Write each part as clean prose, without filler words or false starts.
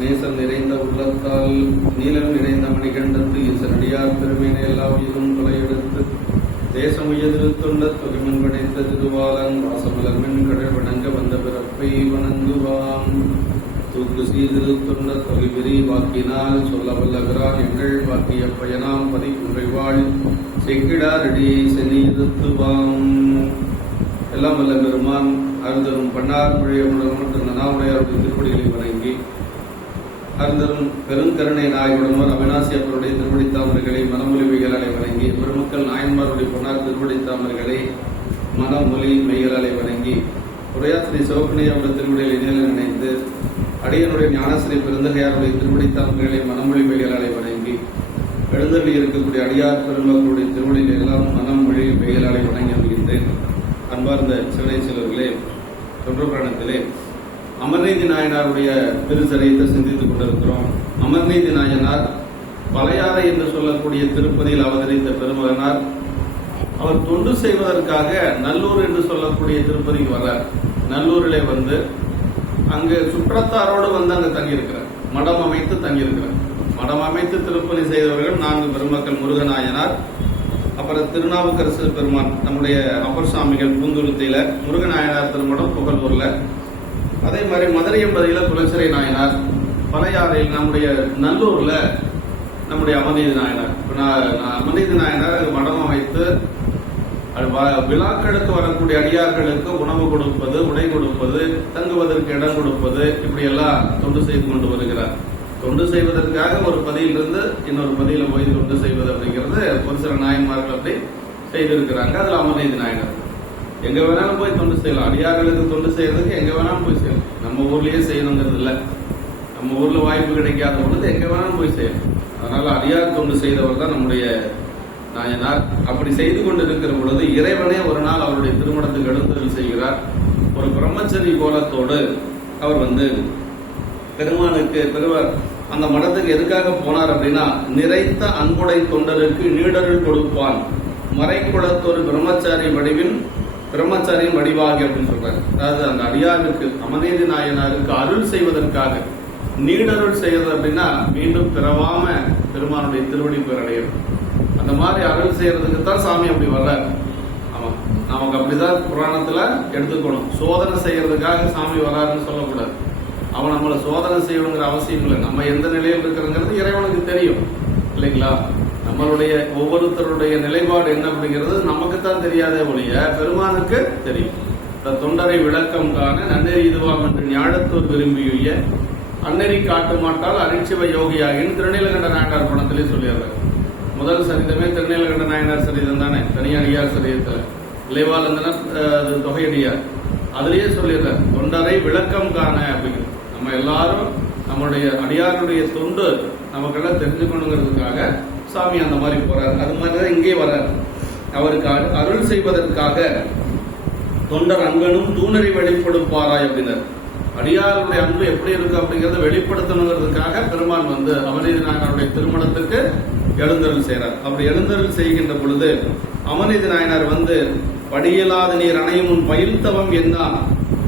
நேசம் நிறைந்த உள்ளத்தால் நீலம் நிறைந்த மணிகண்டத்து ஈசனடியார் பெருமையினை எல்லா உயிரும் கொலையெடுத்து தேசம் உயர்திருத்துண்ட தொகைமன் படைத்த திருவாளன் வாசமலர் மின் கடல் வணங்க வந்த பிறப்பை வணங்குவான் தூக்கு சீர்திருத்துண்ட தொகை விரிவாக்கினால் சொல்ல வல்லகிறான் எங்கள் வாக்கிய பயனாம் பதிக்குறைவாள் செக்கிடாரடியை சென்னிருத்துவான். எல்லாம் வல்ல பெருமான் அருந்தரும் பன்னார் மொழியுடன் திரு நனாவுடையாருடைய திருப்படிகளை வணங்கி அருந்தரும் பெருங்கருணை நாயகுடமர் அவினாசி அவருடைய திருவடி தாமர்களை மனமொழி மெய்களாலை வணங்கி பெருமக்கள் நாயன்மாருடைய பொன்னார் திருவடி தாமர்களை மனமொழி மெய்களாலை வணங்கி உரையாசிரி சிவப்பினை அவருடைய திருவடிகளை நேரில் நினைந்து அடியனுடைய ஞானஸ்ரீ பெருந்தகையாருடைய திருவடி தாமர்களை மனமொழி மெய்களாலை வணங்கி எழுந்தருளி இருக்கக்கூடிய அடியார் பெருமக்களுடைய திருவடிகளை எல்லாம் மனமொழி மெய்களாலை வணங்கி அமைகின்றேன். அன்பார்ந்த சிவனை செல்வர்களே, தொன்று புராணத்திலே அமர்நீதி நாயனாருடைய திருச்சரியத்தை சிந்தித்துக் கொண்டிருக்கிறோம். அமர்நீதி நாயனார் பழையாறை என்று சொல்லக்கூடிய திருப்பதியில் அவதரித்த பெருமகனார். அவர் தொண்டு செய்வதற்காக நல்லூர் என்று சொல்லக்கூடிய திருப்பதிக்கு வர்றார். நல்லூரிலே வந்து அங்கு சுற்றத்தாரோடு வந்து அங்கு தங்கியிருக்கிறார். மடம் அமைத்து தங்கியிருக்கிறார். மடம் அமைத்து திருப்பணி செய்தவர்கள் 4 பெருமக்கள் முருகநாயனார், அப்புறம் திருநாவுக்கரசு பெருமான், நம்முடைய அப்பர் சுவாமிகள் பூந்துருத்தியில, முருகநாயனார் திருமணம் புகழூர்ல, அதே மாதிரி மதுரையம்பதியில குலச்சிறை நாயனார், பழையாறையில் நம்முடைய நல்லூர்ல நம்முடைய அமர்நீதி நாயனார். அமர்நீதி நாயனார் மடம் அமைத்து விழாக்களுக்கு வரக்கூடிய அடியார்களுக்கு உணவு கொடுப்பது, உடை கொடுப்பது, தங்குவதற்கு இடம் கொடுப்பது, இப்படி எல்லாம் தொண்டு செய்து கொண்டு வருகிறார். தொண்டு செய்வதற்காக ஒரு பதியிலிருந்து இன்னொரு பதியில போய் தொண்டு செய்வது அப்படிங்கிறது ஒரு சில நாயன்மார்கள் அப்படி செய்திருக்கிறாங்க. அதுல அமர்நீதி நாயனார் எங்க வேணாலும் போய் தொண்டு செய்யலாம். அடியார்களுக்கு தொண்டு செய்யறதுக்கு எங்க வேணாலும் போய் செய்யலாம். நம்ம ஊர்லயே செய்யணுங்கிறது இல்ல. நம்ம ஊர்ல வாய்ப்பு கிடைக்காத பொழுது எங்க வேணாலும் போய் செய்யலாம். அதனால அடியார் தொண்டு செய்தவர் தான் நம்முடைய நாயனார். அப்படி செய்து கொண்டு இருக்கிற பொழுது இறைவனே ஒரு நாள் அவருடைய திருமணத்துக்கு எழுந்தருள் செய்கிறார். ஒரு பிரம்மச்சரி கோலத்தோடு அவர் வந்து பெருமானுக்கு பெறுவார். அந்த மடத்துக்கு எதுக்காக போனார் அப்படின்னா, நிறைத்த அன்புடை தொண்டருக்கு நீடருள் கொடுப்பான் மறைக்குளத்தொரு பிரம்மச்சாரியின் வடிவாகி அப்படின்னு சொல்றாரு. அதாவது அந்த அடியாருக்கு அமர்நீதி நாயனாருக்கு அருள் செய்வதற்காக நீடருள் செய்வது அப்படின்னா மீண்டும் பிறவாம பெருமானுடைய திருவடி பேரடையும். அந்த மாதிரி அருள் செய்யறதுக்கு தான் சாமி அப்படி வர்றாரு. ஆமா, நமக்கு அப்படிதான் புராணத்துல எடுத்துக்கணும். சோதனை செய்யறதுக்காக சாமி வர்றாருன்னு சொல்லக்கூடாது. அவன் நம்மளை சோதனை செய்யணுங்கிற அவசியம் இல்லை. நம்ம எந்த நிலையில் இருக்கிறோங்கிறது இறைவனுக்கு தெரியும் இல்லைங்களா? நம்மளுடைய ஒவ்வொருத்தருடைய நிலைப்பாடு என்ன அப்படிங்கிறது நமக்குத்தான் தெரியாதே ஒழிய பெருமானுக்கு தெரியும். தொண்டரை விளக்கம் காண நன்னெறி இதுவாம் என்று ஞாழத்தோர் விரும்பிய அந்நெறி காட்டு மாட்டால் அரிட்சிவ யோகியாகின்னு திருநீலகண்ட நாயனார் பணத்திலே சொல்லிடுறாரு. முதல் சரிதமே திருநீலகண்ட நாயனார் சரிதம் தானே, தனியடியார் சரிதத்துல இளைவாளந்தனர் தொகையடியார், அதுலயே சொல்லிடுறார் தொண்டரை விளக்கம் காண அப்படிங்கிறது. நம்ம எல்லாரும் நம்மளுடைய அடியாருடைய தொண்டு நமக்கெல்லாம் தெரிஞ்சுக்கணுங்கிறதுக்காக சாமி அந்த மாதிரி போறாரு. அது மாதிரிதான் இங்கே வர்றாரு. அவருக்கு அருள் செய்வதற்காக தொண்டர் அங்கனும் தூணறி வெளிப்படுப்பாராய் அப்படின்னார். அடியாருடைய அன்பு எப்படி இருக்கு அப்படிங்கறத வெளிப்படுத்தணுங்கிறதுக்காக பெருமான் வந்து அமர்நீதி நாயனாருடைய திருமணத்துக்கு எழுந்தருள் செய்யறார். அப்படி எழுந்தருள் செய்கின்ற பொழுது அமர்நீதி நாயனார் வந்து படியில்லாத நீர் அணையும் உன் பயில்தவம் என்ன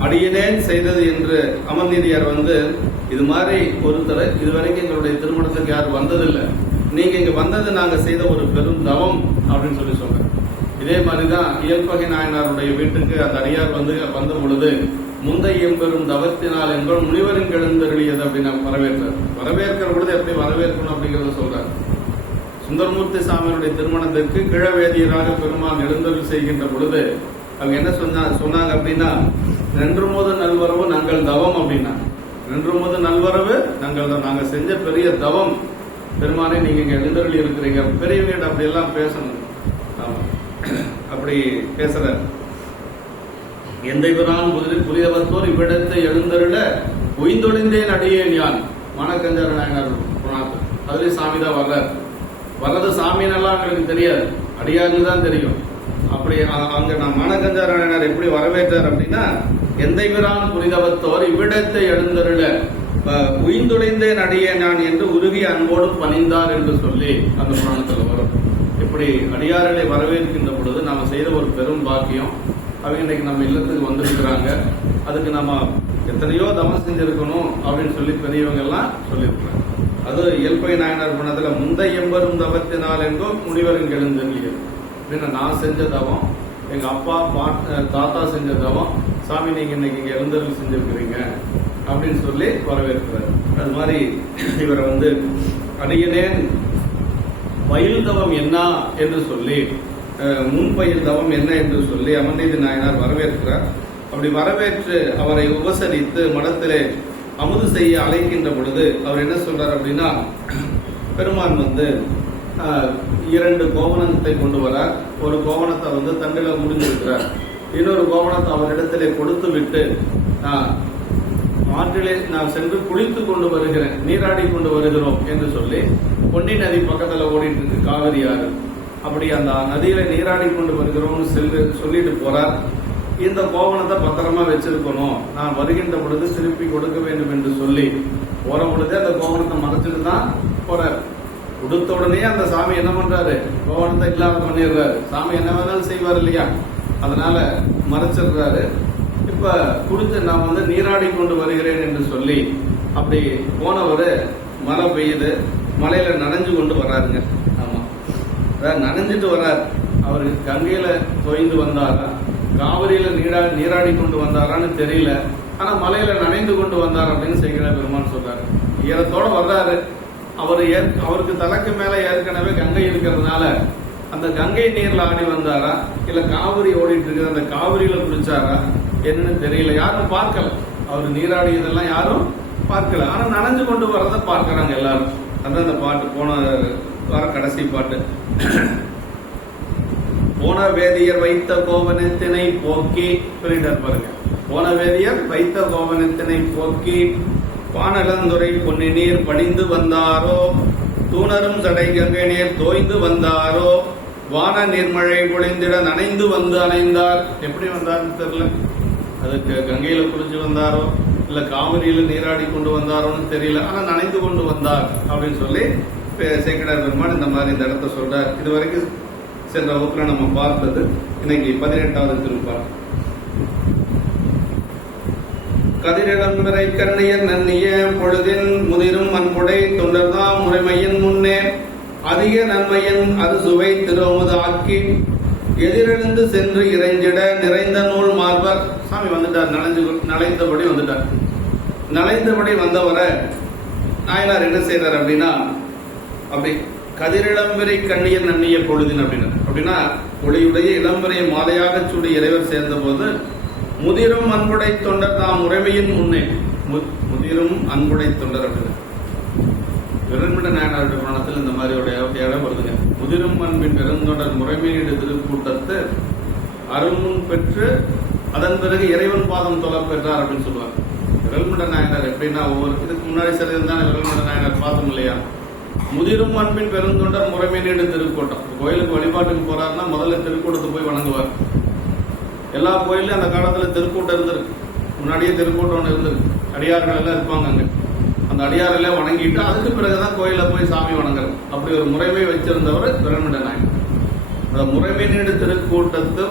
அடியனேன் செய்தது என்று அமர்நீதியார் வந்து இது மாதிரி ஒருத்தர் இதுவரைக்கும் எங்களுடைய திருமணத்துக்கு யாரும் வந்ததில்லை, நீங்க இங்க வந்தது நாங்க செய்த ஒரு பெரும் தவம் அப்படின்னு சொல்லி சொல்றேன். இதே மாதிரிதான் இயல்பகை நாயனாருடைய வீட்டுக்கு அந்த அடியார் வந்து வந்த பொழுது முந்தைய பெரும் தவத்தினால் எங்கள் முனிவரின் எழுந்தருளியது அப்படின்னு வரவேற்றார். வரவேற்கிற பொழுது எப்படி வரவேற்கணும் அப்படிங்கறத சொல்றாரு. சுந்தரமூர்த்தி சாமியுடைய திருமணத்திற்கு கிழவேதியராக பெருமான் எழுந்தருள் செய்கின்ற பொழுது அவங்க என்ன சொன்னாங்க அப்படின்னா, நன்றுமோது நல்வரவு நாங்கள் தவம் அப்படின்னா, நன்றுமோது நல்வரவு நாங்க செஞ்ச பெரிய தவம் பெருமானே, நீங்க இங்க எழுந்தருளி இருக்கிறீங்க. பெரியவங்க அப்படி எல்லாம் பேசணும். ஆமா, அப்படி பேசுற எந்த பிரான் புரியவத்தோர் இவ்விடத்தை எழுந்தருள உய்ந்தொழிந்தேன் அடியேன் யான் மணக்கஞ்சார நாயனார் புராணம். அதுலயும் சாமி தான் வர்றது சாமின்னெல்லாம் எங்களுக்கு தெரியாது, அடியாருன்னு தான் தெரியும். அப்படி அங்க நான் மணக்கஞ்சார நாயனார் எப்படி வரவேற்றார் அப்படின்னா, எந்தை பிரான் புரிதவத்தோர் இவ்விடத்தை எழுந்தருள உய்ந்துடைந்தேன் அடியேன் நான் என்று உருகி அன்போடு பணிந்தார் என்று சொல்லி அந்த புராணத்துல வரும். இப்படி அடியார்களை வரவேற்கின்ற பொழுது நாம செய்த ஒரு பெரும் பாக்கியம். அவங்க இன்னைக்கு நம்ம இல்லத்துக்கு வந்திருக்கிறாங்க. அதுக்கு நம்ம எத்தனையோ தவம் செஞ்சிருக்கணும் அப்படின்னு சொல்லி பெரியவங்க எல்லாம் சொல்லியிருக்கிறாங்க. அது இயல்பை நாயனார் பண்ணதுல முந்தை எம்பரும் தவத்தினால் என்றோ முனிவரும் எழுந்தெறியது அப்படின்னு, நான் செஞ்ச தவம், எங்க அப்பா தாத்தா செஞ்ச தவம், சாமி நீங்க இன்னைக்கு இங்க எழுந்தருள் செஞ்சிருக்கிறீங்க அப்படின்னு சொல்லி வரவேற்கிறார். அது மாதிரி இவரை அடியனேன் பயில் தவம் என்ன என்று சொல்லி, முன்பயில் தவம் என்ன என்று சொல்லி அமர்நீதி நாயனார் வரவேற்கிறார். அப்படி வரவேற்று அவரை உபசரித்து மடத்திலே அமுது செய்ய அழைக்கின்ற பொழுது அவர் என்ன சொல்றார் அப்படின்னா, பெருமான் 2 கோவணத்தை கொண்டு வரார். ஒரு கோவணத்தை தண்டில முடிஞ்சிருக்கிறார், இன்னொரு கோவணத்தை அவரிடத்திலே கொடுத்து விட்டு ஆற்றிலே நான் சென்று குளித்து கொண்டு வருகிறேன், நீராடி கொண்டு வருகிறோம் என்று சொல்லி, பொன்னி நதி பக்கத்துல ஓடிட்டு இருக்கு காவிரி ஆறு, அப்படி அந்த நதியில நீராடி கொண்டு வருகிறோம்னு சொல்லிட்டு போறார். இந்த கோவணத்தை பத்திரமா வச்சிருக்கணும், நான் வருகின்ற பொழுது திருப்பி கொடுக்க வேண்டும் என்று சொல்லி போற பொழுதே அந்த கோவணத்தை மறைச்சிட்டு தான் போறாரு. கொடுத்த உடனே அந்த சாமி என்ன பண்றாரு, கோவணத்தை இல்லாம பண்ணிடுறாரு. சாமி என்ன வேணாலும் செய்வார் இல்லையா, அதனால மறைச்சிடுறாரு. இப்ப குடிச்சு நான் நீராடி கொண்டு வருகிறேன் என்று சொல்லி அப்படி போனவர் மழை பெய்யுது, மலையில நனைஞ்சு கொண்டு வர்றாருங்க. ஆமா, நனைஞ்சிட்டு வர்றாரு. அவரு கங்கையில தொய்ந்து வந்தாரா, காவிரியில நீராடி கொண்டு வந்தாரான்னு தெரியல, ஆனா மலையில நனைந்து கொண்டு வந்தார் அப்படின்னு செய்கிற பெருமான் சொல்றாரு. ஈரத்தோட வர்றாரு. அவருக்கு தலைக்கு மேல ஏற்கனவே கங்கை இருக்கிறதுனால அந்த கங்கை நீர்ல ஆடி வந்தாரா, இல்ல காவிரி ஓடிட்டு இருக்கிற அந்த காவிரியில குளிச்சாரா என்னன்னு தெரியல, யாரும் பார்க்கல. அவர் நீராடியதெல்லாம் யாரும் பார்க்கல, ஆனா நனைஞ்சு கொண்டு வரத பார்க்கிறாங்க எல்லாரும். அதான் அந்த பாட்டு, போன வார கடைசி பாட்டு. போன வேதியர் வைத்த கோவணத்தினை போக்கி சொல்லிட்டார் பாருங்க. போன வேதியர் வைத்த கோவணத்தினை போக்கி பானலந்துரை பொன்னி நீர் படிந்து வந்தாரோ, தூணரும் சடை கங்கை நீர் தோய்ந்து வந்தாரோ, வான நீர்மழை பொழிந்திட நனைந்து அணைந்தார். எப்படி வந்தார்னு தெரியல, அதுக்கு கங்கையில குளிச்சு வந்தாரோ இல்ல காவிரியில நீராடி கொண்டு வந்தாரோன்னு தெரியல, ஆனா நனைந்து கொண்டு வந்தார் அப்படின்னு சொல்லி சேக்கிடார் பெருமான் இந்த மாதிரி இந்த இடத்த சொல்றார். இது வரைக்கும் சென்ற வகுப்புல நம்ம பார்த்தது. இன்னைக்கு 18வது திருப்பாடல். கதிரிடம் விரை கண்ணியர் நன்னிய பொழுதின் முதிரும் அன்புடை தொண்டர்தாம் முறைமையின் முன்னே அதிக நன்மையின் அது சுவை திருமுது ஆக்கி எதிரெழுந்து சென்று இறைஞ்சிட நிறைந்த நூல் மார்பர். சாமி நலைந்தபடி வந்துட்டார். நலைந்தபடி வந்தவரை நாயனார் என்ன செய்யறார் அப்படின்னா, அப்படி கதிரிளம்பிரை கண்ணியர் நன்னிய பொழுதின் அப்படின்னா ஒளியுடைய இளம்பிரையை மாலையாக சூடி இறைவர் சேர்ந்த போது முதிரும் அன்புடை தொண்டர் தாம் உரிமையின் முன்னே, முதிரும் அன்புடை தொண்டர் அப்படின்னு விரண்மிட நாயனாருடைய புராணத்தில் இந்த மாதிரி இடம் வருதுங்க. முதிரும் அன்பின் பெருந்தொண்டர் முறைமையீடு திருக்கூட்டத்து அருமுன் பெற்று அதன் பிறகு இறைவன் பாதம் தொலை பெற்றார் அப்படின்னு சொல்லுவார். விரல்மிட நாயனார் எப்படின்னா, ஒவ்வொரு இதுக்கு முன்னாடி சரிதான் தானே விரல்மிட நாயனார் பார்த்தோம் இல்லையா. முதிரும் அன்பின் பெருந்தொண்டர் முறைமையீடு திருக்கூட்டம். கோயிலுக்கு வழிபாட்டுக்கு போறாருன்னா முதல்ல திருக்கூட்டத்தை போய் வணங்குவார். எல்லா கோயிலும் அந்த காலத்துல திருக்கூட்டம் இருந்திருக்கு, முன்னாடியே திருக்கூட்டம் ஒன்று இருந்திருக்கு. அடியார்கள் எல்லாம் இருப்பாங்க அங்க, அந்த அடியாரெல்லாம் வணங்கிட்டு அதுக்கு பிறகுதான் கோயில போய் சாமி வணங்குறது. அப்படி ஒரு முறைமை வச்சிருந்தவர் விரல்மிட நாயனார். அந்த முறைமையீடு திருக்கூட்டத்து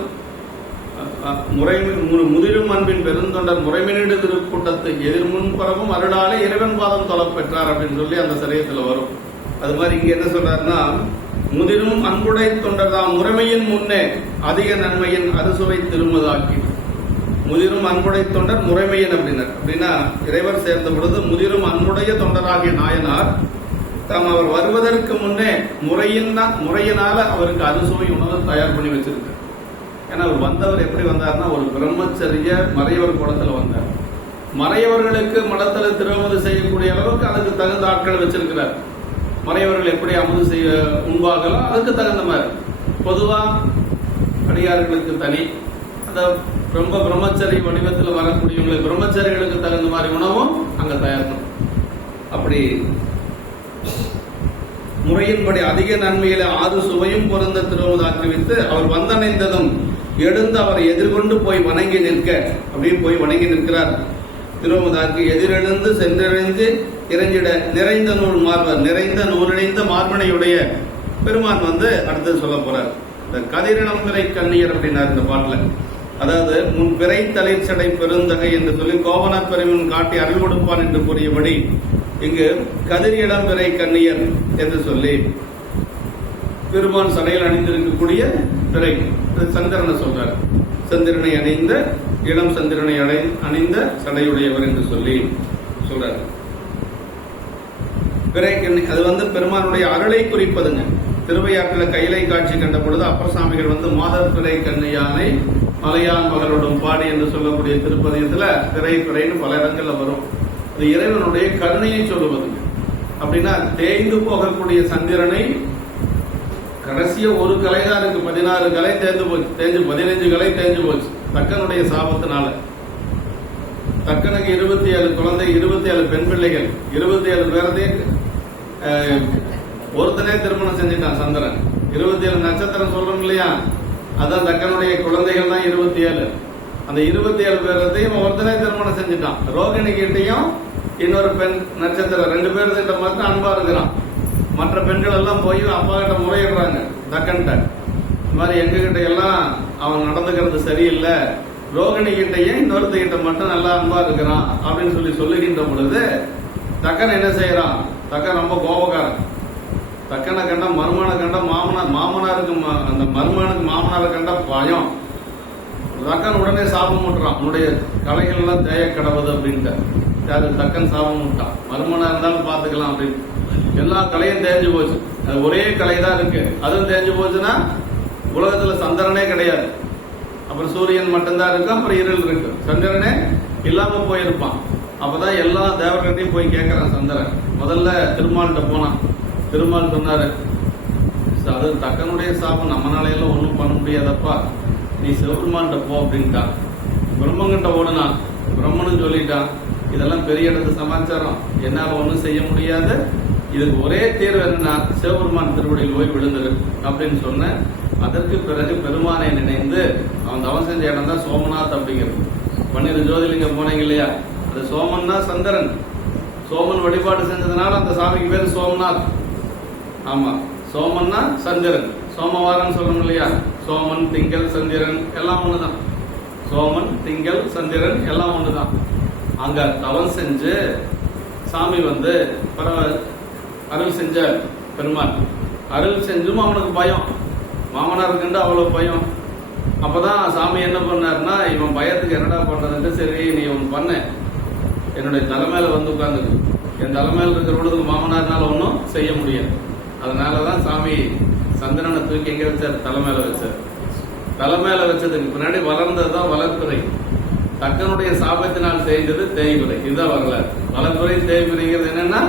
முதிரும் அன்பின் பெருந்தொண்டர் முறைமையீடு திருக்கூட்டத்து எதிர் முன்பரவும் அருளாலே இறைவன் பாதம் தொலை பெற்றார் அப்படின்னு சொல்லி அந்த சரியத்துல வரும். அது மாதிரி இங்க என்ன சொல்றாருன்னா, முதிரும் அன்புடை தொண்டர் தாம் முறைமையின் முன்னே அதிக நன்மையின் அறுசுவை திருமதாக்கி. முதிரும் அன்புடை தொண்டர் முறைமையின் அப்படின்னா இறைவர் சேர்ந்த பொழுது முதிரும் அன்புடைய தொண்டராகிய நாயனார் தாம் அவர் வருவதற்கு முன்னே முறையினால அவருக்கு அறுசுவை உணவு தயார் பண்ணி வச்சிருக்கார். ஏன்னா அவர் வந்தவர் எப்படி வந்தார்னா, ஒரு பிரம்மச்சரிய மறையவர் குளத்துல வந்தார். மறையவர்களுக்கு மடத்துல திருமது செய்யக்கூடிய அளவுக்கு அதுக்கு தகுந்த ஆட்கள் வச்சிருக்கிறார். மறையவர்கள் எப்படி அமுது செய்ய உண்பாகலாம் அதுக்கு தகுந்த மாதிரி. பொதுவா அடியார்களுக்கு தனி, அந்த ரொம்ப பிரம்மச்சரி வடிவத்தில் வரக்கூடியவங்களுக்கு பிரம்மச்சரிகளுக்கு தகுந்த மாதிரி உணவும் அங்க தயாரிக்கணும். அப்படி முறையின்படி அதிக நன்மையில ஆறு சுவையும் பொருந்த திருமுதாக்கி வைத்து அவர் வந்தணைந்ததும் எழுந்து அவரை எதிர்கொண்டு போய் வணங்கி நிற்க, அப்படியே போய் வணங்கி நிற்கிறார். திருமுதாக்கு எதிரெழுந்து சென்றடைந்து இறைஞ்சிட நிறைந்த நூல் மார்பர், நிறைந்த நூலிணைந்த மார்பனையுடைய பெருமான் அடுத்தது சொல்ல போறார். இந்த கதிரிளம்பிரை கண்ணியர் அப்படின்னார் இந்த பாட்டுல. அதாவது முன் பிறை தளிர் சடை பெருந்தகை என்று சொல்லி கோவண பெருமின் காட்டி அருள் கொடுப்பான் என்று கூறியபடி இங்கு கதிர் இளம் பிறை கண்ணியர் என்று சொல்லி பெருமான் சடையில் அணிந்திருக்கக்கூடிய பிறை சந்திரனை சொல்றார். சந்திரனை அணிந்த இளம் சந்திரனை அணிந்த சடையுடையவர் என்று சொல்லி சொல்றார். பிறை கண்ணி அது பெருமானுடைய அருளை குறிப்பதுங்க. திருவையாற்றில் கைலை காட்சி கண்ட பொழுது அப்பர் சாமிகள் மாதர் பிறை கண்ணியானை மலையான் மகளோடும் பாடி என்று சொல்லக்கூடிய திருப்பதியத்துல பிறை பிறைன்னு பல இடங்கள்ல வரும். அது இறைவனுடைய கருணையை சொல்லுவதுங்க. அப்படின்னா தேய்ந்து போகக்கூடிய சந்திரனை கடைசிய ஒரு கலை தான் இருக்கு, 16 கலை தேஞ்சு 15 கலை தேஞ்சு போச்சு தக்கனுடைய சாபத்தினால. தக்கனுக்கு 27 குழந்தை, 27 பெண் பிள்ளைகள், 27 பேரதையும் ஒருத்தனே திருமணம் செஞ்சுட்டான் சந்திரன். 27 நட்சத்திரம் சொல்றோம் இல்லையா, அதான் தக்கனுடைய குழந்தைகள் தான் 27. அந்த 27 பேரத்தையும் ஒருத்தனே திருமணம் செஞ்சுட்டான். ரோகிணி கிட்டையும் இன்னொரு பெண் நட்சத்திரம் 2 பேர்கிட்ட மட்டும் அன்பா இருக்கிறான். மற்ற பெண்கள் எல்லாம் போய் அப்பா கிட்ட முறையிடுறாங்க தக்கன்கிட்ட. இந்த மாதிரி எங்க கிட்ட எல்லாம் அவன் நடந்துக்கிறது சரியில்லை, ரோகிணி கிட்டையும் இன்னொருத்திட்ட மட்டும் நல்லா அன்பா இருக்கிறான் அப்படின்னு சொல்லுகின்ற பொழுது தக்கன் என்ன செய்யறான்? தக்கன் ரொம்ப கோபக்காரன். தக்கனை கண்டா மருமனை கண்டா மாமனாருக்கு அந்த மருமனுக்கு மாமனாரை கண்டா பயம். தக்கன் உடனே சாபம் விட்டுறான், உன்னுடைய கலைகள் எல்லாம் தேய கடவுது அப்படின்ட்டு. யாரு? தக்கன் சாபம் விட்டான். மருமனா இருந்தாலும் பாத்துக்கலாம் அப்படின்னு. எல்லா கலையும் தேஞ்சு போச்சு. அது ஒரே கலை தான் இருக்கு, அதுவும் தேஞ்சு போச்சுன்னா உலகத்துல சந்திரனே கிடையாது. அப்புறம் சூரியன் மட்டும்தான் இருக்கு, அப்புறம் இருள் இருக்கு. சந்திரனே இல்லாம போயிருப்பான். அப்பதான் எல்லா தேவர்கிட்டையும் போய் கேட்கறான் சந்திரன். முதல்ல திருமால்கிட்ட போனான். திருமால் சொன்னாரு, அது தக்கனுடைய சாபம், நம்மளாலையெல்லாம் ஒன்றும் பண்ண முடியாதப்பா, நீ சிவபெருமான்கிட்ட போ அப்படின்ட்டான். பிரம்மங்கிட்ட ஓடுனான். பிரம்மனும் சொல்லிட்டான், இதெல்லாம் பெரிய இடத்து சமாச்சாரம், என்னால ஒன்றும் செய்ய முடியாது, இதுக்கு ஒரே தீர்வு என்னன்னா சிவபெருமான் திருவடியில் போய் விழுந்துரு அப்படின்னு சொன்ன. அதற்கு பிறகு பெருமானை நினைந்து அவன் தவம் செஞ்ச இடம் தான் சோமநாத் அப்படிங்கிறது. 12 ஜோதிலிங்கம் போனீங்க இல்லையா, அது சோமன்னா சந்திரன். சோமன் வழிபாடு செஞ்சதுனால அந்த சாமிக்கு பேரு சோமநாத். ஆமா, சோமன்னா சந்திரன். சோமவாரம் சொல்லணும் இல்லையா, சோமன் திங்கள் சந்திரன் எல்லாம் ஒண்ணுதான். சோமன் திங்கள் சந்திரன் எல்லாம் ஒண்ணுதான். அங்க தவம் செஞ்சு சாமி அருள் செஞ்ச பெருமாள். அருள் செஞ்சும் அவனுக்கு பயம், மாமனாருக்குண்டு அவ்வளவு பயம். அப்பதான் சாமி என்ன பண்ணாருன்னா, இவன் பயத்துக்கு என்னடா பண்றதுன்ட்டு, சரி நீ ஒன்று பண்ண, என்னுடைய தலைமையில உட்கார்ந்து, என் தலைமையில இருக்கிறவனுக்கு மாமனார்னால ஒன்றும் செய்ய முடியாது. அதனாலதான் சாமி சந்திரனை தூக்கி எங்க வச்சார்? தலைமையில வச்சார். தலைமையில வச்சதுக்கு பின்னாடி வளர்ந்ததுதான் வளர்ப்புரை. தக்கனுடைய சாபத்தினால் தேய்ந்தது தேய்பிறை. இதுதான் வரலாறு. வளர்ப்புரை தேய்பிறைங்கிறது என்னன்னா,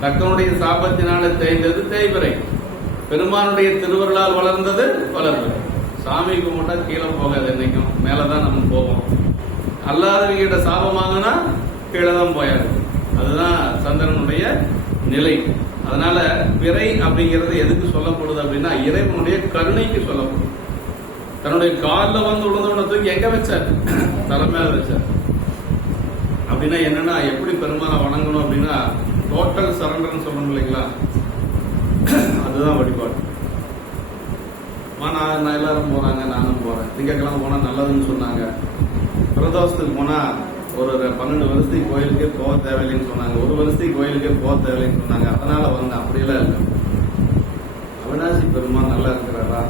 தக்கனுடைய சாபத்தினால தேய்ந்தது தேய்பிறை. பெருமானுடைய திருவருளால் வளர்ந்தது வளர்ப்புரை. சாமி கும்பிட்டா கீழே போகாது, என்னைக்கும் மேலதான் நம்ம போவோம். அல்லாதவங்கிட்ட சாபமாகனா கீழே தான் போயாது. அதுதான் சந்திரனுடைய நிலை. அதனால பிறை அப்படிங்கிறது எதுக்கு சொல்லப்படுது அப்படின்னா, இறைவனுடைய கருணைக்கு சொல்லப்படும். தன்னுடைய காலில் விழுந்தவனை தூக்கி எங்க வச்சார்? தலைமையில வச்சார். அப்படின்னா என்னன்னா, எப்படி பெருமானை வணங்கணும் அப்படின்னா, டோட்டல் சரண்டர்னு சொல்லணும் இல்லைங்களா, அதுதான் வழிபாடு. நான் எல்லாரும் போறாங்க, நானும் போறேன். திங்கக்கிழமை போனா நல்லதுன்னு சொன்னாங்க. பிரதோஷத்துக்கு போனா ஒரு 12 வருஷத்துக்கு கோயிலுக்கே போக தேவையில்லைன்னு சொன்னாங்க. 1 வருஷத்துக்கு கோயிலுக்கே போக தேவையில்லைன்னு சொன்னாங்க. அதனால அப்படியெல்லாம் இல்லை. அவிநாசி பெருமான் நல்லா இருக்கிறாரா,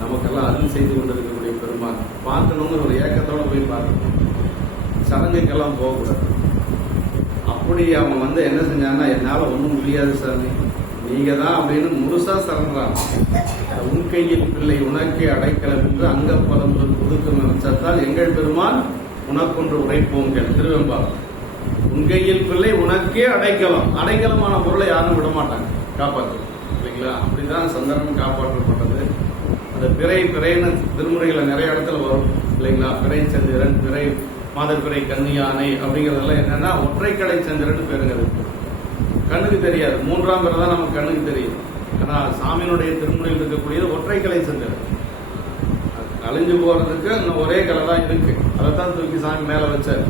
நமக்கெல்லாம் அருள் செய்து கொண்டிருக்கக்கூடிய பெருமான் பார்க்கணுங்கிற ஒரு ஏக்கத்தோட போய் பார்க்கணும். சடங்குக்கெல்லாம் போகக்கூடாது. அப்படி அவன் என்ன செஞ்சான்னா, என்னால ஒன்றும் முடியாது சாமி, நீங்க தான் அப்படின்னு முழுசா சரண்டான். உன் கையில் பிள்ளை உனக்கே அடைக்கலம் என்று அங்க பரம்பு புதுக்கும் நினைச்சால் எங்கள் பெருமான் உனக்கொன்று உரைப்போங்கள். திருவெம்பாலம். உன் கையில் பிள்ளை உனக்கே அடைக்கலம். அடைக்கலமான பொருளை யாரும் விட மாட்டாங்க, காப்பாற்று இல்லைங்களா. அப்படிதான் சந்திரன் காப்பாற்றப்பட்டது. அந்த பிறைன்னு திருமுறைகளை நிறைய இடத்துல வரும் இல்லைங்களா. பிறை சந்திரன், பிறை மாதப்பிறை கன்னியானை அப்படிங்கறதெல்லாம் என்னன்னா, ஒற்றைக்கடை சந்திரன் பேருங்கிறது. கண்ணுக்கு தெரியாது, 3ஆம் பிறை தான் நமக்கு கண்ணுக்கு தெரியும். ஆனா சாமியினுடைய திருமுறையில் இருக்கக்கூடியது ஒற்றைக்கலை சந்திரன். அழிஞ்சு போறதுக்கு இன்னும் ஒரே கலை தான் இருக்கு. அதைத்தான் தூக்கி சாமி மேல வச்சார்.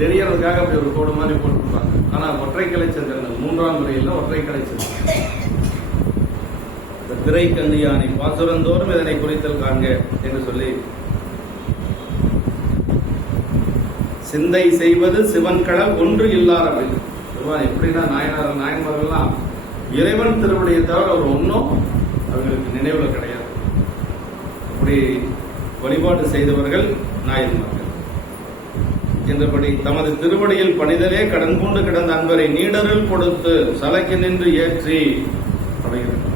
தெரியறதுக்காக அப்படி ஒரு கோடு மாதிரி போட்டுருப்பாங்க. ஆனா ஒற்றைக்கலை சந்திரன் 3ஆம் பிறையில் ஒற்றைக்கலை சந்திரன். திரை கன்னியானை பாசுரந்தோறும் இதனை குறித்தல் காண்க என்று சொல்லி சிந்தை செய்வது சிவன் கடல் ஒன்று இல்லார் அப்படின்னு. எப்படின்னா நாயன்மார்கள்லாம் இறைவன் திருவடியை தவிர ஒரு ஒன்றும் அவர்களுக்கு நினைவுல கிடையாது. அப்படி வழிபாடு செய்தவர்கள் நாயன்மார்கள் என்றபடி தமது திருவடியில் பணிதலே கடன் பூண்டு கிடந்த அன்பரை நீடரில் கொடுத்து சலைக்கு நின்று ஏற்றி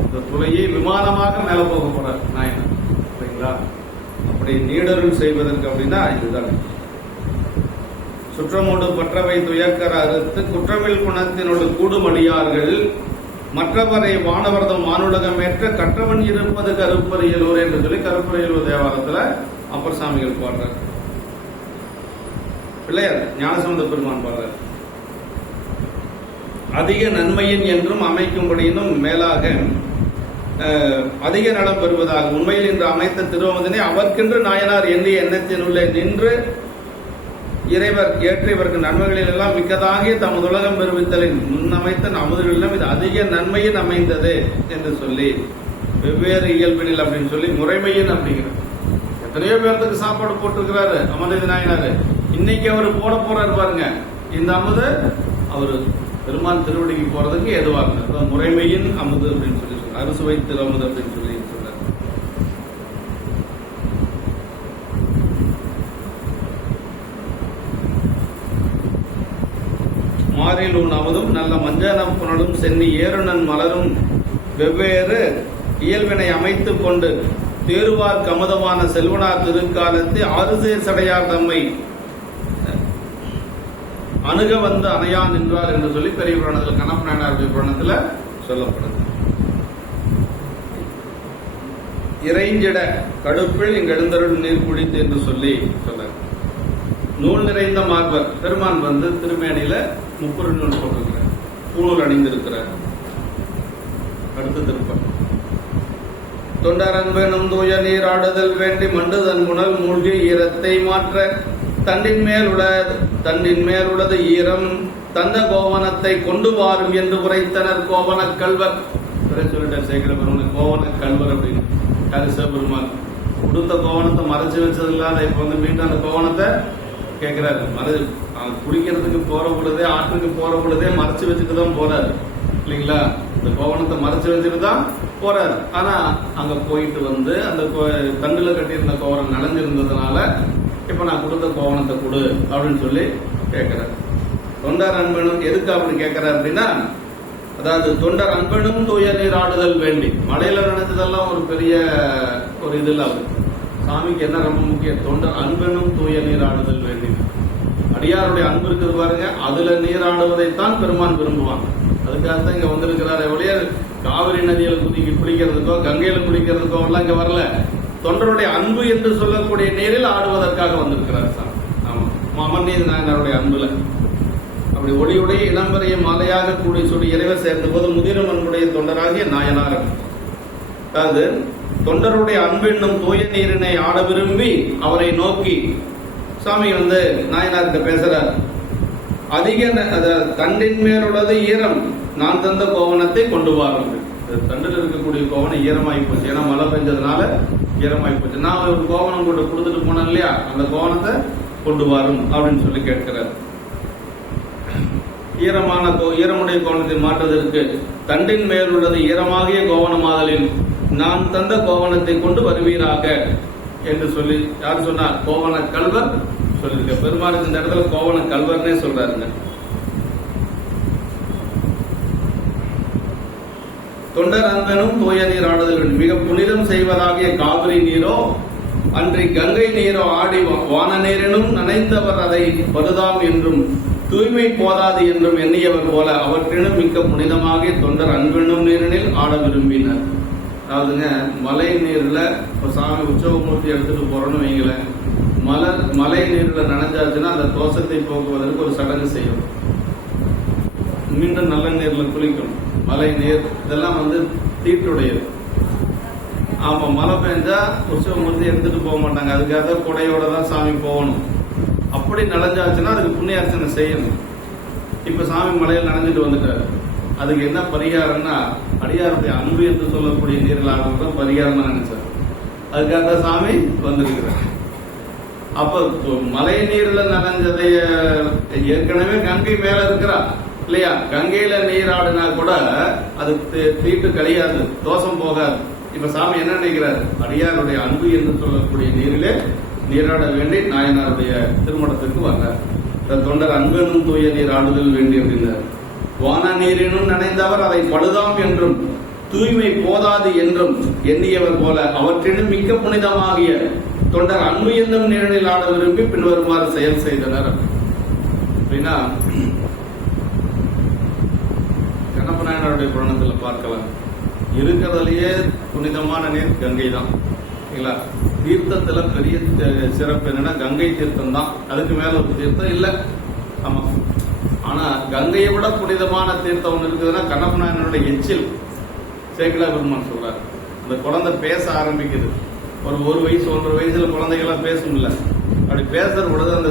இந்த துளையை விமானமாக மேல போக போறார் நாயனர். சரிங்களா? அப்படி நீடருள் செய்வதற்கு அப்படின்னா இதுதான். சுற்றமோடு பற்றவை துயக்கர அறுத்து குற்றமில் குணத்தினோடு கூடுமடியார்கள் மற்றவரை வானவர்தம் வானுலகம் ஏற்ற கற்றவன் இருப்பது கருப்பறியலூர் என்று சொல்லி கருப்பறியலூர் தேவாலயத்துல அப்பர் சாமிகள் பாடுறார். பிள்ளையார் ஞானசம்பந்த பெருமான் பாடுறார். அதிக நன்மையின் என்றும் அமைக்கும்படியினும் மேலாக அதிக நலம் பெறுவதாக உண்மையில் இன்று அமைத்த திருவமதனை அவர்க்கென்று நாயனார் எண்ணிய எண்ணத்தினுள்ளே நின்று இறைவர் ஏற்ற இவருக்கு நன்மைகளில் எல்லாம் மிக்கதாகிய தமது உலகம் பெருவித்தலின் முன்னமைத்த அமுதுகளிலும் இது அதிக நன்மையின் அமைந்தது என்று சொல்லி வெவ்வேறு இயல்பினில் அப்படின்னு சொல்லி முறைமையின் அப்படிங்கிற எத்தனையோ பேர்த்துக்கு சாப்பாடு போட்டிருக்கிறாரு அமர்ந்த நாயனாரு. இன்னைக்கு அவரு போட போறாரு பாருங்க இந்த அமுது அவரு பெருமான் திருவடிக்கு போறதுக்கு ஏதுவாக முறைமையின் அமுது அப்படின்னு சொல்லி சொல்றாரு. அறுசுவை திருமுது அப்படின்னு சொல்லி சொல்றாரு. மாறிலூன் அமுதும் நல்ல மஞ்சன புனலும் சென்னி ஏறுணன் மலரும் வெவ்வேறு இயல்பினை அமைத்துக் கொண்டு தேருவார் கமுதமான செல்வனார் திருக்காலத்து ஆறுசேர் சடையார் தம்மை அணுக வந்து அணையான் நின்றார் என்று சொல்லி பெரிய புராணத்தில் கணப்ப நாயனாருடைய புராணத்தில் சொல்லப்படுது. இறைஞ்சிட கடுப்பில் இங்கு எழுந்தருள் நீர் குளித்து என்று சொல்லி சொல்றார். நூல் நிறைந்த மார்பர் பெருமான் வந்து திருமேனியில முப்புற நூல் போட்டிருக்கிறார். பூணூல் அணிந்திருக்கிறார். அடுத்த திருப்பம் தொண்டரன்பெனும் தூய நீராடுதல் வேண்டி மண்டுதன் முனல் மூழ்கி ஈரத்தை மாற்ற தண்டின் மேல் உள்ளது ஈரம் தந்த கோவனத்தை கொண்டு வாரும் என்று உரைத்தனர் கோவன கல்வர். சொல்லிட்டார் சேகர பெருமான் கோவன கல்வர் அப்படின்னு. யாரு சிவபெருமான் கொடுத்த கோவனத்தை மறைச்சு வச்சது இல்லாத இப்ப வந்து மீண்டும் அந்த கோவனத்தை கேட்கிறாரு. குடிக்கிறதுக்கு போற பொழுதே ஆற்றுக்கு போற பொழுதே மறைச்சு வச்சுட்டு தான் போறாரு இல்லைங்களா? இந்த கோவனத்தை மறைச்சு வச்சுட்டு தான் போறாரு. ஆனா அங்க போயிட்டு வந்து அந்த தண்டுல கட்டியிருந்த கோவனம் நனைஞ்சிருந்ததுனால இப்ப நான் கொடுத்த கோவனத்தை கொடு அப்படின்னு சொல்லி கேட்கிறார். தொண்டர் அன்பனும் எதுக்கு அப்படி கேட்கிறார் அப்படின்னா, அதாவது தொண்டர் அன்பனும் தூய நீர் ஆடுதல் வேண்டி மலையில நினைச்சதெல்லாம் ஒரு பெரிய ஒரு இது இல்ல. அவரு சாமிக்கு என்ன ரொம்ப முக்கியம், தொண்டர் அன்பனும் தூய நீர் ஆடுதல் வேண்டி. அடியாருடைய அன்பு இருக்குது பாருங்க, அதுல நீராடுவதைத்தான் பெருமான் விரும்புவாங்க. அதுக்காகத்தான் இங்க வந்திருக்கிறார். எவ்வளோ காவிரி நதியில குளிக்கிறதுக்கோ கங்கையில குளிக்கிறதுக்கோ எல்லாம் இங்க வரல. தொண்டருடைய அன்பு என்று சொல்லக்கூடிய நீரில் ஆடுவதற்காக வந்திருக்கிறார் சார். ஆமா, அமர்நீதி நாயனாருடைய அன்புல அப்படி ஒளியுடைய இளம்பெரிய மாலையாக கூடி சொல்லி இறைவர் சேர்ந்த போது முதிரும் அன்புடைய தொண்டராகிய நாயனார். அதாவது தொண்டருடைய அன்பு என்னும் தூய நீரினை ஆட விரும்பி அவரை நோக்கி சாமி வந்து நாயனார்கிட்ட பேசுறார். அதிக தண்டின் மேல் உள்ளது ஈரம் நான் தந்த கோவனத்தை கொண்டு வாருங்கள். தண்டில் இருக்கக்கூடிய கோவனம் ஈரமாகி போச்சு. ஏன்னா மழை பெஞ்சதுனால ஈரமாகி போச்சு. நான் ஒரு கோவனம் கொண்டு கொடுத்துட்டு போனேன் இல்லையா, அந்த கோவனத்தை கொண்டு வரும் அப்படின்னு சொல்லி கேட்கிறார். ஈரமுடைய கோவனத்தை மாற்றுவதற்கு தண்டின் மேல் உள்ளது ஈரமாகிய கோவனமாதலில் நான் தந்த கோவனத்தை கொண்டு வருவீராக என்று சொல்லி யார் சொன்னார்? கோவன கல்வர் சொல்லிருக்க. பெருமாளுக்கு இந்த இடத்துல கோவன கல்வர்னே சொல்றாருங்க. தொண்டர் அன்பனும் தூய நீர் ஆடுதல் மிக புனிதம் செய்வதாகிய காவிரி நீரோ அன்றி கங்கை நீரோ ஆடி வான நீரினும் நனைந்தவர் அதை பருதாம் என்றும் தூய்மை போதாது என்றும் எண்ணியவர் போல அவற்றினும் மிக்க புனிதமாக தொண்டர் அன்பெனும் நீரினில் ஆட விரும்பினர். அதாவதுங்க மலை நீர்ல சாமி உற்சவமூர்த்தி எடுத்துட்டு போறோம்னு வைங்கள, மலை நீர்ல நனைஞ்சாச்சுன்னா அந்த தோஷத்தை போக்குவதற்கு ஒரு சடங்கு செய்யும். மீண்டும் நல்ல நீர்ல குளிக்கணும். மழை நீர் இதெல்லாம் வந்து தீட்டுடையது. ஆமா, மழை பெஞ்சா உற்சவமூர்த்தி எடுத்துட்டு போக மாட்டாங்க. அதுக்காக கொடையோட தான் சாமி போகணும். அப்படி நனைஞ்சாச்சுன்னா அதுக்கு புண்ணிய அர்ச்சனை செய்யணும். இப்ப சாமி மலையில் நனைஞ்சிட்டு வந்துட்டாரு. அதுக்கு என்ன பரிகாரம்னா, அடியாருடைய அன்பு என்று சொல்லக்கூடிய நீரில் ஆடுறது பரிகாரம் நினைச்சார். அதுக்காக தான் சாமி வந்திருக்கிறார். அப்ப மழை நீர்ல நனைஞ்சதைய ஏற்கனவே கங்கை மேல இருக்கிறா இல்லையா, கங்கையில நீராடினா கூட அது தீட்டு கழியாது, தோஷம் போகாது. இப்ப சாமி என்ன நினைக்கிறார், அடியாருடைய அன்பு என்று சொல்லக்கூடிய நீரிலே நீராட வேண்டி நாயனாருடைய திருமணத்துக்கு வர்றார். தொண்டர் அன்பெனும் தூய நீர் ஆடுதல் வேண்டி அப்படின்னார். வான நீரினும் நினைந்தவர் அதை பழுதாம் என்றும் தூய்மை போதாது என்றும் எண்ணியவர் போல அவற்றினும் மிக்க புனிதமாகிய தொண்டர் அன்பு என்னும் நீரில் ஆட விரும்பி பின்வருமாறு செயல் செய்தனர். அப்படின்னா கண்ணப்ப நாயனாருடைய புராணத்தில் பார்க்கலாம், இருக்கிறதுலயே புனிதமான நீர் கங்கை தான். தீர்த்தத்துல பெரிய சிறப்பு என்னன்னா கங்கை தீர்த்தம் தான், அதுக்கு மேல ஒரு தீர்த்தம் இல்ல. ஆமா, ஆனா கங்கையை விட புனிதமான தீர்த்தம் ஒன்று இருக்குதுன்னா கண்ணப்ப நாயனருடைய எச்சில். சேக்கிழார் பெருமான் சொல்றாரு, அந்த குழந்தை பேச ஆரம்பிக்குது, ஒரு வயசு 1.5 வயசுல குழந்தைகள்லாம் பேசும்ல, அப்படி பேசுற பொழுது அந்த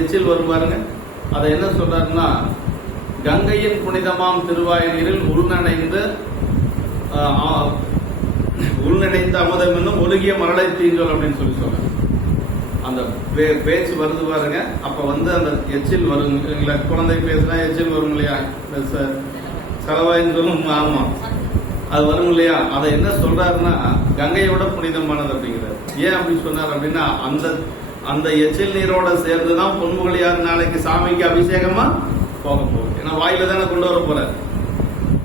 எச்சில் வரும் பாருங்க. அதை என்ன சொல்றாருன்னா, கங்கையின் புனிதமாம் திருவாய் நீரில் உள்நினைந்த அமுதம் என்னும் ஒழுகிய மரளை தீஞ்சல் அப்படின்னு சொல்லி சொல்றாங்க. அந்த பேச்சு வருது பாருங்க, அப்ப அந்த எச்சில் வரும் இல்லைங்களா, குழந்தை பேசுனா எச்சில் வரும் இல்லையா, செலவாயின்னு சொல்லும். ஆமா, அது வரும் இல்லையா. அதை என்ன சொல்றாருன்னா கங்கையோட புனிதமானது அப்படிங்கிறார். ஏன் அப்படி சொன்னார் அப்படின்னா, அந்த எச்சில் நீரோட சேர்ந்துதான் பொன்முகலியார் நாளைக்கு சாமிக்கு அபிஷேகமா போக போகுது. ஏன்னா வாயில தானே கொண்டு வர போற.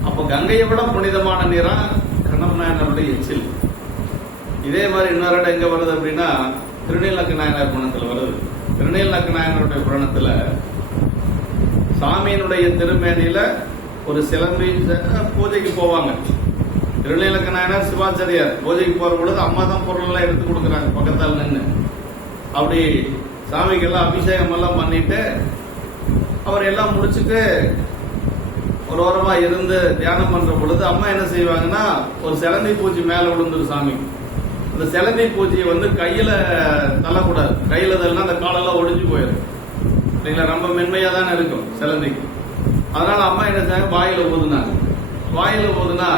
அப்ப கங்கையை விட புனிதமான நீரா கண்ணப்ப நாயனாருடைய எச்சில். இதே மாதிரி இன்னொரு இடம் எங்க வருது அப்படின்னா, திருநீலக்க நாயனார் புராணத்துல வருது. திருநீலக்க நாயனாருடைய புராணத்துல சாமியினுடைய திருமேனியில ஒரு சிலம்பி பூஜைக்கு போவாங்க. திருநீலக்க நாயனார் சிவாச்சாரியார் பூஜைக்கு போற பொழுது அம்மா தான் பொருள் எல்லாம் எடுத்து கொடுக்குறாங்க பக்கத்தால் நின்று. அப்படி சாமிக்கு எல்லாம் அபிஷேகம் எல்லாம் பண்ணிட்டு அவர் எல்லாம் முடிச்சுட்டு ஒரு ஓரமா இருந்து தியானம் பண்ற பொழுது அம்மா என்ன செய்வாங்கன்னா, ஒரு சிலந்தி பூச்சி மேல விழுந்துரு சாமி. அந்த சிலந்தி பூச்சியை கையில தள்ளக்கூடாது, கையில தள்ளனா அந்த காலெல்லாம் ஒடிஞ்சு போயிடும் இல்லைங்களா, ரொம்ப மென்மையா தானே இருக்கும் சிலந்திக்கு. அதனால அம்மா என்ன செய்ய, வாயில ஊதுனாங்க. வாயில ஊதுனா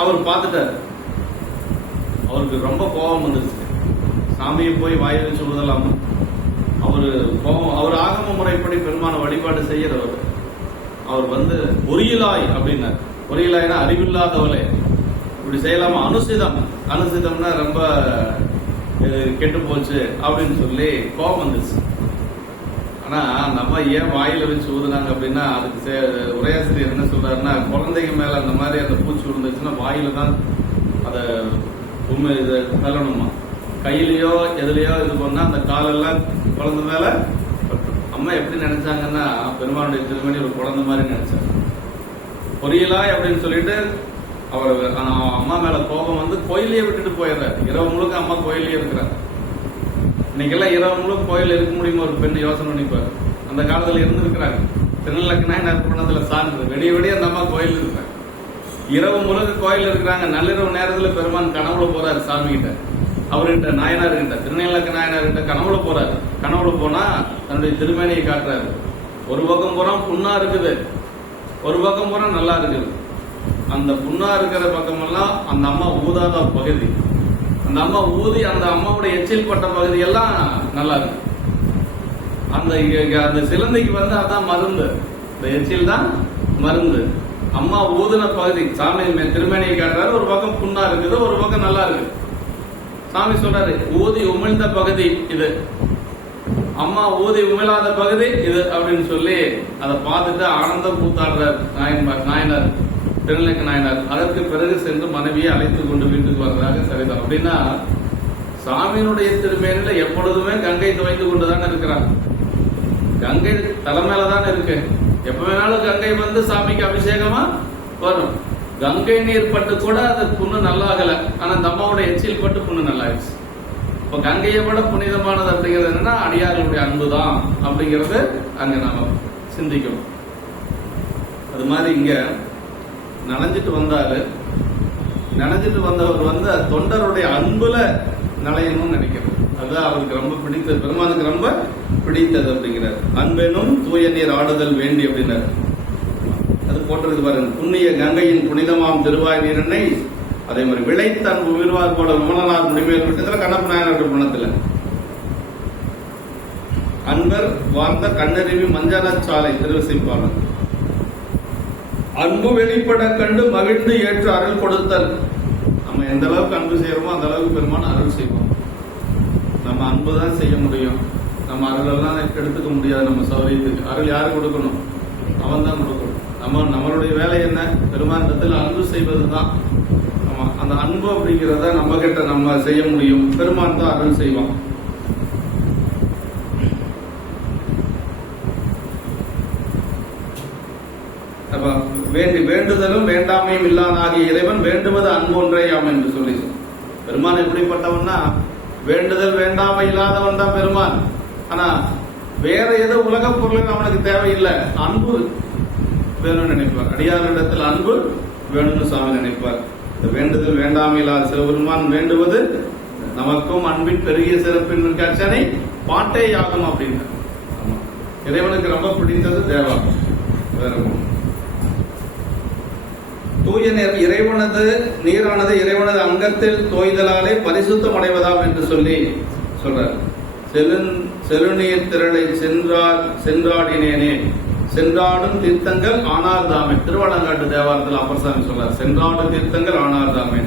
அவர் பார்த்துட்டாரு, அவருக்கு ரொம்ப கோபம் வந்துருச்சு. சாமியை போய் வாயில சொல்லுதலாமா, அவரு கோபம். அவர் ஆகம முறைப்படி பெருமான வழிபாடு செய்யறவர். அவர் பொறியிலாய் அப்படின்னார். பொறியிலாய்னா அறிவில்லாதவளே, இப்படி செய்யலாமா, அனுசிதம்னா ரொம்ப கெட்டு போச்சு அப்படின்னு சொல்லி கோபம் வந்துருச்சு. ஆனா நம்ம ஏன் வாயில வச்சு ஊதுனாங்க அப்படின்னா, அதுக்கு உரையாசிரியர் என்ன சொல்றாருன்னா, குழந்தைங்க மேல அந்த மாதிரி அந்த பூச்சி விழுந்துச்சுன்னா வாயில தான் அதை இது தள்ளணுமா, கையிலயோ எதுலயோ இது பண்ணா அந்த காலெல்லாம் குழந்தை மேல. அம்மா எப்படி நினைச்சாங்கன்னா, பெருமானுடைய திருமணி ஒரு குழந்தை மாதிரி நினைச்சாங்க. பொரியலாய் அப்படின்னு சொல்லிட்டு அவர் அம்மா மேல கோபம் கோயிலையே விட்டுட்டு போயிடுறாரு. இரவு முழுக்க அம்மா கோயிலே இருக்கிறார். இன்னைக்கெல்லாம் இரவு முழுக்க கோயில் இருக்க முடியுமா ஒரு பெண் யோசனை பண்ணிப்பாரு. அந்த காலத்துல இருந்திருக்கிறாங்க. திருநெல்வேலி நாயனார் புராணத்துல சார்ந்தது, விடிய அந்த அம்மா கோயில் இருக்கிறாங்க. இரவு முழுக்க கோயில் இருக்கிறாங்க. நள்ளிரவு நேரத்துல பெருமான் கனவுல போறாரு சாமி கிட்ட, அவர்கிட்ட நாயனார் கிட்ட, திருநெல்வேலி நாயனார் கிட்ட கனவுல போறாரு. கனவுல போனா தன்னுடைய திருமேனியை காட்டுறாரு. ஒரு பக்கம் புறம் புண்ணா இருக்குது, ஒரு பக்கம் புறம் நல்லா இருக்குது. அந்த புண்ணா இருக்கிற பக்கமெல்லாம் அந்த அம்மா ஊதாத பகுதி, அந்த அம்மா ஊதி அந்த அம்மாவுடைய எச்சில் பட்ட பகுதி எல்லாம் நல்லா இருக்கு. அந்த சிலந்தைக்கு அதான் மருந்து, இந்த எச்சில் தான் மருந்து. அம்மா ஊதுன பகுதி சாமி திருமேனியை காட்டுறாரு. ஒரு பக்கம் புண்ணா இருக்குது, ஒரு பக்கம் நல்லா இருக்கு. சாமி சொல்றாரு, ஊதி உமிழ்ந்த பகுதி இது, அம்மா ஊதி உமிழாத பகுதி இது அப்படின்னு சொல்லி அதை பார்த்துட்டு ஆனந்தம் கூத்தாடுறார் நாயனார், திருநெல்வேலி நாயனார். அதற்கு பிறகு சென்று மனைவியை அழைத்து கொண்டு வீட்டுக்கு வர்றதாக சரிதான். அப்படின்னா சாமியினுடைய திருமேனில எப்பொழுதுமே கங்கை துவைந்து கொண்டுதானே இருக்கிறார். கங்கை தலைமையிலதான் இருக்கு. எப்ப வேணாலும் கங்கை சாமிக்கு அபிஷேகமா வரும். கங்கை நீர் பட்டு கூட அது புண்ணு நல்லாகல, ஆனா அந்த அம்மாவோட எச்சில் பட்டு புண்ணு நல்லாயிடுச்சு. இப்ப கங்கையை விட புனிதமானது அப்படிங்கிறது என்னன்னா அடியார்களுடைய அன்புதான் அப்படிங்கறது அங்க நாம சிந்திக்கணும். அது மாதிரி இங்க நனைஞ்சிட்டு வந்தவர் தொண்டருடைய அன்புல நலையணும்னு நினைக்கிறது. அதுதான் அவருக்கு ரொம்ப பிடித்தது, பெருமானுக்கு ரொம்ப பிடித்தது அப்படிங்கிறார். அன்பெனும் தூய நீர் ஆடுதல் வேண்டி அப்படின்னாரு. அது போட்டிருக்கு பாருங்க, புண்ணிய கங்கையின் புனிதமாம் திருவாய் நீரனை அதே மாதிரி விளைத்த அன்பு உயிர்வார் போல விமலனார் முடிமேல் விட்டதுல கண்ணப்ப நாயனார் புராணத்துல அன்பர் வாழ்ந்த கண்ணறிவி மஞ்சள சாலை திருவிசைப்பாளர் அன்பு வெளிப்பட கண்டு மகிழ்ந்து ஏற்று அருள் கொடுத்தல். நம்ம எந்த அளவுக்கு அன்பு செய்யறோமோ அந்த அளவுக்கு பெருமான அருள் செய்வோம். நம்ம அன்பு தான் செய்ய முடியும், நம்ம அருளெல்லாம் எடுத்துக்க முடியாது. நம்ம சௌரியத்துக்கு அருள் யாரு கொடுக்கணும்? அவன் தான் கொடுக்கணும். நம்மளுடைய வேலை என்ன? பெருமாண்டத்தில் அன்பு செய்வது தான். அந்த அன்பு அப்படிங்கிறத நம்ம கிட்ட நம்ம செய்ய முடியும். பெருமான் தான் அருள் செய்வான். வேண்டுதலும் வேண்டாமையும் இல்லாதாகிய இறைவன் வேண்டுவது அன்பு ஒன்றையாம் என்று சொல்லி பெருமான் எப்படிப்பட்டவன்னா வேண்டுதல் வேண்டாமை இல்லாதவன் தான் பெருமான். ஆனா வேற ஏதோ உலக பொருள் அவனுக்கு தேவையில்லை, அன்பு வேணும்னு நினைப்பார். அடியாரிடத்தில் அன்பு வேணும்னு சாமி நினைப்பார். வேண்டுதல் வேண்டாமை இல்லாத சிவபெருமான் வேண்டுவது நமக்கும் அன்பின் பெருகிய சிறப்பின் கச்சனை பாட்டே யாகும் அப்படின்னு. இறைவனுக்கு ரொம்ப பிடித்தது தேவா. வேற தூய இறைவனது நீரானது இறைவனது அங்கத்தில் தோய்தலாலே பரிசுத்தம் அடைவதாம் என்று சொல்லி சொல்றார். செழுநீர் திரளை சென்றாடினேனே சென்றாடும் தீர்த்தங்கள் ஆனார் தாமே. திருவாலங்காட்டு தேவாரத்தில் அப்பர்சாமி சொல்றார், சென்றாடும் தீர்த்தங்கள் ஆனார் தாமே.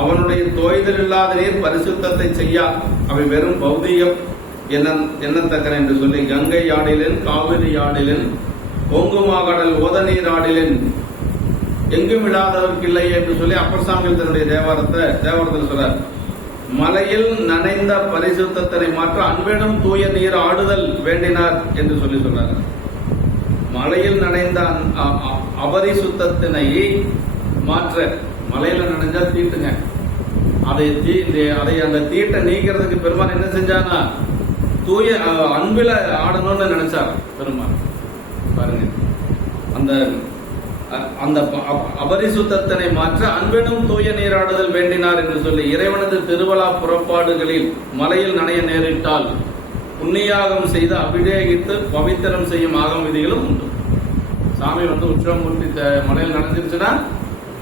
அவனுடைய தோய்தல் இல்லாத நீர் பரிசுத்தத்தை செய்யா, அவை வெறும் பௌதியம் எண்ணத்தக்கன என்று சொல்லி கங்கை யாடிலின் காவிரி யாடிலின் பொங்குமாகடல் ஓத நீர் ஆடிலின் எங்கும் இல்லாதவருக்கு இல்லை என்று சொல்லி அப்பர்சாமிகள் தன்னுடைய தேவாரத்தில் சொல்றார். மலையில் நனைந்த பரிசுத்தனை மாற்ற அன்பெனும் தூய நீர் ஆடுதல் வேண்டினார் என்று சொல்லி சொல்றார். மலையில் நனைந்த அபரிசுத்தத்தினை மாற்ற, மலையில நனைஞ்சா தீட்டுங்க, அதை அந்த தீட்டை நீக்கிறதுக்கு பெருமான் என்ன செஞ்சானா தூய அன்பில ஆடணும்னு நினைச்சார் பெருமான். பாருங்க, அந்த அபரிசுத்தனை மாற்ற அன்பெனும் தூய நீராடுதல் வேண்டினார் என்று சொல்லி இறைவனது திருவிழா புறப்பாடுகளில் மலையில் நனைய நேரிட்டால் புண்ணியாகம் செய்து அபிஷேகித்து பவித்திரம் செய்யும் ஆகம் விதிகளும் உண்டு. சாமி உற்சவமூர்த்தி மலையில் நனைஞ்சிருச்சுன்னா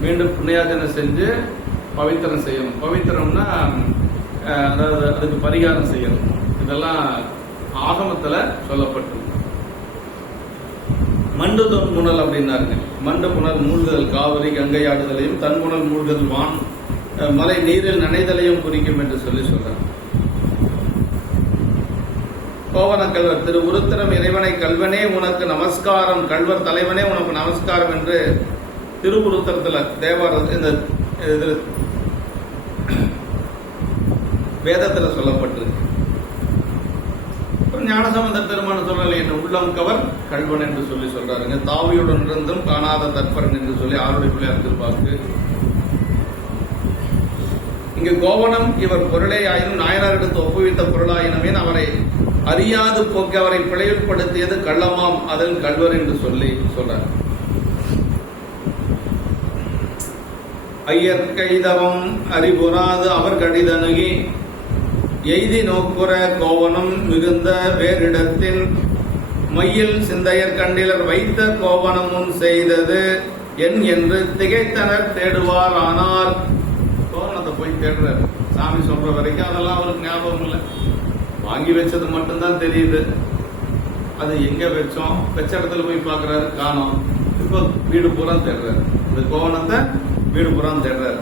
மீண்டும் புண்ணியார்ச்சனை செஞ்சு பவித்திரம் செய்யணும். பவித்திரம்னா அதாவது அதுக்கு பரிகாரம் செய்யணும். இதெல்லாம் ஆகமத்துல சொல்லப்பட்டு மண்டு தொன்முனல் அப்படின்னாருங்க. மண்டு புனல் மூழ்குதல் காவிரி கங்கை ஆடுதலையும் தன்முனல் மூழ்குதல் வான் மலை நீரில் நனைதலையும் குறிக்கும் என்று சொல்லி சொல்றார். கோவன கல்வர் திரு உருத்திரம் இறைவனை கல்வனே உனக்கு நமஸ்காரம், கல்வர் தலைவனே உனக்கு நமஸ்காரம் என்று திருவுருத்திரத்துல தேவார இந்த வேதத்துல சொல்லப்பட்டிருக்கு. ஞானசம்பந்த பெருமான் சொல்லலை என்ற உள்ளம் கவர் கல்வன் என்று சொல்லி சொல்றாருங்க. தாவியுடன் இருந்தும் காணாத தற்பரன் என்று சொல்லி ஆருடைய பிள்ளையார் திருப்பாக்கு. இங்கு கோவணம் இவர் பொருளே ஆயினும் நாயனார் எடுத்து ஒப்புவித்த பொருளாயினமே அவரை அறியாது போக்கி அவரை பிழைப்படுத்தியது கள்ளமாம், அதில் கல்வர் என்று சொல்லி சொல்றார். ஐயர் கைதவம் அறிபுறாது அவர் கடிதணுகி எய்தி நோக்குற கோவனம் மிகுந்த வேறிடத்தின் மையில் சிந்தையர் கண்டிலர் வைத்த கோவனம் முன் செய்தது என் என்று திகைத்தனர் தேடுவார் ஆனார். கோவனத்தை போய் தேடுறாரு. சாமி சொல்ற வரைக்கும் அதெல்லாம் அவருக்கு ஞாபகம் இல்லை. வாங்கி வச்சது மட்டும்தான் தெரியுது. அது எங்க வச்சோம், வச்ச இடத்துல போய் பாக்குறாரு, காணோம். இப்போ வீடு பூரா தேடுறாரு. இந்த கோவனத்தை வீடு பூரா தேடுறாரு.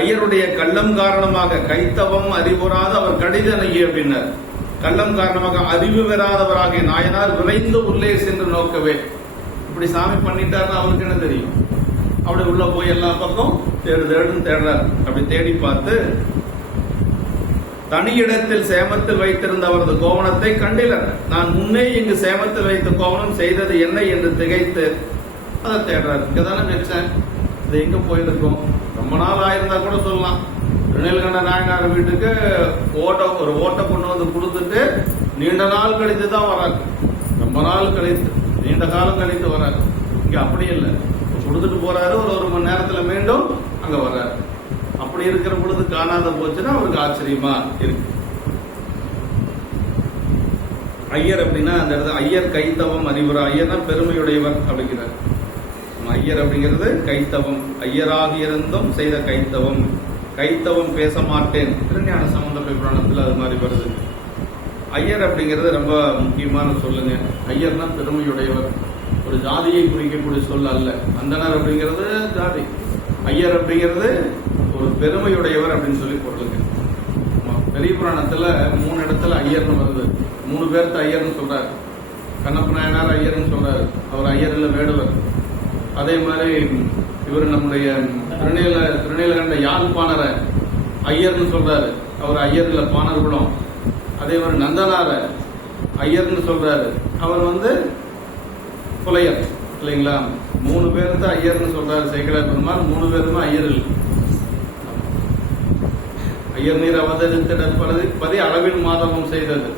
ஐயருடைய கள்ளம் காரணமாக கைத்தவம் அறிவுறாது அவர் கடிதனையே அப்படின்னார். கள்ளம் காரணமாக அறிவு பெறாதவராகிய நாயனார் விரைந்து உள்ளே சென்று நோக்கவே. இப்படி சாமி பண்ணிட்டாருன்னு அவருக்கு என்ன தெரியும்? அப்படி உள்ள போய் எல்லா பக்கம் தேடுன்னு தேடுறார். அப்படி தேடி பார்த்து தனியிடத்தில் சேமத்தில் வைத்திருந்த அவரது கோவணத்தை கண்டிலர். நான் முன்னே இங்கு சேமத்தில் வைத்த கோவணம் செய்தது என்ன என்று திகைத்து அதை தேடுறாரு. இங்கதானே வச்சேன், இது எங்க போயிருக்கும்? ரொம்ப நாள் ஆயிருந்தா கூட சொல்லலாம். திருநெல்கண்ட நாயனார் வீட்டுக்கு ஒரு ஓட்டை கொண்டு வந்து கொடுத்துட்டு நீண்ட நாள் கழித்து தான் வராங்க. ரொம்ப நாள் கழித்து, நீண்ட காலம் கழித்து வராங்க. இங்க அப்படி இல்லை, கொடுத்துட்டு போறாரு, ஒரு மணி நேரத்துல மீண்டும் அங்க வர்றாரு. அப்படி இருக்கிற பொழுது காணாத போச்சுன்னா அவருக்கு ஆச்சரியமா இருக்கு. ஐயர் அப்படின்னா அந்த இடத்துல ஐயர் கைத்தவம் அறிவுரா. ஐயர்னா பெருமையுடையவர் அப்படிங்கிறார். ஐயர் அப்படிங்கிறது கைத்தவம், ஐயராக இருந்தும் செய்த கைத்தவம். கைத்தவம் பேச மாட்டேன், திருஞான சம்பந்த புராணத்தில் அது மாதிரி வருது. ஐயர் அப்படிங்கிறது ரொம்ப முக்கியமான சொல்லுங்க. ஐயர்னா பெருமையுடையவர், ஒரு ஜாதியை குறிக்கக்கூடிய சொல் அல்ல. அந்தனர் அப்படிங்கிறது ஜாதி, ஐயர் அப்படிங்கிறது ஒரு பெருமையுடையவர் அப்படின்னு சொல்லி பொருளுங்க. பெரிய புராணத்துல 3 இடத்துல ஐயர்னு வருது. 3 பேர்த்து ஐயர்னு சொல்றாரு. கண்ணப்ப நாயனார் ஐயர்னு சொல்றாரு, அவர் ஐயர் இல்ல வேடுவர். அதே மாதிரி இவர் நம்முடைய திருநீலகண்ட யாழ்ப்பாணரை ஐயர்னு சொல்றாரு, அவர் ஐயர் இல்ல பாணர் குலம். அதே மாதிரி நந்தனார ஐயர்னு சொல்றாரு, அவர் புலையர் இல்லைங்களா. 3 பேர்த்து ஐயர்னு சொல்றாரு சேக்கிழார் பெருமாள். 3 பேருமே ஐயர் இல்லை. ஐயர் நீர் அவதரித்தபதி அளவில் மாதவம் செய்தது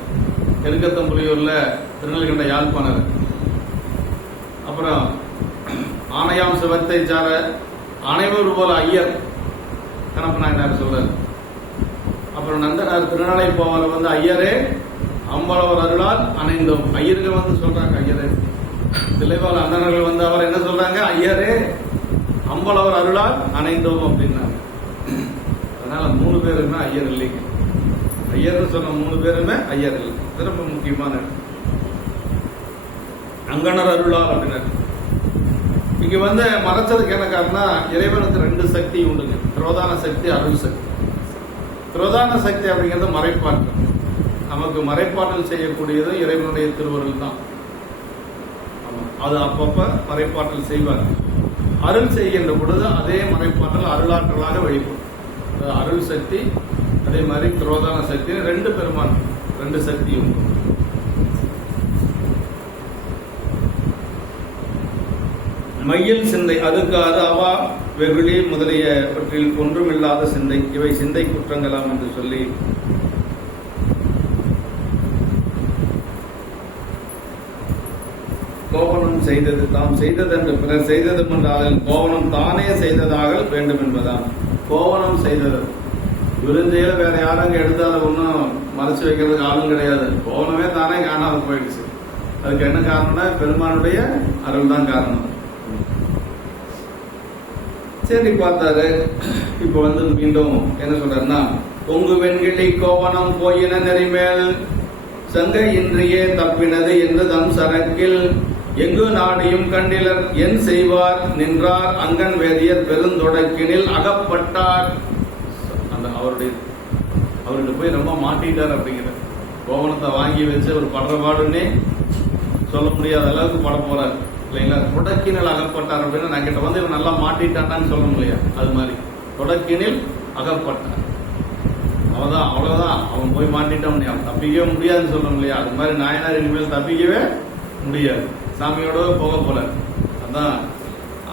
எருக்கத்தம்புலியூர்ல திருநெல்வேலி யாழ்ப்பாணர். அப்புறம் ஆணையாம் சிவத்தை சார அனைவரு போல ஐயர் கணப்ப நாயனார் சொல்றாரு. அப்புறம் நந்தனார் திருநாளை போவார் ஐயரே அம்பலவர் அருளால் அணைந்தோம். ஐயர்கள் சொல்றாங்க ஐயரே. தில்லைவாழ் அந்தனர்கள் அவர் என்ன சொல்றாங்க, ஐயரே அம்பலவர் அருளால் அணைந்தோம் அப்படின்னாங்க. அதனால 3 பேருமே ஐயர் இல்லைங்க. ஐயர்னு சொன்ன 3 பேருமே ஐயர் இல்லை. இது ரொம்ப முக்கியமான அங்கனர் அருளால் அப்படின்னாரு. இங்க மறைச்சதுக்கு என்ன காரணம், இறைவனுக்கு 2 சக்தி உண்டுங்க. பிரதான சக்தி, அருள் சக்தி. பிரதான சக்தி அப்படிங்கிறது மறைப்பாற்றல். நமக்கு மறைப்பாற்றல் செய்யக்கூடியது இறைவனுடைய திருவருள் தான். அது அப்பப்ப மறைப்பாற்றல் செய்வார். அருள் செய்கின்ற பொழுது அதே மறைப்பாற்றல் அருளாற்றலாக வெளிப்படும். அருள் சக்தி அதே மாதிரி பிரதான சக்தி 2 பெருமான், 2 சக்தி உண்டு. மையில் சிந்தை, அதுக்கு அது அவா வெகுளி முதலியவற்றில் ஒன்றுமில்லாத சிந்தை, இவை சிந்தை குற்றங்களாம் என்று சொல்லி கோவனம் செய்தது தாம் செய்ததென்று பிறர் செய்தது என்றால் கோவனம் தானே செய்ததாக வேண்டும் என்பதாம். கோவனம் செய்தது விருந்தையில வேற யாரும் அங்க எடுத்து அதை ஒன்றும் மறைச்சு வைக்கிறதுக்கு ஆளும் கிடையாது. கோவனமே தானே காணாத போயிடுச்சு. அதுக்கு என்ன காரணம்னா பெருமானுடைய அருள் தான் காரணம். சரி பார்த்தாரு. இப்ப மீண்டும் என்ன சொல்றாருன்னா, பொங்கு வெண்கிளி கோவனம் போயின நெறிமேல் சங்கை இன்றியே தப்பினது என்று தம் சரக்கில் எங்கு நாடியும் கண்டிலர் என் செய்வார் நின்றார் அங்கன் வேதியர் பெருந்தொடக்கினில் அகப்பட்டார். அந்த அவர்கிட்ட போய் ரொம்ப மாட்டிட்டார் அப்படிங்கிற கோவனத்தை வாங்கி வச்சு ஒரு படுற பாடுன்னே சொல்ல முடியாத அளவுக்கு பட போறார் இல்லைங்களா. தொடக்கினில் அகப்பட்டார் அப்படின்னா நான் கிட்ட இவன் நல்லா மாட்டிட்டான்னு சொல்ல முடியாது. அது மாதிரி தொடக்கினில் அகப்பட்டார். அவ்வளவுதான் அவன் போய் மாட்டிட்டான், தப்பிக்கவே முடியாதுன்னு சொல்ல முடியாது. அது மாதிரி நாயனார் இனிமேல் தப்பிக்கவே முடியாது, சாமியோட போக போல. அதான்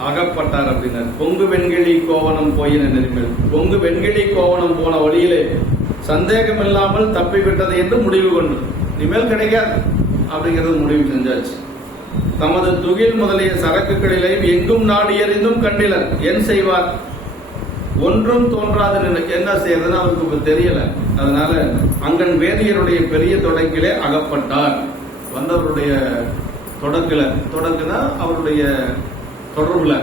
அகப்பட்டார் அப்படின்னாரு. பொங்கு வெண்கிளி கோவனம் போயின நெறிமேல், பொங்கு வெண்கிளி கோவனம் போன வழியிலே சந்தேகம் இல்லாமல் தப்பிவிட்டது என்று முடிவு கொண்டு இனிமேல் கிடைக்காது அப்படிங்கிறது முடிவு செஞ்சாச்சு. தமது துகில் முதலிய சரக்குகளிலேயும் எங்கும் நாடி எறிந்தும் கண்டிலர் என் செய்வார் ஒன்றும் தோன்றாது. என்ன செய்யறதுன்னு அவருக்கு தெரியல. அதனால அங்கன் வேதியருடைய பெரிய தொடக்கிலே அகப்பட்டார். வந்தவருடைய தொடக்குனா அவருடைய தொடர்புல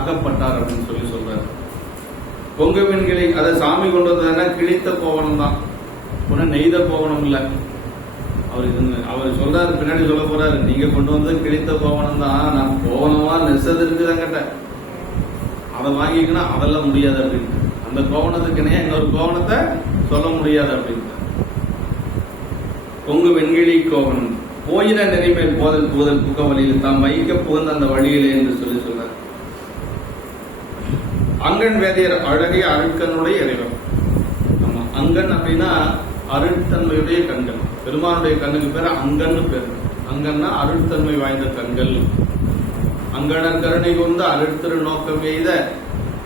அகப்பட்டார் அப்படின்னு சொல்றாரு. பொங்கு வெண்கிளி அதை சாமி கொண்டு வந்ததுன்னா கிழித்த கோவனம் தான், ஒன்னும் நெய்த கோவனம் இல்ல. அவர் சொல்றாரு, பின்னாடி சொல்ல போறாரு, நீங்க கொண்டு வந்தது கிழித்த கோவனம் தான், நான் கோவனமா நெசது இருக்குதாங்கிட்ட அதை வாங்கிக்கணும், அதெல்லாம் முடியாது அப்படின்னு. அந்த கோவணத்துக்குனே இன்னொரு கோவணத்தை சொல்ல முடியாது அப்படின்னு. பொங்கு வெண்கிளி கோவனம் போயின நெறிமேல் போதல் புகுதல் புக வழியில் தாம் வைக்க புகுந்த அந்த வழியிலே என்று சொல்லி சொல்றார். அங்கன் வேதியர் அழகிய அருட்கண்ணுடைய இறைவன். ஆமா, அங்கன் அப்படின்னா அருட்தன்மையுடைய கண்கள். பெருமானுடைய கண்ணுக்கு பேர் அங்கன்னு பேர். அங்கன்னா அருட்தன்மை வாய்ந்த கண்கள். அங்கனர் கருணை கொண்டு அருட்திரு நோக்கம் எய்த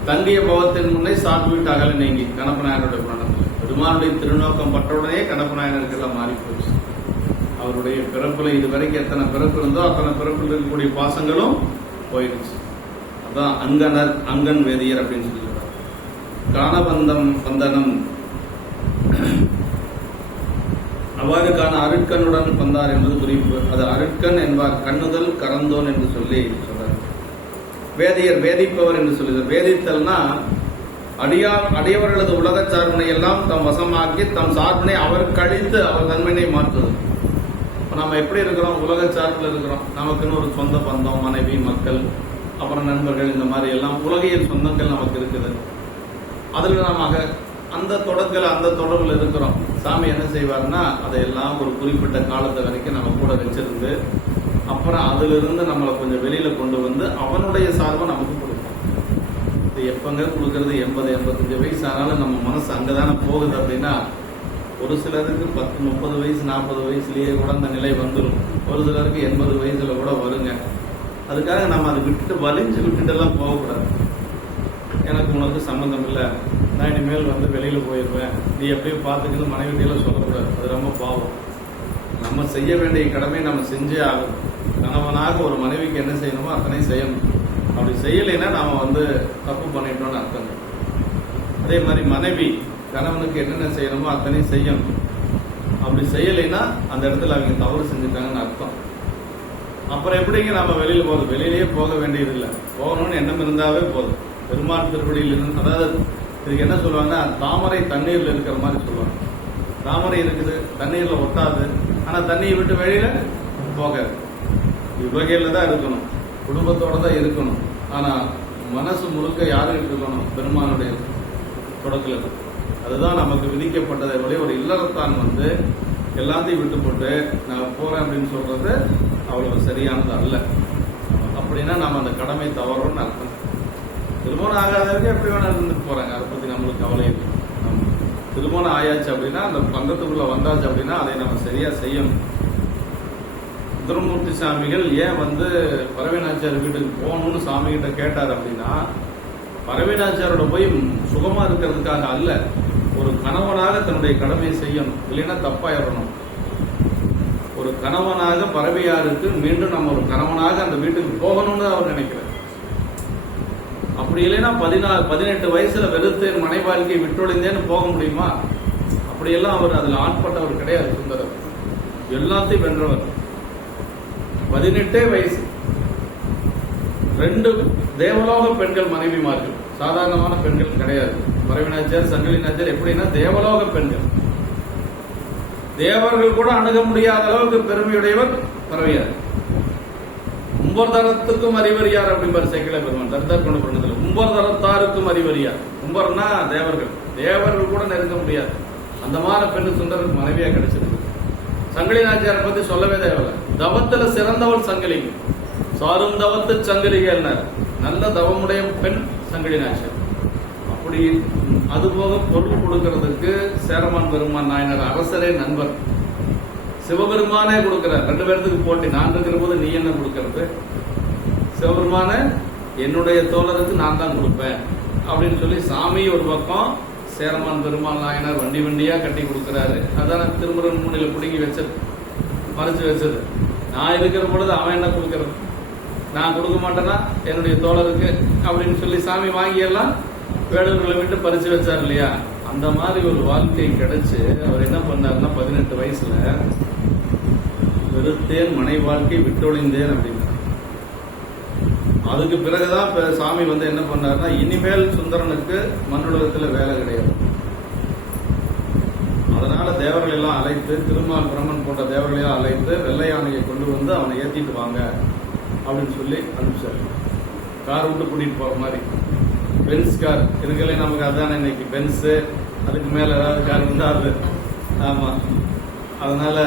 தங்கிய பவத்தின் முன்னே சாப்பிட்டு அகல நீங்கி கணப்ப நாயனருடைய புராணத்தில் பெருமானுடைய திருநோக்கம் பட்டவுடனே கணப்ப நாயனருக்கெல்லாம் மாறி போச்சு. அவருடைய பிறப்புல இதுவரைக்கும் எத்தனை பிறப்பு இருந்தோ அத்தனை பிறப்பில் இருக்கக்கூடிய பாசங்களும் போயிடுச்சு. அதான் அங்கனர் அங்கன் வேதியர் அப்படின்னு சொல்லிடுறார். காணபந்தம் வந்தனம் அவ்வாறுக்கான அருட்கண்ணுடன் வந்தார் என்பது குறிப்பு. அது அருட்கண் என்பார், கண்ணுதல் கறந்தோன் என்று சொல்லி சொல்றார். வேதியர் வேதிப்பவர் என்று சொல்லுது. வேதித்தல்னா அடியவர்களது உலக சார்பினை எல்லாம் தம் வசமாக்கி தம் சார்பினை அவர் கழித்து அவர் தன்மையை மாற்றுது. இப்போ நம்ம எப்படி இருக்கிறோம்? உலக சார்பில் இருக்கிறோம். நமக்குன்னு ஒரு சொந்த பந்தம், மனைவி, மக்கள், அப்புறம் நண்பர்கள், இந்த மாதிரி எல்லாம் உலகியல் சொந்தங்கள் நமக்கு இருக்குது. அதில் நாம அந்த தொடர்பில் இருக்கிறோம். சாமி என்ன செய்வார்னா அதையெல்லாம் ஒரு குறிப்பிட்ட காலத்தை வரைக்கும் நம்ம கூட வச்சிருந்து அப்புறம் அதிலிருந்து நம்மளை கொஞ்சம் வெளியில கொண்டு வந்து அவனுடைய சார்பை நமக்கு கொடுப்போம். இது எப்பங்க கொடுக்கறது? 80-85 வயசு ஆனாலும் நம்ம மனசு அங்கதானே போகுது. அப்படின்னா ஒரு சிலருக்கு 10, 30 வயசு, 40 வயசுலயே கூட அந்த நிலை வந்துடும். ஒரு சிலருக்கு 80 வயசுல கூட வருங்க. அதுக்காக நம்ம அதை விட்டுட்டு எல்லாம் போகக்கூடாது. எனக்கு உனக்கு சம்மந்தம் இல்லை, நான் இனிமேல் வெளியில போயிடுவேன், நீ எப்படியும் பார்த்துக்கிட்டு மனைவியெல்லாம் சொல்லக்கூடாது. அது ரொம்ப பாவம். நம்ம செய்ய வேண்டிய கடமை நம்ம செஞ்சே ஆகணும். கணவனாக ஒரு மனைவிக்கு என்ன செய்யணுமோ அத்தனை செய்யணும். அப்படி செய்யலைன்னா நாம தப்பு பண்ணிட்டோம்னு அர்த்தம். அதே மாதிரி மனைவி கணவனுக்கு என்னென்ன செய்யணுமோ அத்தனையும் செய்யணும். அப்படி செய்யலைன்னா அந்த இடத்துல அவங்க தவறு செஞ்சுட்டாங்கன்னு அர்த்தம். அப்புறம் எப்படிங்க நம்ம வெளியில போகுது? வெளியிலேயே போக வேண்டியதில்லை. போகணும்னு எண்ணம் இருந்தாவே போதும். பெருமாள் திருப்படியில் இருந்து, அதாவது இதுக்கு என்ன சொல்லுவாங்கன்னா தாமரை தண்ணீர்ல இருக்கிற மாதிரி சொல்லுவாங்க. தாமரை இருக்குது, தண்ணீர்ல ஒட்டாது, ஆனா தண்ணியை விட்டு வெளியில போகாது. இவ்வகையில தான் இருக்கணும், குடும்பத்தோட தான் இருக்கணும். ஆனா மனசு முழுக்க யாருக்கு இருக்கணும்? பெருமானுடைய தொடக்கல. அதுதான் நமக்கு விதிக்கப்பட்டதை விட ஒரு இல்லறத்தான் எல்லாத்தையும் விட்டு போட்டு நான் போறேன் அப்படின்னு சொல்றது அவ்வளவு சரியானது அல்ல. அப்படின்னா நம்ம அந்த கடமை தவறோம்னு அர்த்தம். திருமணம் ஆகாதவங்க எப்படி வேணா இருந்துட்டு போறாங்க, அதை பத்தி நம்மளுக்கு கவலை இல்லை. திருமணம் ஆயாச்சு அப்படின்னா அந்த பந்தத்துக்குள்ள வந்தாச்சு அப்படின்னா அதை நம்ம சரியா செய்யணும். திருமூர்த்தி சாமிகள் ஏன் பரவினாச்சார் வீட்டுக்கு போகணும்னு சாமி கிட்ட கேட்டார் அப்படின்னா, பரவினாச்சாரோட போய் சுகமா இருக்கிறதுக்காக அல்ல, ஒரு கணவனாக தன்னுடைய கடமையை செய்யணும். இல்லைன்னா தப்பாயிடணும். ஒரு கணவனாக பரவியாருக்கு மீண்டும் நம்ம ஒரு கணவனாக அந்த வீட்டுக்கு போகணும்னு அவர் நினைக்கிறார். அப்படி இல்லைன்னா 18 வயசுல வெறுத்து என் மனை வாழ்க்கையை விட்டொழிந்தேன்னு போக முடியுமா? அப்படியெல்லாம் அவர் அதுல ஆட்பட்டவர் கிடையாது. சுந்தரர் எல்லாத்தையும் வென்றவர். 18 வயசு 2 தேவலோக பெண்கள் மனைவிமார்கள், சாதாரணமான பெண்கள் கிடையாது. பரவினாச்சார், சங்கிலினாச்சார் எப்படின்னா தேவலோக பெண்கள். தேவர்கள் கூட அணுக முடியாத அளவுக்கு பெருமையுடையவர் பரவியார். உம்பர்தரத்துக்கும் அறிவறியார் அப்படிங்கிற சேக்கிழ பெருமான் தர்தார் கொண்டு பண்ணதில்லை. உம்பர்தரத்தாருக்கும் அறிவறியார். உம்பர்னா தேவர்கள் கூட நெருங்க முடியாது. அந்த மாதிரி பெண்ணு சுந்தருக்கு மனைவியா கிடைச்சிருக்கு. சங்கிலி நாச்சியாரை பத்தி சொல்லவே தேவையில்லை. தவத்துல சிறந்தவள் சங்கிலிங்க. சாரும் தவத்து சங்கிலிகள், நல்ல தவமுடைய பெண் சங்கிலி நாச்சியார். அப்படி அதுபோக பொருள் கொடுக்கறதுக்கு சேரமான் பெருமான் நாயனார் அரசரே நண்பர். சிவபெருமானே கொடுக்கிறார். 2 பேருக்கு போட்டி. நான் இருக்கிற போது நீ என்ன கொடுக்கறது? சிவபெருமான என்னுடைய தோழருக்கு நான் தான் கொடுப்பேன் அப்படின்னு சொல்லி சாமி ஒரு பக்கம், சேரமான் பெருமாள் நாயனார் வண்டியா கட்டி கொடுக்கிறாரு. அதான் திருமுருகன் முன்னில பிடுங்கி வச்சது, மறைச்சு வச்சது. நான் இருக்கிற பொழுது அவன் என்ன கொடுக்கறது? நான் கொடுக்க மாட்டேன்னா என்னுடைய தோழருக்கு அப்படின்னு சொல்லி சாமி வாங்கி எல்லாம் வேடர்களை விட்டு பறிச்சு வச்சார் இல்லையா? அந்த மாதிரி ஒரு வாழ்க்கை கிடைச்சு அவர் என்ன பண்ணாருன்னா 18 வயசுல வெறுத்தேன் மனை வாழ்க்கை விட்டொழிந்தேன் அப்படின்னா. அதுக்கு பிறகுதான் சாமி என்ன பண்ணாருன்னா, இனிமேல் சுந்தரனுக்கு மண்ணுலகத்துல வேலை கிடையாது. அதனால தேவர்கள் எல்லாம் அழைத்து, திருமால் பிரம்மன் போன்ற தேவர்கள் எல்லாம் அழைத்து வெள்ளை யானையை கொண்டு அவனை ஏத்திட்டு வாங்க அப்படின்னு சொல்லி அனுப்பிச்சார். கார் விட்டு கூட்டிட்டு போற மாதிரி. பென்ஸ் கார் இருக்கல, நமக்கு அதுதானே இன்னைக்கு பென்ஸ். அதுக்கு மேல ஏதாவது கார் இருந்தா அது. ஆமா, அதனால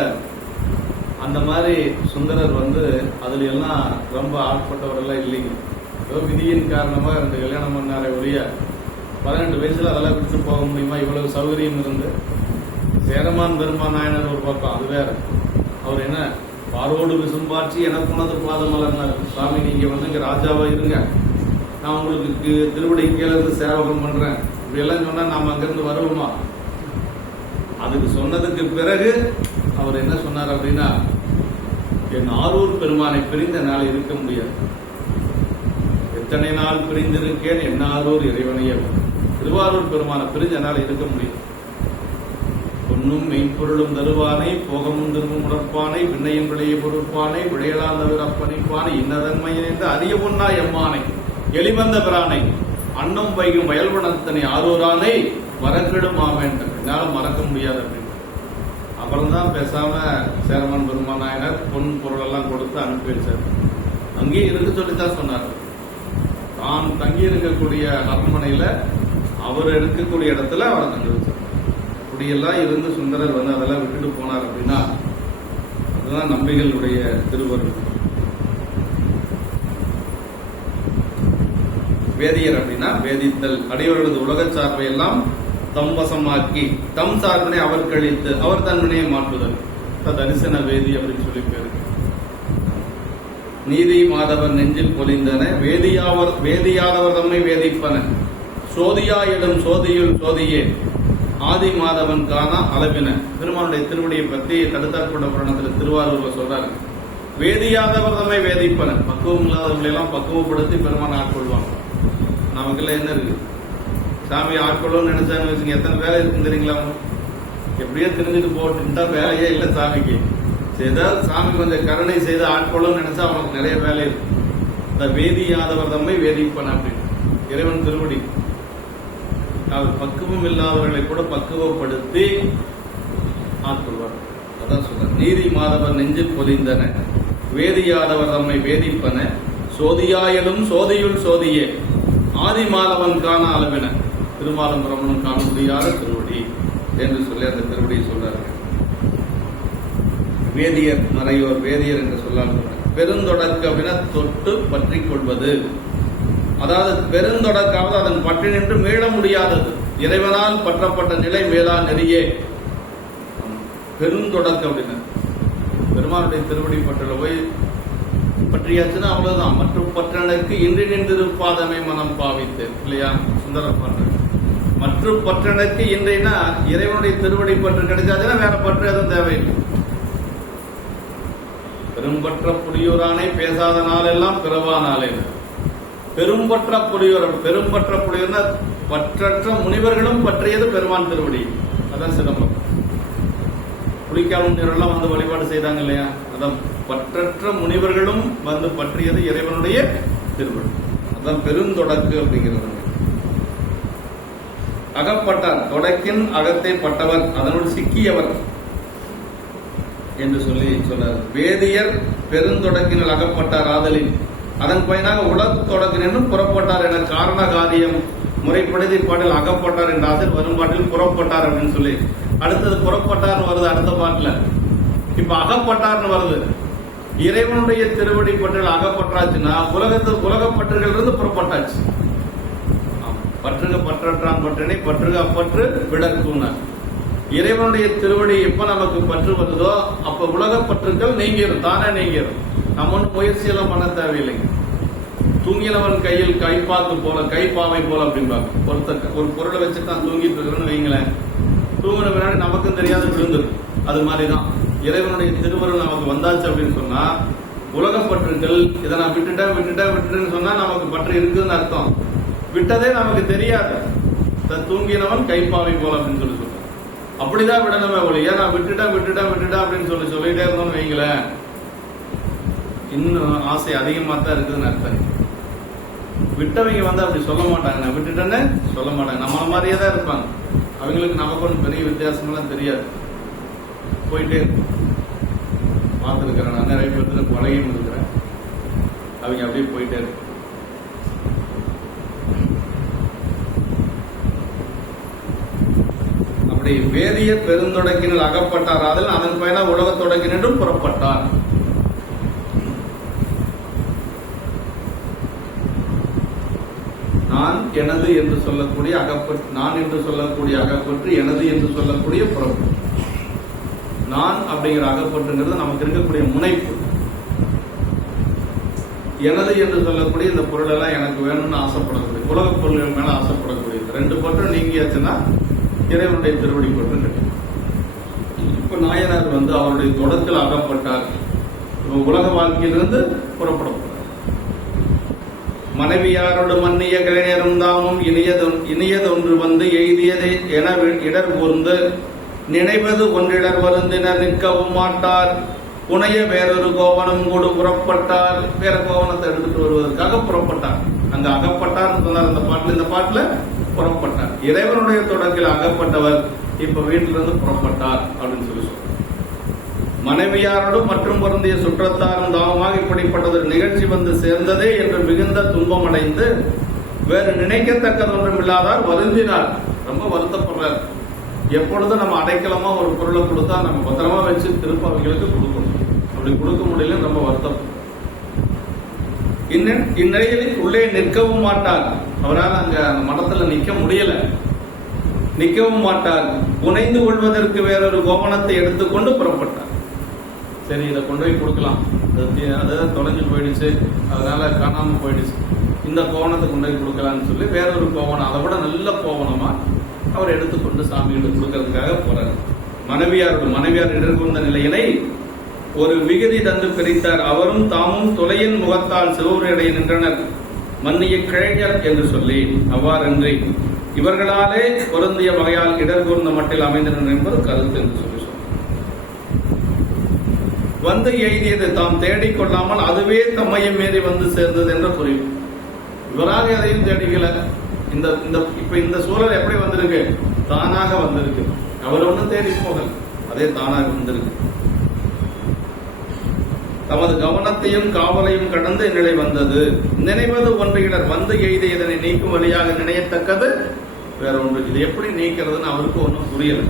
அந்த மாதிரி சுந்தரர் அதுல எல்லாம் ரொம்ப ஆட்பட்டவரெல்லாம் இல்லைங்க. ஏதோ விதியின் காரணமா 2 கல்யாணம் பண்ணாரே ஒழிய 18 வயசுல அதெல்லாம் விட்டு போக முடியுமா? இவ்வளவு சௌகரியம் இருந்து. சேரமான் பெருமான் நாயனர் ஒரு பக்கம், அது வேற. அவர் என்ன பாரோடு விசும்பாட்சி எனக்கு உனது பாதமலர்னார். சுவாமி நீங்க இங்க ராஜாவா இருங்க, நான் உங்களுக்கு திருவடி கீழ இருந்து சேவகம் பண்றேன் இப்படி எல்லாம் சொன்னா நாம அங்கிருந்து வருவோமா? அதுக்கு சொன்னதுக்கு பிறகு அவர் என்ன சொன்னார் அப்படின்னா, என் ஆரூர் பெருமானை பிரிந்த நாள் இருக்க முடியாது. எத்தனை நாள் பிரிந்திருக்கேன் என் ஆரூர் இறைவனையே. திருவாரூர் பெருமானை பிரிஞ்ச நாள் இருக்க முடியாது. பொன்னும் மெய்ப்பொருளும் தருவானை, போகமும் திரும்பும் உடற்பானை, விண்ணையும் விளைய பொறுப்பானை, விளையலால் தவிர அப்பணிப்பானை, இன்னதன்மையின் என்று அரிய பொன்னா எம்மானை எளிவந்த பிரானை அன்னம் வைகும் வயல்வனத்தனை ஆரூரானை மறக்கிடும் ஆவேன், என்னால மறக்க முடியாது அப்படின்னு. அப்புறம் தான் பேசாம சேரமான் பெருமான் நாயனர் பொன் பொருள் எல்லாம் கொடுத்து அனுப்பி வச்சார். அங்கேயே இருந்து சொல்லித்தான் சொன்னார். தான் தங்கி இருக்கக்கூடிய அரண்மனையில அவர் இருக்கக்கூடிய இடத்துல அவரை தங்கி வச்சார். அப்படியெல்லாம் இருந்து சுந்தரர் வந்து அதெல்லாம் விட்டுட்டு போனார் அப்படின்னா அதுதான் நம்பிகளுடைய திருவருள். வேதியர் அப்படின்னா வேதித்தல், அடியவர்களது உலக சார்பை எல்லாம் தம் வசமாக்கி தம் சார்பினை அவர் கழித்து அவர் தன்மையை மாற்றுதல், தரிசன வேதி அப்படின்னு சொல்லி பேரு. நீதி மாதவர் நெஞ்சில் பொலிந்தன வேதியாதவர் தம்மை வேதிப்பன சோதியா எடும் சோதியுள் சோதியே ஆதி மாதவன் காணா அளவின. பெருமானுடைய திருவடியை பற்றி தடுத்தாட்கொண்ட புராணத்தில் திருவாரூர்ல சொல்றாரு. வேதியாதவர் தம்மை வேதிப்பன, பக்குவம் இல்லாதவர்களை எல்லாம் பக்குவப்படுத்தி பெருமான் ஆட்கொள்வாங்க. நமக்கெல்லாம் என்ன இருக்கு, சாமி ஆட்கொள்ளணும்னு நினைச்சான்னு வச்சுங்க, எத்தனை வேலை இருக்குன்னு தெரியுங்களா? எப்படியோ தெரிஞ்சுட்டு போட்டுட்டா வேலையே இல்லை சாமிக்கு. ஏதாவது சாமி கொஞ்சம் கருணை செய்து ஆட்கொள்ளணும்னு நினைச்சா அவனுக்கு நிறைய வேலை இருக்கு. இந்த வேதியாதவர் தம்மை வேதிப்பன அப்படின்னு இறைவன் திருவடி. அவர் பக்குவம் இல்லாதவர்களை கூட பக்குவப்படுத்தி ஆட்கொள்வார். அதான் சொல்ற, நீதி மாதவர் நெஞ்சில் பொதிந்தன வேதியாதவர் தம்மை வேதிப்பன சோதியாயலும் சோதியுள் சோதியே ஆதி மாதவன் காண அளவின. திருமாலும் பிரமணம் காண முடியாத திருவடி என்று சொல்லி அந்த திருவடியை சொல்றார்கள். வேதியர் மறையோர், வேதியர் என்று சொல்லால் பெருந்தொடர்க்கு அப்படின்னா தொட்டு பற்றி கொள்வது. அதாவது பெருந்தொடர்க்காவது அதன் பற்றி நின்று மீள முடியாதது, இறைவனால் பற்றப்பட்ட நிலை மேலா நெறியே. பெருந்தொடர்க்கு அப்படின்னா பெருமானுடைய திருவடி பற்றில போய் பற்றியாச்சுன்னா அவ்வளவுதான். மற்றும் பற்றனுக்கு இன்றி நின்றிருப்பாதமை மனம் பாவித்து இல்லையா சுந்தரர் பற்று. மற்றும் பற்றனுக்கு இன்றைனா இறைவனுடைய திருவடி பற்று கிடைச்சாச்சுன்னா வேற பற்று எதுவும் தேவையில்லை. பெரும்பற்ற புலியூரானே பேசாத நாளெல்லாம் பிறவா நாளே. பெரும்பற்ற புலியூர், பெரும்பற்ற புலியூர்னா பற்றற்ற முனிவர்களும் பற்றியது பெருமான் திருவடி. அதான் சிதம்பரம். புலிக்கால் முனிவரெல்லாம் வந்து வழிபாடு செய்தாங்க இல்லையா, அதான் பற்றற்ற முனிவர்களும் வந்து பற்றியது இறைவனுடைய திருவடி. அதான் பெருந்தொடக்கு அப்படிங்கிறது. அகப்பட்டார், தொடக்கின் அகத்தை பட்டவர், அதனுள் சிக்கியவர் என்று சொல்லி சொன்னார். வேதியர் பெருந்தொடக்கினால் அகப்பட்டார் ஆதலின் அதன் பயனாக உலக தொடக்கினும் புறப்பட்டார் என காரண காரியம் முறைப்படுத்தி பாட்டில் அகப்பட்டார் என்ற ஆசிரியர் வரும் பாட்டில் புறப்பட்டார் அப்படின்னு சொல்லி அடுத்தது புறப்பட்டார்னு வருது அடுத்த பாட்டுல. இப்ப அகப்பட்டார்னு வருது. இறைவனுடைய திருவடி பற்றில் அகப்பட்டாச்சுன்னா உலகப்பற்றுகள் இருந்து புறப்பட்டாச்சு. பற்றுக பற்றற்றான் பற்றினை பற்றுக அப்பற்று விடக்குனார். இறைவனுடைய திருவடி எப்ப நமக்கு பற்று வருதோ அப்ப உலகப்பற்றுக்கள் நீங்கிடும், தானே நீங்கிடும். நம்ம ஒன்றும் முயற்சியெல்லாம் பண்ண தேவையில்லைங்க. தூங்கினவன் கையில் கைப்பாக்கு போல கைப்பாவை போல அப்படின்பாங்க. ஒரு பொருளை வச்சுட்டு நான் தூங்கிட்டு இருக்கிறேன்னு வைங்களேன், தூங்கின பின்னாடி நமக்கும் தெரியாது விழுந்துடும். அது மாதிரிதான் இறைவனுடைய திருவருள் நமக்கு வந்தாச்சு அப்படின்னு சொன்னா உலகப்பற்றுக்கள் இதை நான் விட்டுட்டேன்னு சொன்னா நமக்கு பற்று இருக்குதுன்னு அர்த்தம். விட்டதே நமக்கு தெரியாது. தூங்கினவன் கைப்பாவை போல அப்படின்னு சொல்லி சொல்றேன். அப்படிதான் விடணுமே ஒழிய நான் விட்டுட்டேன் அப்படின்னு சொல்லிட்டே இருந்தோம்னு வைங்களேன், இன்னும் ஆசை அதிகமா தான் இருக்குதுன்னு அர்த்தம். விட்டவங்க வந்து அப்படி சொல்ல மாட்டாங்க, நான் விட்டுட்டேன்னு சொல்ல மாட்டாங்க. நம்மள மாதிரியே தான் இருப்பாங்க. அவங்களுக்கு நமக்கு ஒன்றும் பெரிய வித்தியாசமெல்லாம் தெரியாது. போயிட்டே பார்த்துருக்கிறேன், நான் நிறைய பேருக்கு பழகியும் இருக்கிறேன். அவங்க அப்படியே போயிட்டே இருக்கு. அப்படி வேதியர் பெருந்தொடக்கினில் அகப்பட்டார் அதில் அதன் பயனா உலக தொடக்கினும் புறப்பட்டார். நான் எனது என்று சொல்லக்கூடிய அகப்பற்று, நான் என்று சொல்லக்கூடிய அகப்பற்று, எனது என்று சொல்லக்கூடிய புறப்பற்று. நான் அப்படிங்கிற அகப்பற்றுங்கிறது நமக்கு இருக்கக்கூடிய முனைப்பு. எனது என்று சொல்லக்கூடிய இந்த பொருள் எல்லாம் எனக்கு வேணும்னு ஆசைப்படக்கூடிய உலக பொருள்கள் மேல ஆசைப்படக்கூடியது. ரெண்டு பற்று நீங்கியாச்சுன்னா இறைவனுடைய திருவடி பற்று கிடைக்கும். இப்ப நாயனார் வந்து அவருடைய தொடத்தில் அகப்பட்டார். உலக வாழ்க்கையிலிருந்து புறப்படப்பட்டார். மனைவியாரோடு மன்னிய கலைஞரும் தாமும் இனியதொன்று வந்து எய்தியதை என இடர் கூர்ந்து நினைவது ஒன்றிடர் வருந்தினர் நிற்கவும் மாட்டார். புனைய வேறொரு கோவனம் கூட புறப்பட்டார். வேற கோவனத்தை எடுத்துட்டு வருவதற்காக புறப்பட்டார். அங்க அகப்பட்டார் சொன்னார் அந்த பாட்டுல. இந்த பாட்டுல புறப்பட்டார். இறைவனுடைய தொடக்கில் அகப்பட்டவர் இப்ப வீட்டில இருந்து புறப்பட்டார் அப்படின்னு சொல்லி சொல்றார். மனைவியாரோடும் மற்றும் பொருந்திய சுற்றத்தாரும் தாமமாக இப்படிப்பட்டது நிகழ்ச்சி வந்து சேர்ந்ததே என்று மிகுந்த துன்பம் அடைந்து வேறு நினைக்கத்தக்கது ஒன்றும் இல்லாதார் வருந்தினார். ரொம்ப வருத்தப்படுறார். எப்பொழுதும் நம்ம அடைக்கலமா ஒரு பொருளை கொடுத்தா நம்ம பத்திரமா வச்சு திருப்ப அவங்களுக்கு கொடுக்கணும். அப்படி கொடுக்க முடியல, ரொம்ப வருத்தம். இந்நிலையில் உள்ளே நிற்கவும் மாட்டார். அவரால் அங்க அந்த மடத்துல நிக்க முடியல, நிற்கவும் மாட்டார். புனைந்து கொள்வதற்கு வேறொரு கோவணத்தை எடுத்துக்கொண்டு புறப்பட்டார். சரி, இதை கொண்டு போய் கொடுக்கலாம், அது தொலைஞ்சு போயிடுச்சு, அதனால காணாம போயிடுச்சு, இந்த கோவணத்தை கொண்டு போய் கொடுக்கலான்னு சொல்லி வேறொரு கோவணம், அதை விட நல்ல கோவணமா அவர் எடுத்துக்கொண்டு சாமிகிட்ட கொடுக்கறதுக்காக போறார். மனைவியார் எதிர்கொண்ட நிலையினை ஒரு விகுதி தந்து பிரித்தார். அவரும் தாமும் தொலையின் முகத்தால் சிவருடைய நின்றனர். மன்னிய கிழைஞர் என்று சொல்லி அவ்வாறன்றி இவர்களாலே பொருந்திய வகையால் இடர்கூர்ந்த மட்டில் அமைந்தனர் என்பது கருத்து என்று சொல்லி வந்து எய்தியது தாம் தேடிக்கொள்ளாமல் அதுவே தம்மையும் மீறி வந்து சேர்ந்தது என்ற புரிவு. இவராக எதையும் தேடிக்கல. இப்ப இந்த சூழல் எப்படி வந்திருக்கு? தானாக வந்திருக்கு. அவர் ஒன்றும் தேடி போகல, அதே தானாக வந்திருக்கு. தமது கவனத்தையும் காவலையும் கடந்து இந்நிலை வந்தது. நினைவது ஒன்றுகிடர் வந்து எய்த இதனை நீக்கும் வழியாக நினையத்தக்கது வேற ஒன்று. இது எப்படி நீக்கிறதுன்னு அவருக்கு ஒன்றும் புரியல.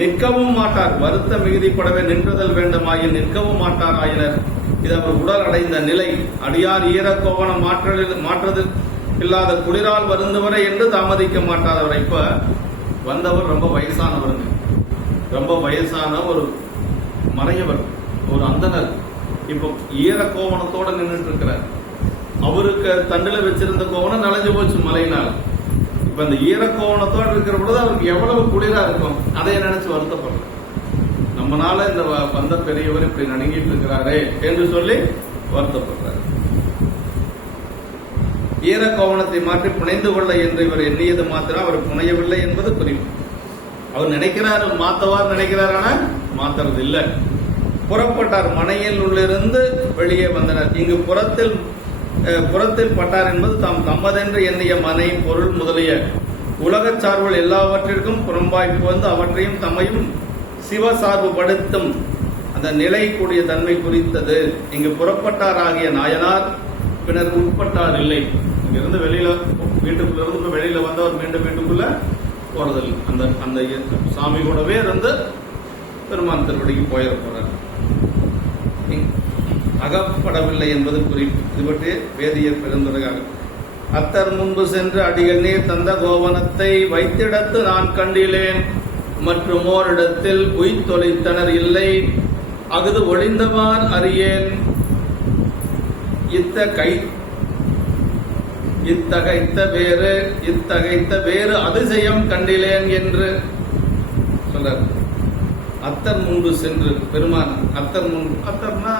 நிற்கவும் மாட்டார். வருத்த மிகுதிப்படவே நின்றதல் வேண்டுமாயின் நிற்கவும் மாட்டார் ஆயினர். இது அவர் உடல் அடைந்த நிலை. அடியார் ஈரக்கோவனம் மாற்றது இல்லாத குளிரால் வருந்தவரை என்று தாமதிக்க மாட்டாதவர். இப்ப வந்தவர் ரொம்ப வயசானவருங்க, ரொம்ப வயசான ஒரு மறையவர், ஒரு அந்தனர். இப்போ ஈர கோவணத்தோட நின்றுட்டு இருக்கிறார். அவருக்கு தண்டுல வச்சிருந்த கோவணம் நனைஞ்சு போச்சு மழையினால். இப்ப இந்த ஈர கோவணத்தோடு இருக்கிற பொழுது அவருக்கு எவ்வளவு குளிரா இருக்கும், அதை நினைச்சு வருத்தப்படுற. நம்மளால இந்த வந்த பெரியவர் இப்படி நடுங்கிட்டு இருக்கிறாரே என்று சொல்லி வருத்தப்படுறார். ஈர கோவணத்தை மாற்றி புனைந்து கொள்ள என்று இவர் எண்ணியது மாத்திரம் அவர் புனையவில்லை என்பது குறிப்பு. அவர் நினைக்கிறார், மாத்தவார் நினைக்கிறார், ஆனா மாத்துறது இல்லை. புறப்பட்டார். மனையில் உள்ளிருந்து வெளியே வந்தனர். இங்கு புறத்தில் பட்டார் என்பது தாம் தம்மதென்று எண்ணிய மனை, பொருள் முதலிய உலக சார்புகள் எல்லாவற்றிற்கும் புறம்பாய் புகுந்து அவற்றையும் தம்மையும் சிவ சார்பு படுத்தும் அந்த நிலை கூடிய தன்மை குறித்தது. இங்கு புறப்பட்டார் ஆகிய நாயனார் பின்னர் உட்பட்டார் இல்லை. இங்கிருந்து வெளியில வீட்டுக்குள்ள இருந்து வெளியில வந்தவர் மீண்டும் வீட்டுக்குள்ள போறதில்லை. அந்த சாமி கூடவே இருந்து பெருமான் திருவடிக்கு போயிட போறார். அகப்படவில்லை என்பது குறிப்பு. இது பற்றி வேதியர் பெருந்துரையாக அத்தர் முன்பு சென்று அடிகள் நீர் தந்த கோவனத்தை வைத்திடத்து நான் கண்டிலேன். மற்றும் ஓரிடத்தில் உய்தொலைத்தனர் இல்லை. அகுது ஒளிந்தவார் அறியேன். இத்தகைத்த வேறு அதிசயம் கண்டிலேன் என்று சொல்றார். அத்தர் முன்பு சென்று பெருமான் அத்தர்னா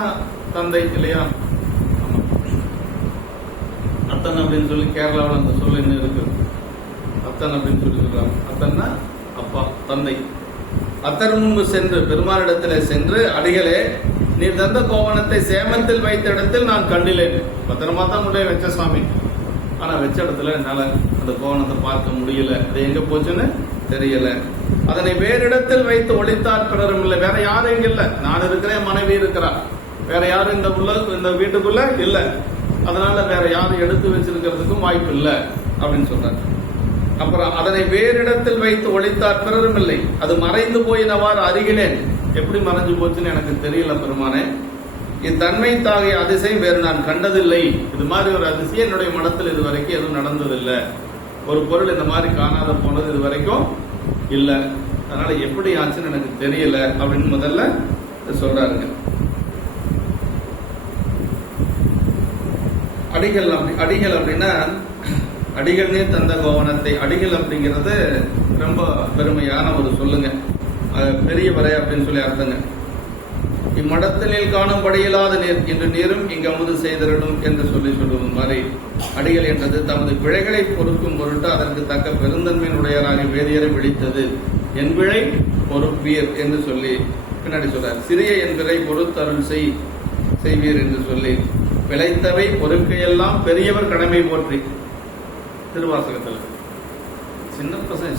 தந்தை இல்லையா? அத்தன் அப்படின்னு சொல்லி கேரளாவில் அந்த சொல்ல என்ன இருக்கு? அத்தன் அப்படின்னு சொல்லி சொல்றாங்க. அத்தன்னா அப்பா, தந்தை. அத்தர் முன்பு சென்று பெருமானிடத்தில் சென்று அடிகளே நீர் தந்த கோவணத்தை சேமத்தில் வைத்த இடத்தில் நான் கண்டிலேன். பத்திரமா தான் முன்னாடி வச்ச சாமி, ஆனா வச்ச இடத்துல என்னால அந்த கோவணத்தை பார்க்க முடியல. அது எங்க போச்சுன்னு தெரியல. அதனை வேறு இடத்தில் வைத்து ஒளித்தார் பிறரும் இல்லை. வேற யாரும் இங்க இல்ல. நான் இருக்கிறேன், மனைவி இருக்கிறா. வேற யாரும் இந்த வீட்டுக்குள்ள இல்ல. அதனால வேற யாரும் எடுத்து வச்சிருக்கிறதுக்கும் வாய்ப்பு இல்லை அப்படின்னு சொல்றாங்க. அப்புறம் அதனை வேறு இடத்தில் வைத்து ஒளித்தார் பிறரும் இல்லை. அது மறைந்து போயினவாறு அருகிலேன். எப்படி மறைஞ்சு போச்சுன்னு எனக்கு தெரியல பெருமானே. இத்தன்மை தாகிய அதிசயம் வேறு நான் கண்டதில்லை. இது மாதிரி ஒரு அதிசயம் என்னுடைய மனத்தில் இது வரைக்கும் எதுவும் நடந்ததில்லை. ஒரு பொருள் இந்த மாதிரி காணாத போனது இது வரைக்கும் இல்லை. அதனால எப்படி ஆச்சுன்னு எனக்கு தெரியல அப்படின்னு முதல்ல சொல்றாருங்க. அடிகள் அப்படின்னா அடிகளே தந்த கோவணத்தை. அடிகள் அப்படிங்கிறது ரொம்ப பெருமையான ஒரு சொல்லுங்க. பெரிய வரை அப்படின்னு சொல்லி அர்த்தங்க. இம்மடத்தினில் காணும்படியில்லாத நீர் இன்று நீரும் இங்கு அமுது செய்திடணும் என்று சொல்லுவது மாதிரி அடிகள் என்றது தமது பிழைகளை பொறுக்கும் பொருட்டு அதற்கு தக்க பெருந்தன்மையினுடையராக வேதியரை விழித்தது. என் பிழை பொறுப்பீர் என்று சொல்லி பின்னாடி சொல்றார். சிறிய என்பதை பொறுத்தருள் செய்வீர் என்று சொல்லி பிழைத்தவை பொறுக்கையெல்லாம் பெரியவர் கடமை போற்றி. திருவாசகத்தில்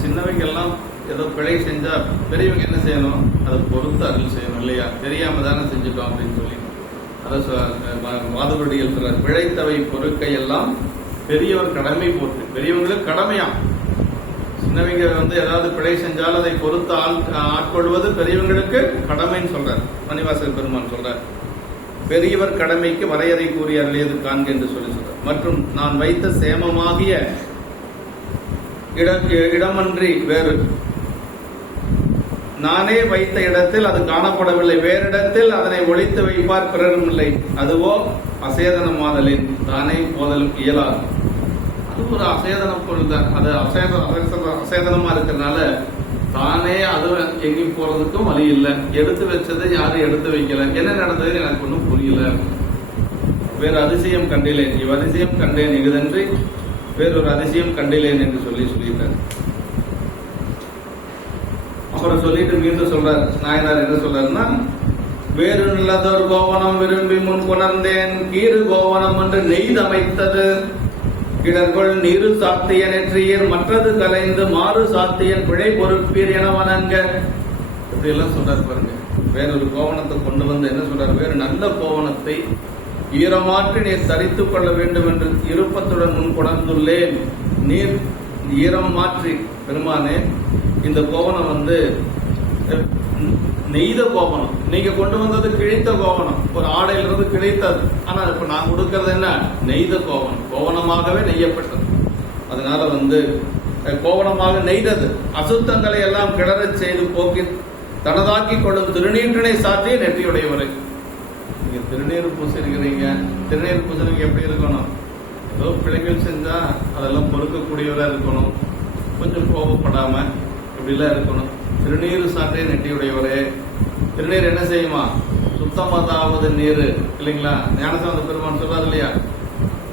சின்னவைக்கெல்லாம் ஏதோ பிழை செஞ்சா பெரியவங்க என்ன செய்யணும்? அதை பொறுத்து அருள் செய்யணும் இல்லையா? தெரியாம தானே செஞ்சுட்டோம் அப்படின்னு சொல்லி அதை வாதுபடிகள் சொல்றார். பிழைத்தவை பொறுக்கையெல்லாம் பெரியவர் கடமை போற்றி. பெரியவங்களுக்கு கடமையா. சின்னவங்க ஏதாவது பிழை செஞ்சால் அதை பொறுத்து ஆட்கொள்வது பெரியவங்களுக்கு கடமைன்னு சொல்றார் மணிவாசகர் பெருமான் சொல்றார். பெரியவர் கடமைக்கு வரையறை கூறி அருளியது காண்க என்று சொல்லி சொல்றார். மற்றும் நான் வைத்த சேமமாகிய இடமன்றி வேறு, நானே வைத்த இடத்தில் அது காணப்படவில்லை, வேறிடத்தில் அதனை ஒழித்து வைப்பார் பிறரும் இல்லை. அதுவோ அசேதனமாதலின் தானே போதலும் இயலாது. அது ஒரு அசேதன பொருள் தான். அது அசேதனமா இருக்கிறதுனால தானே அது எங்கேயும் போறதுக்கும் வழி இல்லை. எடுத்து வச்சதை யாரும் எடுத்து வைக்கல. என்ன நடந்தது எனக்கு ஒன்றும் புரியல. வேறு அதிசயம் கண்டிலேன், இவ் அதிசயம் கண்டேன் இதுதன்றி வேறொரு அதிசயம் கண்டிலேன் என்று சொல்லிட்டார். அப்புறம் சொல்லிட்டு மீண்டும் சொல்றார் நாயனார். என்ன சொல்றாருன்னா, வேறு நல்லதொரு கோவனம் விரும்பி முன் கொணர்ந்தேன், கீறு கோவனம் என்று நெய்தமைத்தது கிடர்கொள் நீரு சாத்திய நெற்றியர் மற்றது கலைந்து மாறு சாத்தியன் பிழை பொறுப்பீர் என வணங்க. இப்படி எல்லாம் சொல்றாரு பாருங்க. வேறொரு கோவணத்தை கொண்டு வந்து என்ன சொல்றாரு? வேறு நல்ல கோவணத்தை ஈரமாற்றி நீர் தரித்துக் கொள்ள வேண்டும் என்று இருப்பத்துடன் முன் கொணர்ந்துள்ளேன். நீர் ஈரம் மாற்றி பெருமானே, இந்த கோவணம் நெய்த கோவணம். நீங்க கொண்டு வந்தது கிழித்த கோவணம், ஒரு ஆடையிலிருந்து கிழித்தது. ஆனா இப்ப நான் கொடுக்கறது என்ன? நெய்த கோவணம், கோவணமாகவே நெய்யப்பட்டது. அதனால கோவணமாக நெய்தது அசுத்தங்களை எல்லாம் கிளறச் செய்து போக்கி தனதாக்கி கொள்ளும் திருநீற்றினை சாற்றி நெற்றியுடையவரை. நீங்க திருநீர் பூசிருக்கிறீங்க. திருநீர் பூசலுக்கு எப்படி இருக்கணும்? ஏதோ பிழைகள் செஞ்சா அதெல்லாம் பொறுக்கக்கூடியவரா இருக்கணும், கொஞ்சம் கோபப்படாம இப்படிலாம் இருக்கணும். திருநீர் சாற்றிய நெட்டியுடையவரே. திருநீர் என்ன செய்யுமா? சுத்தமதாவது நீர் இல்லைங்களா? ஞானசம்பந்த பெருமான் சொல்றாரு இல்லையா?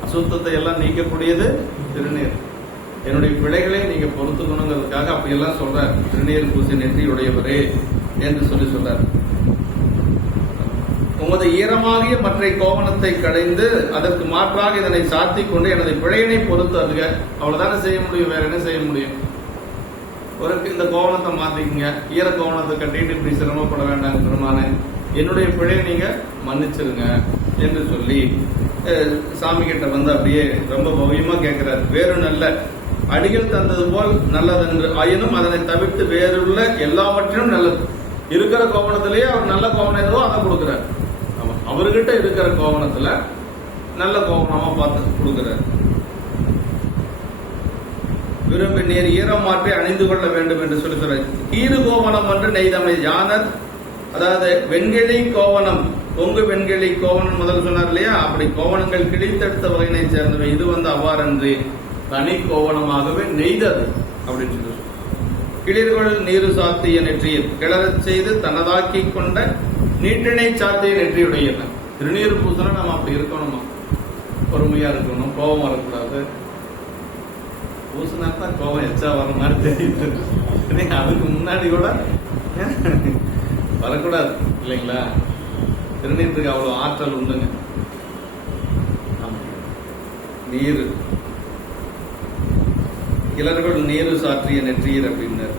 அசுத்தத்தை எல்லாம் நீக்கக்கூடியது திருநீர். என்னுடைய பிழைகளை நீங்க பொறுத்துக்கணுங்கிறதுக்காக அப்படி எல்லாம் சொல்றார். திருநீர் பூசி நெற்றியுடையவரே என்று சொல்றார். உமது ஈரமாகிய மற்ற கோவணத்தை கடைந்து அதற்கு மாற்றாக இதனை சாத்தி கொண்டு எனது பிழையினை பொறுத்து அதுக. அவ்வளவுதானே செய்ய முடியும், வேற என்ன செய்ய முடியும்? ஒரு இந்த கோவணத்தை மாத்திக்கங்க, ஈர கோவணத்தை கட்டிட்டு இப்படி சிரமப்பட வேண்டாங்க பெருமானே, என்னுடைய பிழையை நீங்க மன்னிச்சிருங்க என்று சொல்லி சாமி கிட்ட அப்படியே ரொம்ப பவ்யமா கேட்கிறார். வேறு நல்ல அடிகள் தந்தது போல் நல்லதென்று ஆயினும் அதனை தவிர்த்து வேறுள்ள எல்லாவற்றிலும் நல்லது. இருக்கிற கோவணத்திலேயே அவர் நல்ல கோவணம் எதுவோ அதை கொடுக்கிறார். அவர்கிட்ட இருக்கிற கோவணத்துல நல்ல கோவணமா பார்த்து கொடுக்கிறார். விரும்பி நீர் ஈரம் மாற்றி அணிந்து கொள்ள வேண்டும் என்று சொல்லி சொல்ற. கீறு கோவணம் என்று நெய்தமை யானர், அதாவது வெண்கிளி கோவணம், பொங்கு வெண்கிளி கோவணம் முதல் சொன்னார் இல்லையா? அப்படி கோவணங்கள் கிழித்தெடுத்த வகையினை சேர்ந்தவை. இது அவ்வாறன்றி தனி கோவணமாகவே நெய்தது அப்படின்னு சொல்லி. கிளிர்கள் நீரு சாத்திய நெற்றியில் கிளறச் செய்து தனதாக்கி கொண்ட நீட்டினை சாத்திய நெற்றியுடைய. திருநீர் பூசல நம்ம அப்படி இருக்கணுமா? பொறுமையா இருக்கணும், கோபம் வரக்கூடாது. பூசினா தான் கோபம் எச்சா வர மாதிரி தெரியுது. அதுக்கு முன்னாடி கூட வரக்கூடாது இல்லைங்களா? திருநீருக்கு அவ்வளவு ஆற்றல் உண்டுங்க. நீர் கிளர்கள் நீரு சாற்றிய நெற்றியர் அப்படின்னார்.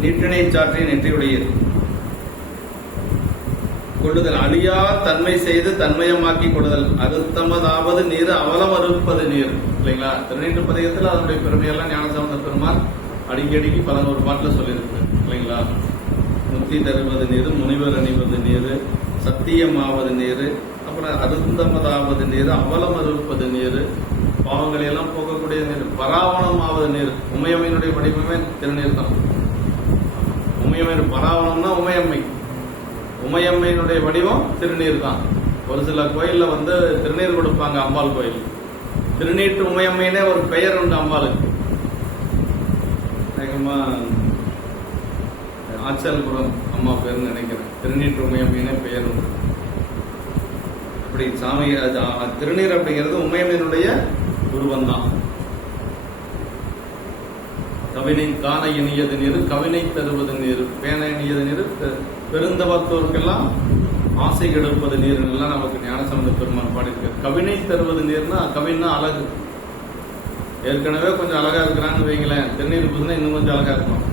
நீட்டினை சாற்றிய நெற்றியுடையர் கொள்ளுதல் அழியா தன்மை செய்து தன்மயமாக்கி கொடுதல். அறுத்தமதாவது நீர் அவலம் அறுப்பது நீர் இல்லைங்களா? திருநீற்று பதிகத்தில் அதனுடைய பெருமையெல்லாம் ஞானசம்பந்த பெருமாள் அடிக்கடிக்கு 11 பாட்டுல சொல்லியிருக்கு இல்லைங்களா? முக்தி தருவது நீர், முனிவர் அணிவது நீர், சத்தியமாவது நீர், அப்புறம் அருந்தமதாவது நீர், அவலம் அறுப்பது நீர், பாவங்களை எல்லாம் போகக்கூடிய நீர், பராவணமாவது நீர். உமையம்மையினுடைய வடிவமே திருநீர் தான். உமையம்மை பராவணம்னா உமையம்மை, உமையம்மையினுடைய வடிவம் திருநீர் தான். ஒரு சில கோயில்ல திருநீர் கொடுப்பாங்க. அம்பாள் கோயில் திருநீற்று உமையம்மைனே ஒரு பெயர் உண்டு அம்பாளுக்கு. ஆச்சல்புரம் அம்மா பேருன்னு நினைக்கிறேன். திருநீற்று உமையம்மையினே பெயர் உண்டு. அப்படி சாமி திருநீர் அப்படிங்கிறது உமையம்மையினுடைய உருவந்தான். கவினை காண இனியது நீர், கவினை தருவது நீர், பேன இனியது நீர், பெருந்தவத்தோருக்கெல்லாம் ஆசை கெடுப்பது நீர் எல்லாம் நமக்கு ஞானசம்பந்த பெருமான் பாடியிருக்காரு. கவினை தருவது நீர்னா, கவின்னா அழகு. ஏற்கனவே கொஞ்சம் அழகா இருக்கிறான்னு வைங்களேன், திருநீர் பூசினா இன்னும் கொஞ்சம் அழகா இருக்கும்.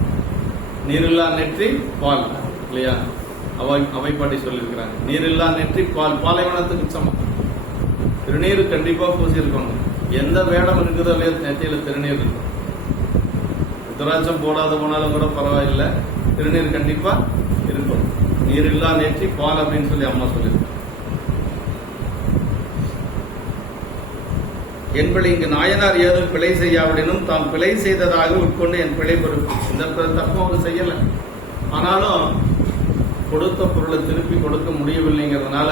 நீரில்லா நெற்றி பால் இல்லையா, அவை பாட்டி சொல்லியிருக்கிறாங்க. நீரில்லா நெற்றி பால், பாலைவனத்துக்கு சமம். திருநீர் கண்டிப்பா பூசி இருக்கணும். எந்த வேடம் இருக்குதோ இல்லையோ நெற்றியில திருநீர் இருக்கும். உத்தராட்சம் போடாத போனாலும் கூட பரவாயில்லை, திருநீர் கண்டிப்பா இருக்கும். நீரில்லா நெற்றி பால் அப்படின்னு சொல்லி அம்மா சொல்லியிருக்காங்க. என்பது இங்கு நாயனார் ஏதும் பிழை செய்யாவிடனும் தாம் பிழை செய்ததாக உட்கொண்டு என் பிழை பொறுப்பு. இந்த தப்பும் அவர் செய்யல, ஆனாலும் கொடுத்த பொருளை திருப்பி கொடுக்க முடியவில்லைங்கிறதுனால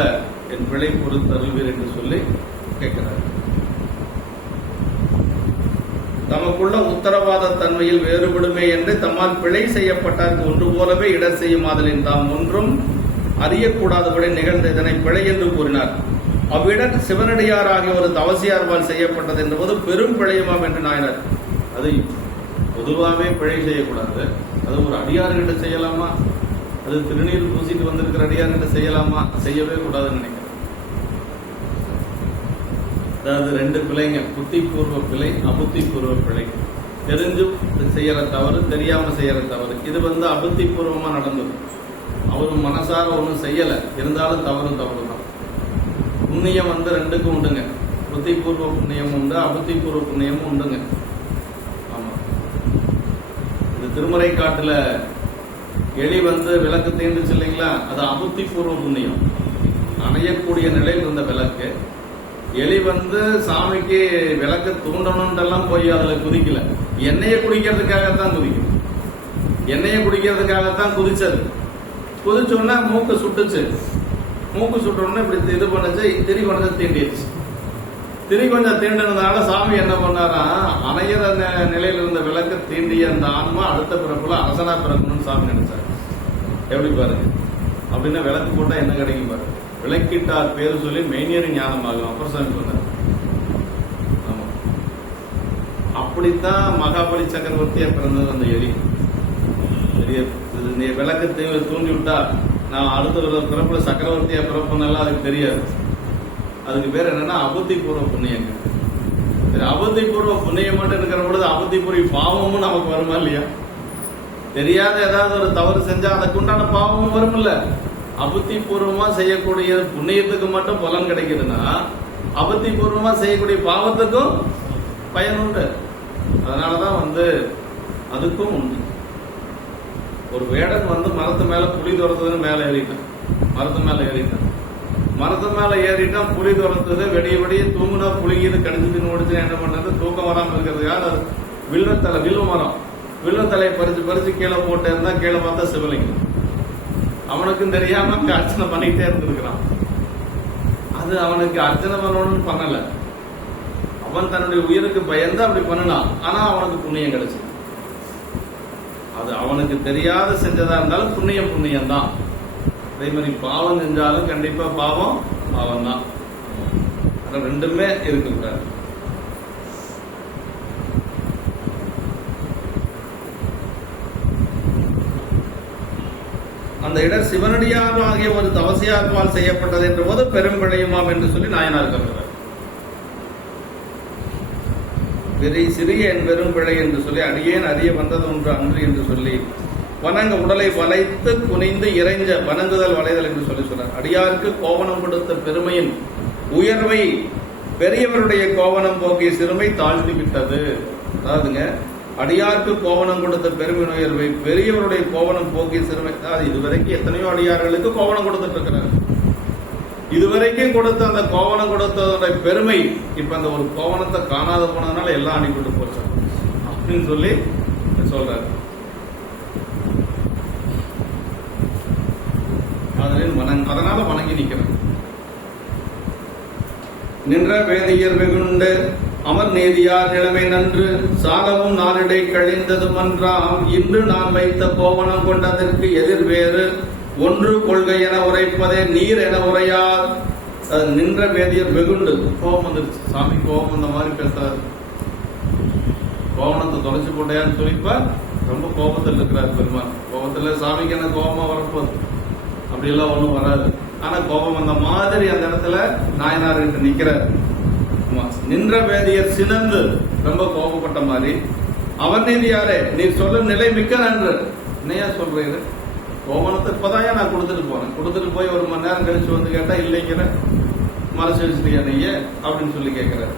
என் பிழை பொறுத்து அருள்வீர் என்று சொல்லி கேட்கிறார். தமக்குள்ள உத்தரவாத தன்மையில் வேறுபடுமே என்று தம்மால் பிழை செய்யப்பட்டார்க்கு ஒன்று போலவே இடர் செய்யும் ஆதலின் தாம் ஒன்றும் அறியக்கூடாதபடி நிகழ்ந்த இதனை பிழை என்று கூறினார். அவ்விடர் சிவனடியார் ஆகிய ஒரு தவசியார்பால் செய்யப்பட்டது என்பது பெரும் பிழையுமாம் என்று நாயனார். அது பொதுவாகவே பிழை செய்யக்கூடாது, அது ஒரு அடியார்கிட்ட செய்யலாமா? அது திருநீர் பூசிட்டு வந்திருக்கிற அடியார்கிட்ட செய்யலாமா? செய்யவே கூடாதுன்னு நினைக்கிறேன். அதாவது ரெண்டு பிழைங்க, புத்திபூர்வ பிழை, அபுத்திபூர்வ பிழை. தெரிஞ்சு செய்யற தவறு, தெரியாம செய்யற தவறு. இது அபுத்திபூர்வமா நடந்தது. அவரும் மனசார ஒன்றும் செய்யல, இருந்தாலும் தவறு தான். புண்ணியம் ரெண்டுக்கும் உண்டுங்க. புத்திபூர்வ புண்ணியம் உண்டு, அபுத்திபூர்வ புண்ணியமும் உண்டுங்க. ஆமா, இந்த திருமறை காட்டுல எலி விளக்கு தீண்டுச்சு இல்லைங்களா, அது அபுத்திபூர்வ புண்ணியம். அணையக்கூடிய நிலையில் இருந்த விளக்கு. எலி சாமிக்கு விளக்கு தூண்டணும்ன்றெல்லாம் போய் அதுல குதிக்கல, எண்ணெயை குடிக்கிறதுக்காகத்தான் குதிக்கும். எண்ணெயை குடிக்கிறதுக்காகத்தான் குதிச்சது. குதிச்சோன்னா மூக்கு சுட்டுச்சு. மூக்கு சுட்டோன்னு இப்படி இது பண்ணுச்சு, திரி கொஞ்சம் தீண்டிடுச்சு. திரி கொஞ்சம் தீண்டினதுனால சாமி என்ன பண்ணாரா, அணையிற நிலையில் இருந்த விளக்கு தீண்டிய அந்த ஆன்மா அடுத்த பிறப்புல அரசனா பிறக்கணும்னு சாமி நினைச்சாரு. எப்படி பாருங்க, அப்படின்னா விளக்கு போட்டா என்ன கிடைக்கும் பாருங்க. விளக்கிட்டார் பேரு சொல்லி மெய்ஞரி ஞானமாகும். அப்புறம் சாமி சொன்னார். ஆமா, அப்படித்தான் மகாபலி சக்கரவர்த்தியா பிறந்தது அந்த எலி. விளக்கு தூண்டி விட்டா நான் அடுத்த பிறப்புல சக்கரவர்த்தியா பிறப்புனால அதுக்கு தெரியாது. அதுக்கு பேர் என்னன்னா அபுத்திபூர்வ புண்ணியங்க. அபுத்திபூர்வ புண்ணியம் மட்டும் இருக்கிற பொழுது அபுத்திபூர்வ பாவமும் நமக்கு வருமா இல்லையா? தெரியாத ஏதாவது ஒரு தவறு செஞ்சா அதுக்குண்டான பாவமும் வரும் இல்ல. அபுத்திபூர்வமா செய்யக்கூடிய புண்ணியத்துக்கு மட்டும் பலன் கிடைக்குதுன்னா அபுத்திபூர்வமா செய்யக்கூடிய பாவத்துக்கும் பயன் உண்டு. அதனாலதான் அதுக்கும் உண்டு. ஒரு வேடன் மரத்து மேல புலி துரத்துதுன்னு மேல ஏறிட்டான். மரத்து மேல ஏறிட்டான், புலி துரத்துது. வெடிய தூங்குனா புளிங்கிது, கடிச்சு ஓடிச்சு. என்ன பண்றது, தூக்கம் வராம இருக்கிறதுக்காக வில்வத்தலையை பறிச்சு கீழே போட்டே இருந்தா, கீழே பார்த்தா சிவலிங்கம். அவனுக்கும் தெரியாம அர்ச்சனை பண்ணிட்டே இருந்திருக்கிறான். அது அவனுக்கு அர்ச்சனை பண்ணணும்னு பண்ணல, அவன் தன்னுடைய உயிருக்கு பயந்து அப்படி பண்ணினான். ஆனா அவனுக்கு புண்ணியம் கிடைச்சு. அது அவனுக்கு தெரியாத செஞ்சதா இருந்தாலும் புண்ணியம் தான். அதே மாதிரி பாவம் செஞ்சாலும் கண்டிப்பா பாவம் தான். ரெண்டுமே இருக்கு. அந்த இடர் சிவனடியார் ஆகிய ஒரு தவசியார்பால் செய்யப்பட்டது என்ற போது பெரும் பிழையுமாம் என்று சொல்லி நாயனார் கருதுகிறார். சிறிய என் பெரும் பிழை என்று சொல்லி அடியேன் அறிய வந்தது ஒன்று அன்று என்று சொல்லி வணங்க உடலை வளைத்து குனிந்து இறைஞ்ச வணங்குதல் வளைதல் என்று சொல்லி சொன்னார். அடியாருக்கு கோவணம் கொடுத்த பெருமையின் உயர்வை பெரியவருடைய கோவணம் போக்கிய சிறுமை தாழ்த்தி விட்டது. அதாவதுங்க, அடியாருக்கு கோவணம் கொடுத்த பெருமையின் உயர்வை பெரியவருடைய கோவணம் போக்கிய சிறுமை. இதுவரைக்கும் எத்தனையோ அடியார்களுக்கு கோவணம் கொடுத்துட்டு இருக்கிறார். இதுவரைக்கும் கொடுத்த அந்த கோவணம் கொடுத்ததோட பெருமை இப்ப அந்த ஒரு கோவணத்தை காணாத போனதுனால எல்லாம் அனுப்பிட்டு போச்சு அப்படின்னு சொல்லி சொல்றாரு. அதனால வணங்கி நிக்கிறேன். நின்ற வேதியர் வெகுண்டு அமர் நீதியார் நிலைமை நன்று சாகவும் நாளிடை கழிந்தது மன்றாம் இன்று நான் வைத்த கோவணம் கொண்டதற்கு எதிர் வேறு ஒன்று கொள்கை என உரைப்பதே நீர் என உரையார். நின்ற வேதியர் வெகுண்டு கோபம் வந்துருச்சு. சாமி கோபம் வந்த மாதிரி பேசுறாரு. கோவணத்தை தொலைச்சு போட்டையான்னு சொல்லிப்ப ரொம்ப கோபத்தில் இருக்கிறார் பெருமாள். கோபத்துல சாமிக்கு என்ன கோபமா வரப்போகுது? அப்படி எல்லாம் ஒண்ணும் வராது. ஆனா கோபம் வந்த மாதிரி அந்த இடத்துல நாயனார் கிட்ட நிக்கிறார். நின்ற வேதியர் சினந்து ரொம்ப கோபப்பட்ட மாதிரி, அவர் நீதி யாரே நீர் சொல்லும் நிலை மிக்க நன்று. என்னையா சொல்றீரு? கோவணத்தை இப்பதான் நான் கொடுத்துட்டு போனேன். கொடுத்துட்டு போய் ஒரு மணி நேரம் கழிச்சு வந்து கேட்டா இல்லைங்கிற மனசு வச்சுட்டியா நீயே அப்படின்னு சொல்லி கேட்கிறாரு.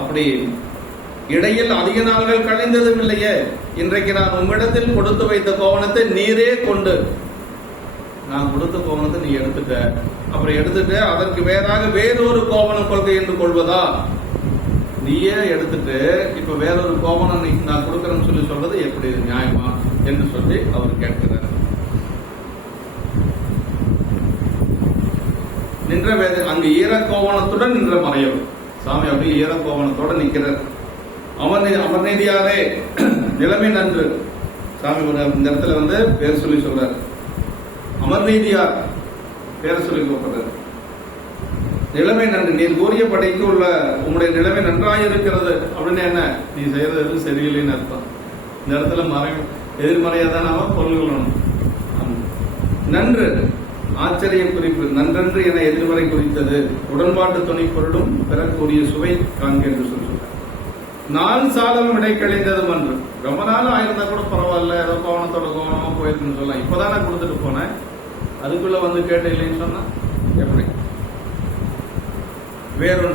அப்படி இடையில் அதிக நாள்கள் கழிந்ததும் இல்லையே. இன்றைக்கு நான் உம்மிடத்தில் கொடுத்து வைத்த கோவணத்தை நீரே கொண்டு, நான் கொடுத்த கோவணத்தை நீ எடுத்துட்ட, அப்புறம் எடுத்துட்டு அதற்கு வேறாக வேறொரு கோவணம் கொள்கை என்று கொள்வதா? நீயே எடுத்துட்டு இப்ப வேறொரு கோவணம் நான் கொடுக்கறேன்னு சொல்லி சொல்றது எப்படி நியாயமா என்று சொல்லி அவர் கேட்கிறார். நின்ற வேத அங்கு ஈரக்கோவணத்துடன் நின்ற மறையும். சாமி அப்படியே ஈரக்கோவணத்தோட நிக்கிறார். அமர்நீதியாரே நிலைமை நன்று. சாமி இந்த இடத்துல வந்து பேர் சொல்லி சொல்றார். அமர்நீதியார் பேர் சொல்லி கூப்பிடுறார். நிலைமை நன்று, நீர் கூறிய படைக்கு உள்ள உங்களுடைய நிலைமை நன்றாக இருக்கிறது அப்படின்னு என்ன? நீ செய்யறது எதுவும் சரியில்லைன்னு அர்த்தம். இந்த இடத்துல எதிர்மறையாதான் அவன் பொருள்கள் நன்று ஆச்சரிய குறிப்பு. நன்றன்று என எதிர்மறை குறித்தது. உடன்பாட்டு துணை பொருளும் பெறக்கூடிய சுவை காண்க என்று சொல்றார். நாள் சாலம் இடை கழிந்ததும் அன்று. ரொம்ப நாள் ஆயிருந்தா கூட பரவாயில்ல, ஏதோ கோவணத்தோட கோவணமா போயிருக்குன்னு சொல்லலாம். இப்பதானே கொடுத்துட்டு போனேன், அதுக்குள்ள வந்து கேட்ட இல்லைன்னு சொன்னா எப்படி?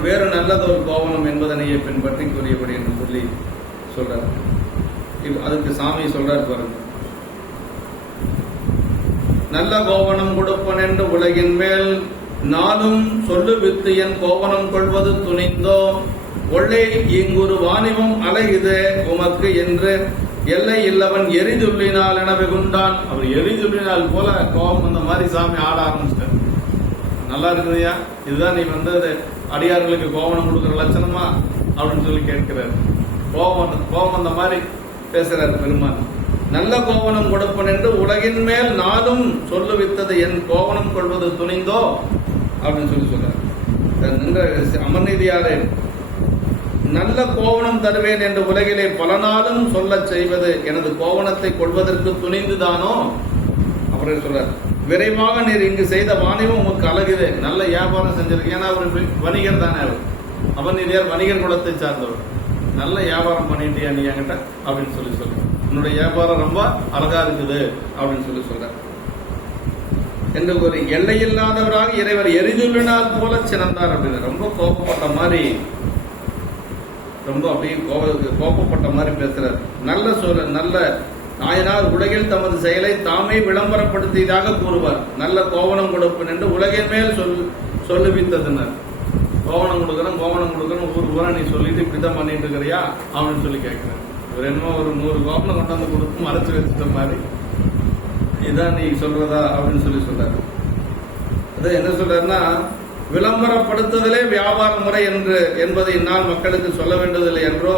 வேறு நல்லதொரு கோவணம் என்பதனையே பின்பற்றி கூறியபடி என்று சொல்லி சொல்றார். அதுக்கு சாமி சொல்றார் பாருங்க. நல்ல கோவணம் கொடுப்பன் என்று உலகின் மேல் நாளும் சொல்லு வித்து என் கோவணம் கொள்வது துணிந்தோ ஒள்ளை இங்குரு வாணிபம் அலையுது உமக்கு என்று எல்லை இல்லவன் எரிதுள்ளினால் என வெகுண்டான். அவர் எரிதுள்ளினால் போல கோபம் அந்த மாதிரி சாமி ஆட ஆரம்பிச்சிட்டார். நல்லா இருக்குதுயா, இதுதான் நீ வந்து அடியார்களுக்கு கோவணம் கொடுக்குற லட்சணமா அப்படின்னு சொல்லி கேட்கிறார். கோபம் அந்த மாதிரி பேசுறாரு பெருமான். நல்ல கோவணம் கொடுப்பன் என்று உலகின் மேல் நாளும் சொல்லுவித்தது என் கோவணம் கொள்வது துணிந்தோ அப்படின்னு சொல்லி சொல்றார். அமர்நீதியாரே நல்ல கோவணம் தருவேன் என்று உலகிலே பல நாளும் சொல்ல செய்வது எனது கோவணத்தை கொள்வதற்கு துணிந்துதானோ அவரே சொல்றார். விரைவாக நீர் இங்கு செய்த வாணிபம் உமக்கு அழகுது. நல்ல வியாபாரம் செஞ்சிருக்கு. ஏன்னா அவர் வணிகர் தானே. அவர் நீர் வணிகர் குலத்தை சார்ந்தவர். நல்ல வியாபாரம் பண்ணிட்டியா நீ என்கிட்ட அப்படின்னு சொல்லி சொல்ற. உன்னுடைய வியாபாரம் ரொம்ப அழகா இருக்குது அப்படின்னு சொல்லி சொல்ற. என்று ஒரு எல்லையில்லாதவராக இறைவர் எரிதுள்ளினால் போல சிறந்தார் அப்படின்னு ரொம்ப கோபப்பட்ட மாதிரி, ரொம்ப அப்படியே கோபப்பட்ட மாதிரி பேசுறார். நல்ல சொல்ல நல்ல நாயனார் உலகில் தமது செயலை தாமே விளம்பரப்படுத்தியதாக கூறுவார். நல்ல கோவணம் கொடுப்பேன் என்று உலகின் மேல் சொல்லுவித்ததுனர். கோவணம் கொடுக்கணும் ஊர் ஊரா நீ சொல்லிட்டு இப்படிதான் பண்ணிட்டு இருக்கிறியா அவனு சொல்லி கேட்கிறேன். ஒரு என்னமோ ஒரு 100 கோவணம் கொண்டாந்து கொடுத்து மறைச்சு வச்சுட்ட மாதிரி, இதான் நீ சொல்றதா அப்படின்னு சொல்லி சொல்றாரு. அது என்ன சொல்றாருன்னா, விளம்பரப்படுத்துதலே வியாபார முறை என்பதை இந்நாள் மக்களுக்கு சொல்ல வேண்டியதில்லை என்றோ,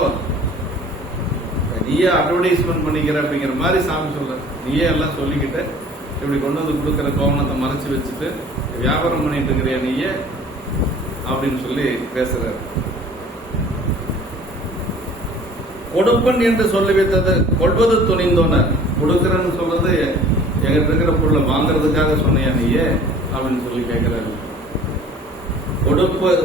நீயே அட்வர்டைஸ்மெண்ட் பண்ணிக்கிற அப்படிங்கிற மாதிரி சாமி சொல்ற. நீயே எல்லாம் சொல்லிக்கிட்டு இப்படி கொண்டு வந்து கொடுக்கிற கோவணத்தை மறைச்சு வச்சுட்டு வியாபாரம் பண்ணிட்டு இருக்கிறியா நீயே அப்படின்னு சொல்லி பேசுறாரு. கொடுப்பன் என்று சொல்லி வைத்தது கொள்வது துணிந்தோனர். கொடுக்கிறன்னு சொல்றது எங்கிட்ட இருக்கிற பொருளை வாங்கறதுக்காக சொன்னியா நீயே அப்படின்னு சொல்லி கேட்கிறாரு.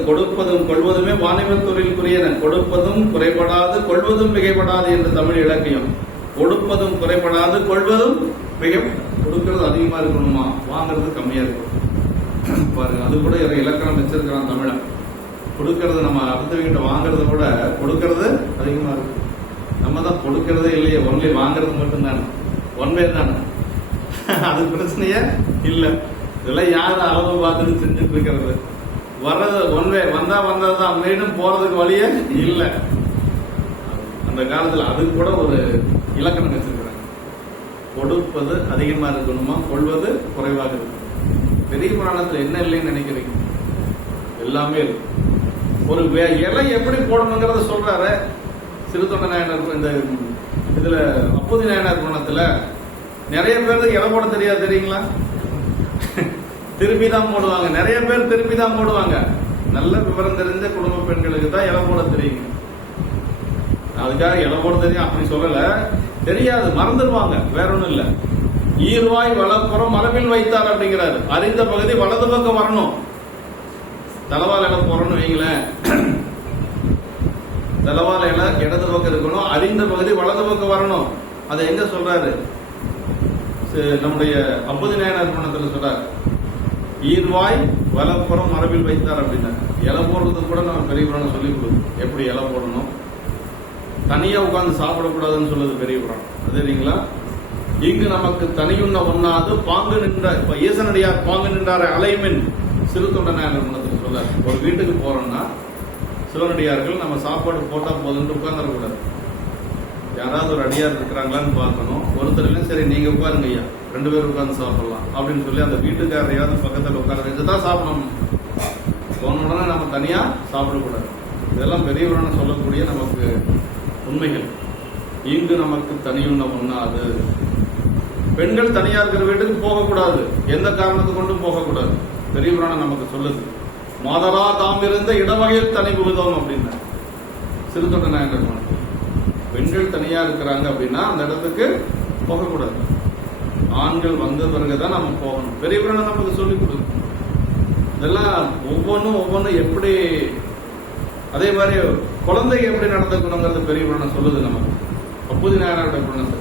கொடுப்பதும் கொள்வதுமே வாணிபத் தொழிலுக்குரியன. கொடுப்பதும் குறைபடாது கொள்வதும் மிகைப்படாது என்று தமிழ் இலக்கியம். கொடுப்பதும் குறைபடாது கொள்வதும் கொடுக்கறது அதிகமா இருக்கணுமா, வாங்கறது கம்மியா இருக்கணும் பாருங்க. அது கூட இலக்கணம் வச்சிருக்கிறான் தமிழன். கொடுக்கறது நம்ம அடுத்தவங்கிட்ட வாங்கறத விட கொடுக்கறது அதிகமா இருக்கு. நம்ம தான் கொடுக்கறதே இல்லையே, ஒன்லி வாங்கறது மட்டும்தானே, ஒன்வே தானே. அது பிரச்சனையே இல்லை. இதெல்லாம் யாரு அளவு பார்த்துட்டு செஞ்சுட்டு இருக்கிறது. வர்றது ஒன்வே வந்ததுதான், மீண்டும் போறதுக்கு வழியே இல்லை. அந்த காலத்துல அது கூட ஒரு இலக்கணம் வச்சிருக்கிறாங்க. கொடுப்பது அதிகமா இருக்கணுமா, கொள்வது குறைவாக இருக்கணும். பெரிய புராணத்துல என்ன இல்லைன்னு நினைக்கிறீங்க? எல்லாமே இருக்கு. ஒரு இலை எப்படி போடணுங்கிறத சொல்றாரு சிறுத்தொண்ட நாயனார். இந்த இதுல அப்போதி நாயனார் புராணத்துல நிறைய பேருக்கு இலை போட தெரியாது தெரியுங்களா? திருப்பி தான் போடுவாங்க. நிறைய பேர் திருப்பி தான் போடுவாங்க. நல்ல விவரம் தெரிஞ்ச குடும்ப பெண்களுக்கு தான் இலை போட தெரியுங்க. அதுக்காக இலை போட தெரியும் அப்படி சொல்லல, தெரியாது, மறந்துடுவாங்க, வேற ஒண்ணும் இல்ல. ஈர்வாய் வலப்புறம் மரபில் வைத்தார் அப்படிங்கிறாரு. அறிந்த பகுதி வலது பக்கம் வரணும். தலவால் இலை போறோம்னு வைங்களேன், தலவால் இலை இடது பக்கம் இருக்கணும், அறிந்த பகுதி வலது பக்கம் வரணும். அதை எங்க சொல்றாரு? நம்முடைய அம்புதி நாயனார் பணத்துல சொல்றாரு, ஈர்வாய் வலப்புறம் மரபில் வைத்தார் அப்படின்னா. இலை போடுறது கூட நம்ம பெரிய புராணம் சொல்லி கொடுக்கும், எப்படி இலை போடணும். தனியா உட்கார்ந்து சாப்பிடக்கூடாதுன்னு சொல்லுது பெரிய புராணம். அது இல்லைங்களா? இங்கு நமக்கு தனியுண்ண ஒண்ணாது பாங்கு நின்ற, இப்ப ஈசனடியார் பாங்கு நின்றார அலைமின் சிறு தொண்டனாயர் மனத்துல சொல்றாரு. ஒரு வீட்டுக்கு போறோம்னா சிவனடியார்கள் நம்ம சாப்பாடு போட்டா போதுன்னு உட்கார்ந்துடக்கூடாது. யாராவது ஒரு அடியார் இருக்கிறாங்களான்னு பார்க்கணும். ஒருத்தர் இல்லை, சரி நீங்க உட்காருங்க ஐயா, 2 பேர் உட்கார்ந்து சாப்பிடலாம் அப்படின்னு சொல்லி அந்த வீட்டுக்காரையாவது பக்கத்தில் உட்கார வச்சுதான் சாப்பிடணும். போன உடனே நம்ம தனியா சாப்பிடக்கூடாது. இதெல்லாம் பெரியவரான சொல்லக்கூடிய நமக்கு உண்மைகள். இங்கு நமக்கு தனியுண்ண ஒண்ணாது. பெண்கள் தனியா இருக்கிற வீட்டுக்கு போகக்கூடாது, எந்த காரணத்தை கொண்டும் போகக்கூடாது. பெரியவரான நமக்கு சொல்லுது, மாதரா தாம் இருந்த இடவகையில் தனி புகுதோம் அப்படின்னா. சிறுதொண்ட நாயகர் மனத்தில் பெண்கள் தனியா இருக்கிறாங்க அப்படின்னா அந்த இடத்துக்கு போகக்கூடாது. ஆண்கள் வந்த பிறகுதான் நம்ம போகணும். பெரியவரான நமக்கு சொல்லிக் கொடுக்கும். இதெல்லாம் ஒவ்வொன்றும் எப்படி, அதே மாதிரி குழந்தை எப்படி நடந்துக்கணுங்கிறது பெரியவரான சொல்லுது நமக்கு. அம்புதி நாயனாருடைய குழந்தை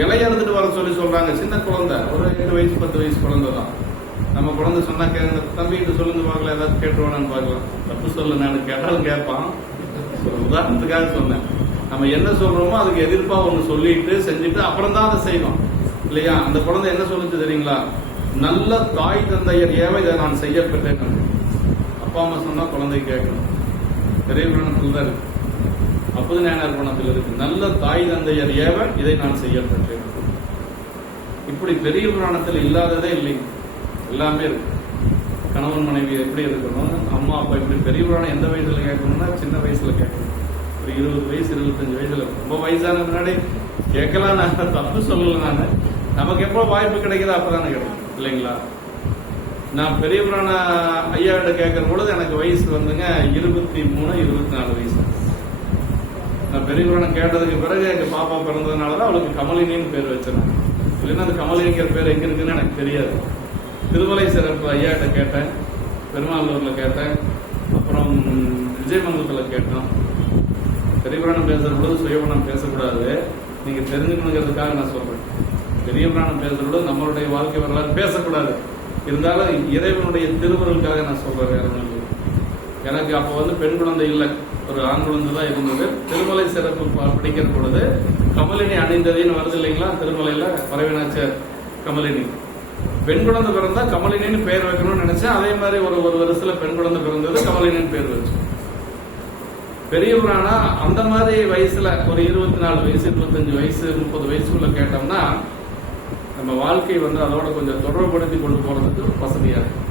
இலைய இருந்துட்டு வர சொல்லி சொல்றாங்க. சின்ன குழந்தை, ஒரு 8 வயசு 10 வயசு குழந்தை தான். நம்ம குழந்தை சொன்னா கேட்க, தம்பிகிட்ட சொல்லுங்க பார்க்கல, ஏதாவது கேட்டுருவானு பார்க்கலாம். தப்பு சொல்ல, நான் கேட்டாலும் கேட்பான். உதாரணத்துக்காக சொன்னேன். நம்ம என்ன சொல்றோமோ அதுக்கு எதிர்ப்பா ஒண்ணு சொல்லிட்டு செஞ்சுட்டு அப்புறம் தான் அதை செய்வோம் இல்லையா? அந்த குழந்தை என்ன சொல்லுச்சு தெரியுங்களா? நல்ல தாய் தந்தையர் ஏவ இதை நான் செய்யப்பட்டேன். அப்பா அம்மா சொன்னா குழந்தை கேட்கணும். பெரிய புராணத்தில் தான் இருக்கு, அம்புதி நாயனார் புராணத்தில் இருக்கு. நல்ல தாய் தந்தையர் ஏவ இதை நான் செய்யப்பட்டேன். இப்படி பெரிய புராணத்தில் இல்லாததே இல்லைங்க, எல்லாமே இருக்கு. கணவன் மனைவி எப்படி இருக்கணும், அம்மா அப்பா இப்படி. பெரிய புராணம் எந்த வயசுல கேட்கணும்னா சின்ன வயசுல கேட்கணும். ஒரு 20 வயசு 25 வயசுல, ரொம்ப வயசான முன்னாடி கேட்கலாம். நான் தப்பு சொல்லல, நான் நமக்கு எப்போ வாய்ப்பு கிடைக்குதோ அப்பதானே கிடைக்கும் இல்லைங்களா? நான் பெரிய புராண ஐயா கிட்ட கேட்கற பொழுது எனக்கு வயசு வந்துங்க 23 24 வயசு. நான் பெரிய புராணம் கேட்டதுக்கு பிறகு எங்க பாப்பா பிறந்ததுனாலதான் அவளுக்கு கமலினின்னு பேர் வச்சேன். இல்லைன்னா அந்த கமலினிங்கிற பேர் எங்க இருக்குன்னு எனக்கு தெரியாது. திருமலை சிறப்பு ஐயா கிட்ட கேட்டேன், பெருமாளூர்ல கேட்டேன், அப்புறம் விஜயமங்கலத்துல கேட்டோம். பெரிய புராணம் பேசுற பொழுது சுயபுராணம் பேசக்கூடாது, நீங்க தெரிஞ்சுக்கணுங்கிறதுக்காக நான் சொல்றேன். பெரிய புராணம் பேசுற பொழுது நம்மளுடைய வாழ்க்கை வரலாறு பேசக்கூடாது. இருந்தாலும் இறைவனுடைய திருவுருளுக்காக நான் சொல்றேன். எனக்கு அப்ப பெண் குழந்தை இல்லை, ஒரு ஆண் குழந்தை தான் இருந்தது. திருமலை சிறப்பு படிக்கிற பொழுது கமலினி அணிந்ததின்னு வருது இல்லைங்களா? திருமலையில பரவினாச்சார் கமலினி. பெண் குழந்தை பிறந்தா கமலினின்னு பேர் வைக்கணும்னு நினைச்சேன். அதே மாதிரி ஒரு வருஷத்துல பெண் குழந்தை பிறந்தது, கமலினின்னு பேர் வச்சு. பெரிய புராணா அந்த மாதிரி வயசுல ஒரு 24 வயசு 25 வயசு 30 வயசுக்குள்ள கேட்டோம்னா நம்ம வாழ்க்கை அதோட கொஞ்சம் தொடர்புபடுத்தி கொண்டு போறதுக்கு வசதியா இருக்கு.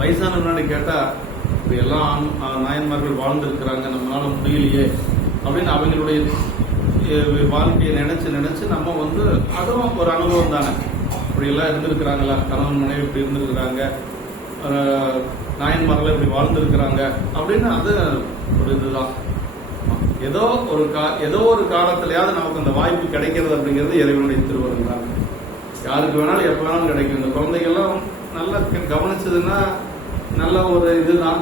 வயசான முன்னாடி கேட்டா எல்லாம் நாயன்மார்கள் வாழ்ந்திருக்கிறாங்க, நம்மளால முடியலையே அப்படின்னு அவங்களுடைய வாழ்க்கையை நினைச்சு நம்ம அதுவும் ஒரு அனுபவம் தானே. இப்படி எல்லாம் இருந்திருக்கிறாங்களா, கணவன் மனைவி இப்படி இருந்திருக்கிறாங்க, நாயன்மார்கள் இப்படி வாழ்ந்திருக்கிறாங்க அப்படின்னு அது ஒரு இதுதான். ஏதோ ஒரு காலத்திலேயாவது நமக்கு அந்த வாய்ப்பு கிடைக்கிறது அப்படிங்கிறது இறைவனுடைய திருவருள் தான். யாருக்கு வேணாலும் எப்ப வேணாலும் கிடைக்கும். இந்த குழந்தைகள்லாம் நல்லா கவனிச்சதுன்னா நல்ல ஒரு இதுதான்.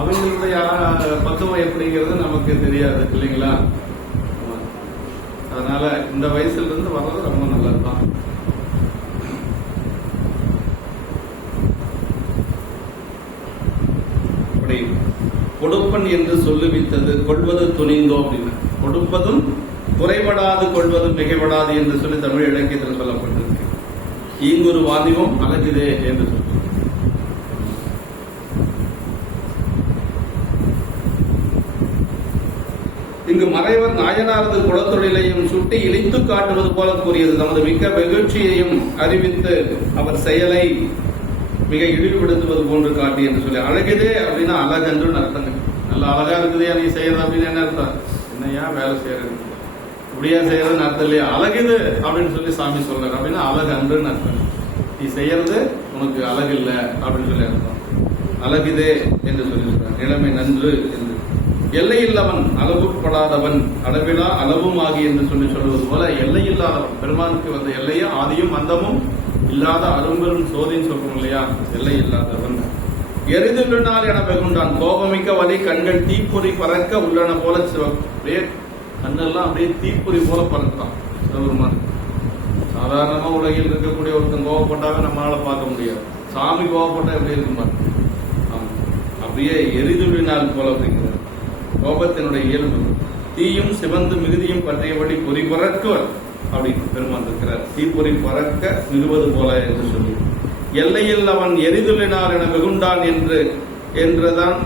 அவங்களுடைய பக்குவம் எப்படிங்கிறது நமக்கு தெரியாது இல்லைங்களா? அதனால இந்த வயசுல இருந்து வர்றது ரொம்ப நல்லதுதான். அப்படி கொடுப்பன் என்று சொல்லுவித்தது கொள்வது துணிந்தோ அப்படின்னு. கொடுப்பதும் குறைபடாது கொள்வதும் மிகைப்படாது என்று சொல்லி தமிழ் இலக்கியத்தில் சொல்லப்பட்டிருக்கு. ஈங்கொரு வாதிவம் அழகுதே என்று சொல்லி. இங்கு மறைவர் நாயனாரது குலத்தொழிலையும் சுட்டி இழித்து காட்டுவது போல கூறியது. தமது மிக்க வெகுட்சியையும் அறிவித்து அவர் செயலை மிக இழிவுபடுத்துவது போன்று காட்டி என்று சொல்லி. அழகுதே அப்படின்னா அழகன்று அர்த்தங்க. நல்ல அழகா இருக்குதே நீ செய்யறது அப்படின்னு என்ன அர்த்தம்? என்னையா வேலை செய்யறது? இப்படியா செய்யறதுன்னு அர்த்தம் இல்லையா? அழகுது அப்படின்னு சொல்லி சாமி சொல்றாரு. அப்படின்னா அழகு அன்றுன்னு அர்த்தம். நீ செய்யறது உனக்கு அழகு இல்லை அப்படின்னு சொல்லி அர்த்தம். அழகுதே என்று சொல்லி சொல்றார். நிலைமை நன்று என்று. எல்லையில்லவன் அளவுப்படாதவன் அளவிலா அளவும் ஆகி என்று சொல்லி சொல்வது போல எல்லையில்லாதவன் பெருமானுக்கு வந்து எல்லையும் ஆதியும் அந்தமும் இல்லாத அரும்பெரும் சோதின்னு சொல்றோம் இல்லையா? எல்லை இல்லாதவன். எரிதுள்ளால் என வெகுண்டான் கோபமிக்க வலி கண்கள் தீப்பொறி பறக்க உள்ளன போல அப்படியே கண்ணெல்லாம் அப்படியே தீப்பொறி போல பறக்கலாம் சிவபெருமான். சாதாரணமா உலகில் இருக்கக்கூடிய ஒருத்தன் கோவப்பட்டாவே நம்மளால பார்க்க முடியாது. சாமி கோவப்பட்டா எப்படி இருக்குமா? அப்படியே எரிதுள்ளினால் போல அப்படிங்கிறார். கோபத்தினுடைய இயல்பு தீயும் சிவந்து மிகுதியும் பற்றியபடி பொறி பறக்குவர் அப்படி பெருமான் இருக்கிறார். தீப்பொறி பறக்க மிகுவது போல என்று சொல்லி எல்லையில் அவன் எரிதுள்ளினார் என வெகுண்டான் என்றுதான்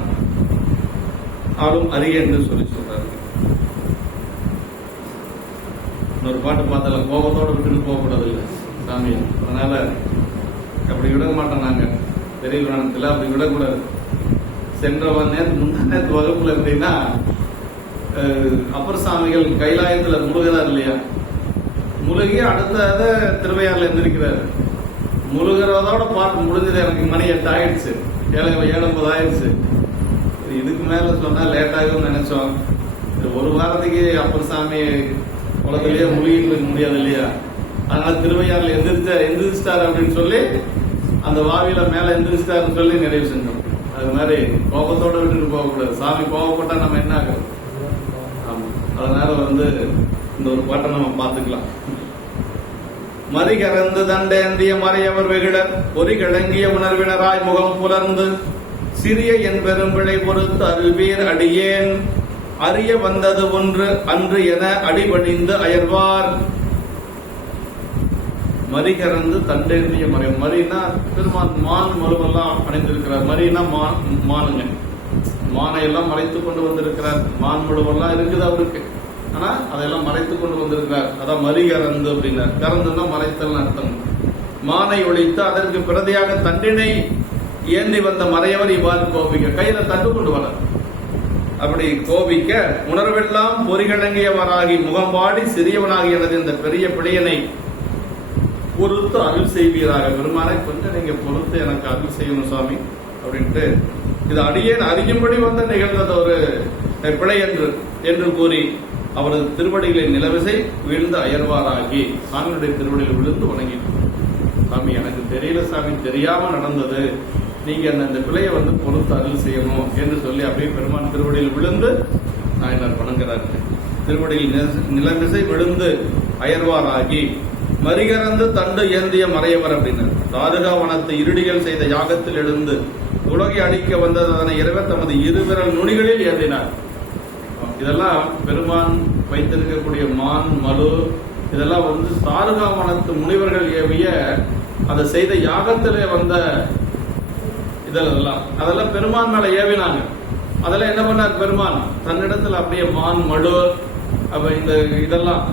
ஆளும் அறிய என்று சொல்லி சொல்றாரு. இன்னொரு பாட்டு பார்த்தால கோபத்தோட விட்டுட்டு போகக்கூடாது இல்லை சாமி. அதனால அப்படி விட மாட்டோம் நாங்க பெரிய புராணத்துல, அப்படி விடக்கூடாது. சென்றவன் நேற்று வகுப்புல எப்படின்னா அப்பர் சாமிகள் கைலாயத்துல முழுகிறார் இல்லையா? முழுகி அடுத்த திருவையாறுல இருந்திருக்கிறாரு. முழுகிறதோட பாட்டு முடிஞ்சது. எனக்கு மணி 8 ஆயிடுச்சு, 7:50 ஆயிடுச்சு. இதுக்கு மேல சொன்னா லேட் ஆகும்னு நினைச்சோம். ஒரு வாரத்துக்கு அப்பர் சாமி குளத்திலேயே முழுகிட்டு இருக்க முடியாது இல்லையா? அதனால திருவையாறுல எந்திரிச்சிட்டாரு அப்படின்னு சொல்லி அந்த வாவியில மேல எந்திரிச்சிட்டாருன்னு சொல்லி நிறைவு செஞ்சோம். அது மாதிரி கோபத்தோட விட்டுட்டு போகக்கூடாது. சாமி கோபப்பட்டா நம்ம என்ன ஆகும்? ஆமா, அதனால வந்து இந்த ஒரு பாட்டை நம்ம பார்த்துக்கலாம். மறிகறந்து தண்டேந்திய மறையவர் வெகுடர் பொறி கிழங்கிய உணர்வினராய் முகம் புலர்ந்து சிறிய என் பெரும்பிழை பொறுத்து அருள்வீர் அடியேன் அறிய வந்தது ஒன்று அன்று என அடிபணிந்து அயர்வார். மறிகறந்து தண்டேந்திய மறை. மறினா பெருமான் மான் மழுவெல்லாம் அணிந்திருக்கிறார். மறினா மானுங்க. மானை எல்லாம் மறைத்துக் கொண்டு வந்திருக்கிறார். மான் மழுவெல்லாம் இருக்குது அவருக்கு. ஆனா அதெல்லாம் மறைத்துக் கொண்டு வந்திருக்கிறார். அதான் மறிகறந்து அப்படின்னார். கறந்துன்னா மறைத்தல் அர்த்தம். மானை ஒழித்து அதற்கு பிரதியாக தண்டினை ஏந்தி வந்த மறையவர் இவ்வாறு கோபிக்க கையில தண்டு கொண்டு வர அப்படி கோபிக்க உணர்வெல்லாம் பொறிகிழங்கியவராகி முகம்பாடி சிறியவனாகி எனது இந்த பெரிய பிழையனை பொறுத்து அருள் செய்வீராக. பெருமானை கொஞ்சம் நீங்க பொறுத்து எனக்கு அருள் செய்யணும் சாமி அப்படின்ட்டு இது அடியேன் அறியும்படி வந்து நிகழ்ந்தது ஒரு பிழை என்று கூறி அவரது திருவடிகளின் நிலவிசை வீழ்ந்து அயர்வாராகி சாமியுடைய திருவடியில் விழுந்து வணங்கிட்டு, சாமி எனக்கு தெரியல சாமி, தெரியாம நடந்தது, நீங்க அந்த பிழையை வந்து பொறுத்து அருள் செய்யணும் என்று சொல்லி அப்படியே பெருமான் திருவடியில் விழுந்து நாயனார் வணங்குறாரு. திருவடியில் நிலவிசை விழுந்து அயர்வாராகி மறிகறந்து தண்டு ஏந்திய மறையவர் அப்படின்னார். தாருகாவனத்து இருடிகள் செய்த யாகத்தில் எழுந்து உலகை அழிக்க வந்தது அதனை இறைவர் தமது இருவிரல் நுனிகளில் ஏந்தினார். இதெல்லாம் பெருமான் வைத்திருக்கக்கூடிய மான் மலு இதெல்லாம் வந்து தாருகாவனத்து முனிவர்கள் ஏவிய அதை செய்த யாகத்திலே வந்த அதெல்லாம் பெருமான் மேல ஏவினாங்க. அதெல்லாம் என்ன பண்ணார் பெருமான் தன்னிடத்துல அப்படியே மான் மழு இந்த இதெல்லாம்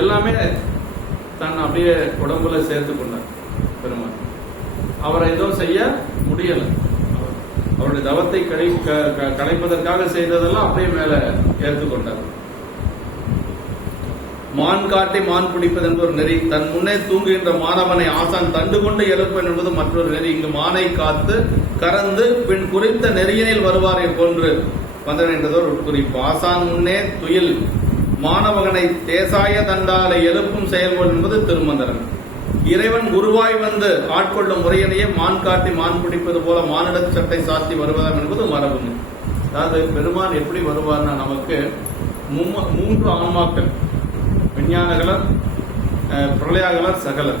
எல்லாமே தன் அப்படியே உடம்புல சேர்த்து கொண்டார் பெருமான். அவரை எதுவும் செய்ய முடியல. அவருடைய தவத்தை கலைப்பதற்காக செய்ததெல்லாம் அப்படியே மேல ஏற்றுக்கொண்டார். மான் காட்டி மான் பிடிப்பது என்ற ஒரு நெறி, தன் முன்னே தூங்குகின்ற மாணவனை ஆசான் தண்டு கொண்டு எழுப்பன் என்பது மற்றொரு நெறி. இங்கு மானை காத்து கறந்து பின் குறித்த நெறியினில் வருவாரை போன்று வந்தன என்றதோர் உட்குறிப்பு. ஆசான் முன்னே துயில் மாணவகனை தேசாய தண்டாலை எழுப்பும் செயல்போல் என்பது திருமந்திரன். இறைவன் குருவாய் வந்து ஆட்கொள்ளும் முறையினையே மான் காட்டி மான் பிடிப்பது போல மானிட சட்டை சாத்தி வருவதாம் என்பது மரபுங்க. அதாவது பெருமான் எப்படி வருவார்னா நமக்கு 3 ஆன்மாக்கள், விஞ்ஞானகலர், பிரளயாகலர், சகலர்.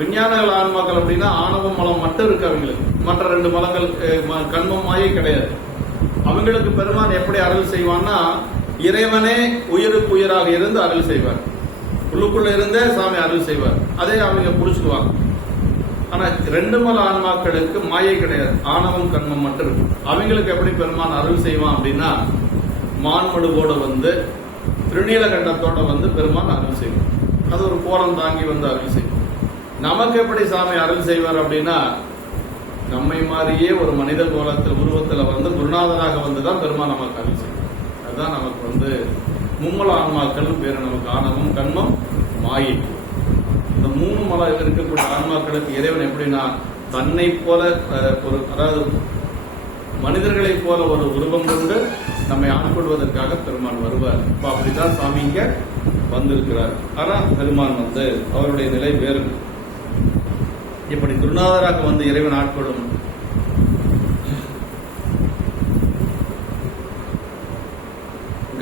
விஞ்ஞானகல ஆன்மாக்கள் அப்படின்னா ஆணவம் மலம் மட்டும் இருக்கு அவங்களுக்கு. மற்ற 2 மலங்கள் கண்மம் மாயே கிடையாது. அவங்களுக்கு பெருமான் எப்படி அருள் செய்வான்னா இறைவனே உயிருக்கு உயிராக இருந்து அருள் செய்வார். உள்ளுக்குள்ள இருந்தே சாமி அருள் செய்வார். அதே அவங்க புடிச்சுக்குவாங்க. ஆனா 2 மல ஆன்மாக்களுக்கு மாயை கிடையாது, ஆணவம் கண்மம் மட்டும் இருக்கு. அவங்களுக்கு எப்படி பெருமான் அருள் செய்வான் அப்படின்னா மான்மடுவோட வந்து திருநீலகண்டத்தோட வந்து பெருமான் அருள் செய்வார். அது ஒரு கோலம் தாங்கி வந்து அருள் செய்வார். நமக்கு எப்படி சாமி அருள் செய்வார் அப்படின்னா நம்மை மாதிரியே ஒரு மனித கோலத்தில் உருவத்தில் வந்து குருநாதராக வந்துதான் பெருமான் நமக்கு அருள் செய்வார். அதுதான் நமக்கு வந்து மும்மல ஆன்மாக்கள் பேரு நமக்கு. ஆணவம், கண்மம், மாயை. இந்த 3 மலம் இருக்கக்கூடிய ஆன்மாக்களுக்கு இறைவன் எப்படின்னா தன்னை போல ஒரு, அதாவது மனிதர்களைப் போல ஒரு உருவம் கொண்டு நம்மை ஆட்கொள்வதற்காக பெருமான் வருவார். இப்ப அப்படித்தான் சாமி இங்க வந்திருக்கிறார். ஆனா பெருமான் அவருடைய நிலை வேறு. இப்படி குருநாதராக வந்து இறைவன் ஆட்கொள்ளும்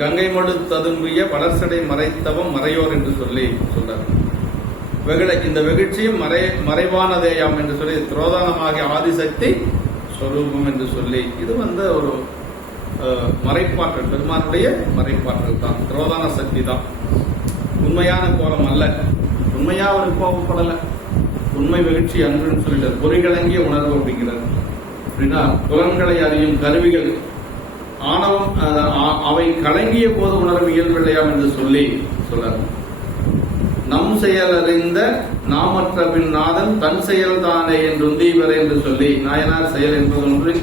கங்கை மடு ததும்பிய வளர்சடை மறைத்தவம் மறையோர் என்று சொல்லி சொல்றார். இந்த வெகுட்சியும் மறைவானதேயாம் என்று சொல்லி திரோதானமாகிய ஆதிசக்தி ஸ்வரூபம் என்று சொல்லி இது ஒரு மறைப்பாற்றல், பெருமானுடைய மறைப்பாற்றல் தான். திரோதான சக்தி தான், உண்மையான கோலம் அல்ல. உண்மையா அவர் கோபப்படல, உண்மை வெகுட்சி அன்றுன்னு சொல்லிட்டார். பொறிகளங்கிய உணர்வு அப்படிங்கிறார். அப்படின்னா புலன்களை அறியும் கருவிகள் ஆணவம் அவை கலங்கிய போது உணர்வு இயல்பில்லையாம் என்று சொல்லி சொல்றார். நம் செயல் அறிந்த நாமற்ற பின் நாதன் தன் செயல் தானே என்று உந்தீவரே என்று சொல்லி நாயனார் செயல் என்பது ஒன்று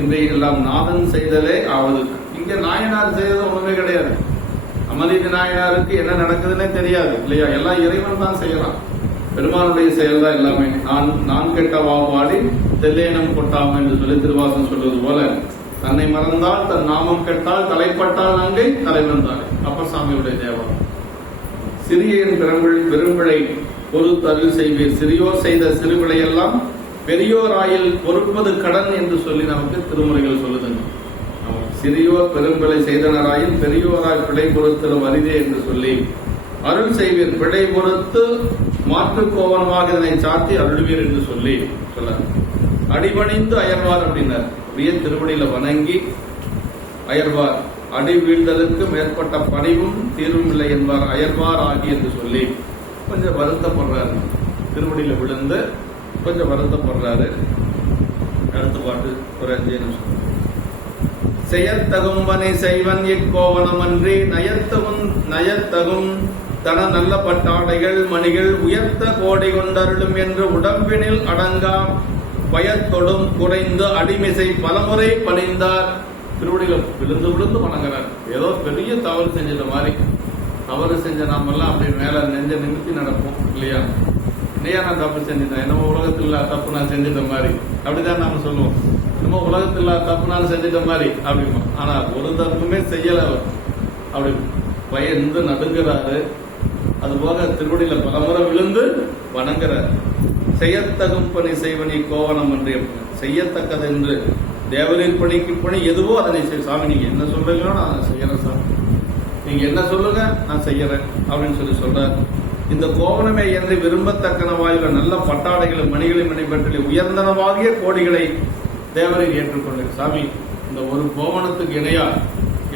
இன்றைய எல்லாம் நாதன் செய்தலே ஆவது. இங்க நாயனார் செய்தது ஒண்ணுமே கிடையாது. அமரீதி நாயனாருக்கு என்ன நடக்குதுன்னே தெரியாது இல்லையா? எல்லாம் இறைவன் தான் செய்யலாம். பெருமானுடைய செயல் தான் எல்லாமே. நான் கெட்ட வாடி தெல்லேனம் கொட்டாம என்று சொல்லி திருவாசன் சொல்வது போல, தன்னை மறந்தால் தன் நாமம் கெட்டால் தலைப்பட்டால் நங்கை தலைவன் தானே அப்ப சாமியுடைய தேவம். சிறியின் பெரும்பிழை பொறுத்து அருள் செய்வீர், சிறியோர் செய்த சிறுபிழையெல்லாம் பெரியோர் ஆயில் பொறுப்பது கடன் என்று சொல்லி நமக்கு திருமுறைகள் சொல்லுதுங்க. சிறியோர் பெரும்பிழை செய்தனராயில் பெரியோராய் பிழை பொறுத்தலும் அரிதே என்று சொல்லி அருள் செய்வீர், பிழை பொறுத்து மாற்று கோவனமாக இதனை சாத்தி அருள்வீர் என்று சொல்லி சொல்ல அடிபணிந்து அயர்வார் அப்படின்னார். அப்படியே திருவடியில வணங்கி அயர்வார், அடி வீழ்தலுக்கு மேற்பட்ட பணிவும் தீர்வும் இல்லை என்பார் அயர்வார் ஆகி என்று சொல்லி கொஞ்சம் வருத்தப்படுறாரு. திருவடியில விழுந்து கொஞ்சம் வருத்தப்படுறாரு. அடுத்த பாட்டு ஒரு 5 நிமிஷம். செயத்தகும்பனை செய்வன் இக்கோவனமன்றி நயத்தகும் தன நல்ல பட்டாடைகள் மணிகள் உயர்த்த கோடை கொண்டருளும் என்று உடம்பினில் அடங்கா பயத்தொடும் குறைந்து அடிமிசை பலமுறை பணிந்தார். திருவடியில விழுந்து விழுந்து வணங்குறார். ஏதோ பெரிய தவறு செஞ்சத மாதிரி. தவறு செஞ்ச நாமெல்லாம் அப்படி மேல நெஞ்ச நிமித்தி நடப்போம் இல்லையா? இல்லையா நான் தப்பு செஞ்சுட்டேன், என்னமோ உலகத்தில் தப்பு நான் செஞ்சிட்ட மாதிரி அப்படிதான் நாம சொல்லுவோம். என்னமோ உலகத்தில் தப்பு நான் செஞ்சிட்ட மாதிரி அப்படிமா. ஆனா ஒரு தப்புமே செய்யல அவர். அப்படி பயந்து நடுங்கிறாரு. அது போக திருவடியில பலமுறை விழுந்து வணங்குறார். செய்யத்தகும் பணி செய்வனி கோவனம் என்று செய்யத்தக்கது என்று தேவரின் பணிக்கு பணி எதுவோ அதனை சாமி நீங்க என்ன சொல்றீங்களோ நான் செய்யறேன் சாமி, நீங்க என்ன சொல்லுங்க நான் செய்யறேன் அப்படின்னு சொல்லி சொல்றார். இந்த கோவனமே என்று விரும்பத்தக்கனவாயுள்ள நல்ல பட்டாடைகளும் மணிகளை மணிப்பற்றிலே உயர்ந்தனவாகிய கோடிகளை தேவரில் ஏற்றுக்கொண்டு சாமி இந்த ஒரு கோவனத்துக்கு இணையா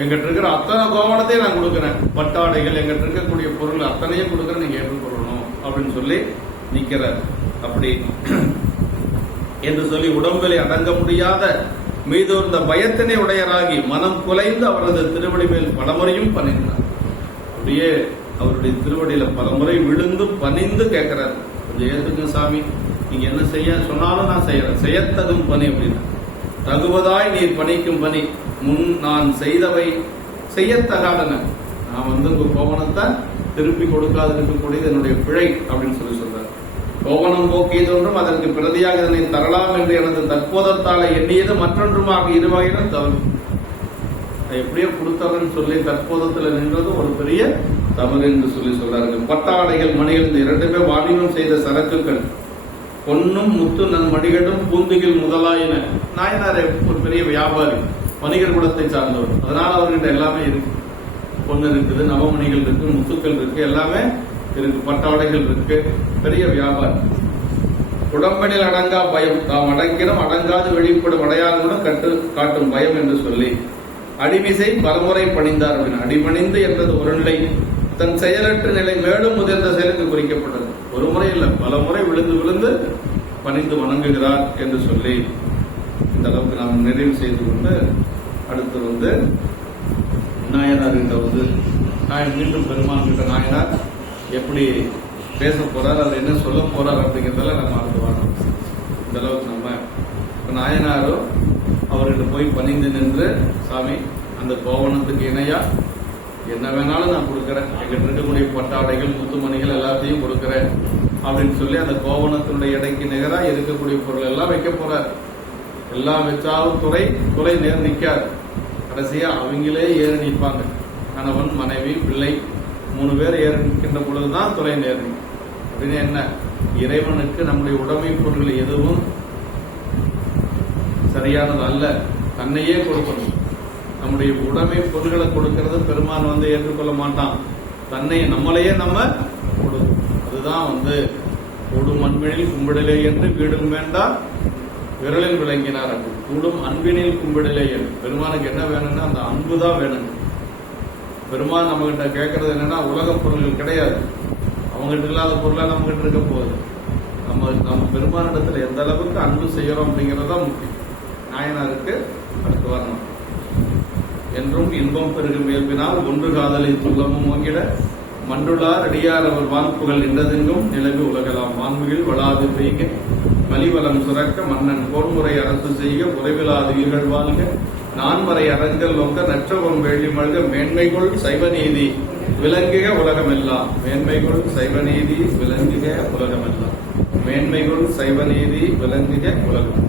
எங்கிட்ட இருக்கிற அத்தனை கோவனத்தையும் நான் கொடுக்குறேன், பட்டாடைகள் எங்கிட்ட இருக்கக்கூடிய பொருள் அத்தனையும் கொடுக்குறேன், நீங்க ஏற்றுக்கொள்ளணும் அப்படின்னு சொல்லி நிக்கிறார். அப்படி என்று சொல்லி உடம்பிலே அடங்க முடியாத மீதோர்ந்த பயத்தினை உடையராகி மனம் குலைந்து அவரது திருவடி மேல் பலமுறையும் பணிந்தார். அப்படியே அவருடைய திருவடியில பலமுறை விழுந்து பணிந்து கேட்கிறார், கொஞ்சம் ஏத்துக்குங்க சாமி, நீங்க என்ன செய்ய சொன்னாலும் நான் செய்யறேன், செய்யத்தகும் பணி அப்படின்னா தகுவதாய் நீர் பணிக்கும் பணி முன் நான் செய்தவை செய்யத்தகாதன. நான் உங்க கோவணத்தை திருப்பி கொடுக்காது இருக்கக்கூடியது என்னுடைய பிழை அப்படின்னு சொல்லி சொல்றார். கோவணம் போக்கியதொன்றும் அதற்கு பிரதியாக இதனை தரலாம் என்று எனது தற்போதத்தால எண்ணியது மற்றொன்றுமாக இருவகையிலும் தவறு. எப்படியோ கொடுத்தவன் சொல்லி தற்போதத்துல நின்றது ஒரு பெரிய தவறு என்று சொல்லி சொல்றார்கள். பட்டாடைகள் மணிகள் இந்த 2மே வாணிபம் செய்த சரக்குகள், பொன்னும் முத்து நன் மணிகளும் பூந்துகில் முதலாயின. நாயனார் ஒரு பெரிய வியாபாரி, வணிகர் குலத்தை சார்ந்தவர். அதனால அவர்கிட்ட எல்லாமே இருக்கு. பொண்ணு இருக்குது, நவமணிகள் இருக்கு, முத்துக்கள் இருக்கு, எல்லாமே இருக்கு, பட்டாடைகள் இருக்கு, பெரிய வியாபாரம். உடம்பனில் அடங்கா பயம், தாம் அடங்கினும் அடங்காது வெளிப்படும் அடையாளங்களும் காட்டும் பயம் என்று சொல்லி அடிமிசை பலமுறை பணிந்தார் அப்படின்னு. அடிபணிந்து என்பது ஒரு நிலை, தன் செயலற்ற நிலை மேலும் முதிர்ந்த செயலுக்கு குறிக்கப்பட்டது. ஒரு முறை இல்லை, பல முறை விழுந்து விழுந்து பணிந்து வணங்குகிறார் என்று சொல்லி இந்த அளவுக்கு நாம் நிறைவு செய்து கொண்டு அடுத்து நாயனார் கிட்ட மீண்டும் பெருமான் கிட்ட நாயனார் எப்படி பேச போறார், அதை என்ன சொல்ல போறார் அப்படிங்கிறதெல்லாம் நம்ம அடுத்து வாங்க. இந்த அளவுக்கு நம்ம நாயனாரும் அவர்கிட்ட போய் பணிந்து நின்று சாமி அந்த கோவணத்துக்கு இணையா என்ன வேணாலும் நான் கொடுக்குறேன், எங்கிட்ட இருக்கக்கூடிய பட்டாடைகள் முத்துமணிகள் எல்லாத்தையும் கொடுக்குறேன் அப்படின்னு சொல்லி அந்த கோவணத்தினுடைய எடைக்கு நிகராக இருக்கக்கூடிய பொருள் எல்லாம் வைக்க போறார். எல்லாம் வச்சாலும் துறை நேர் நிற்காது. கடைசியா அவங்களே ஏறி நிற்பாங்க. கணவன், மனைவி, பிள்ளை 3 பேர் ஏறி நிற்கின்ற பொழுதுதான் துறை நேர் நிற்கும். அப்படின்னு என்ன, இறைவனுக்கு நம்முடைய உடைமை பொருள்கள் எதுவும் சரியானது அல்ல. தன்னையே கொடுக்கணும். நம்முடைய உடைமை பொருள்களை கொடுக்கிறது பெருமான் ஏற்றுக்கொள்ள மாட்டான். தன்னை நம்மளையே நம்ம கொடுக்கணும். அதுதான் கூடும் அன்பினில் கும்பிடலே என்று வீடும் வேண்டாம் விரலில் விளங்கினார். கூடும் அன்பினில் கும்பிடலே என்று பெருமானுக்கு என்ன வேணும்னா அந்த அன்பு தான் வேணும். பெருமான் நம்ம கிட்ட கேட்கறது என்னன்னா உலக பொருள்கள் கிடையாது. அவங்ககிட்ட இல்லாத பொருளா நம்ம கிட்ட இருக்க போகுது. நம்ம பெருமானிடத்துல எந்த அளவுக்கு அன்பு செய்யறோம் அப்படிங்கறதுதான் முக்கியம். நாயனாருக்கு அடுத்து வரணும். என்றும் இன்பம் பெருகும் இயல்பினால் ஒன்று காதலை துள்ளமும் ஓங்கிட மன்றுளார் அடியார் அவர் வான்புகள் நின்றதெங்கும் நிலவு உலகலாம் வான்முகில் வளாது பெய்க மலிவலம் சுரக்க மன்னன் போர்முறை அரசு செய்க உறைவிலாது உயிர்கள் வாழ்க நான்மறை அரங்கல் நோக்க நற்றவம் வேள்வி மழ்க மேன்மைகொள் சைவநீதி விளங்குக உலகமெல்லாம். மேன்மைகொள் சைவநீதி விளங்குக உலகமெல்லாம். மேன்மைகொள் சைவநீதி விளங்குக உலகம்.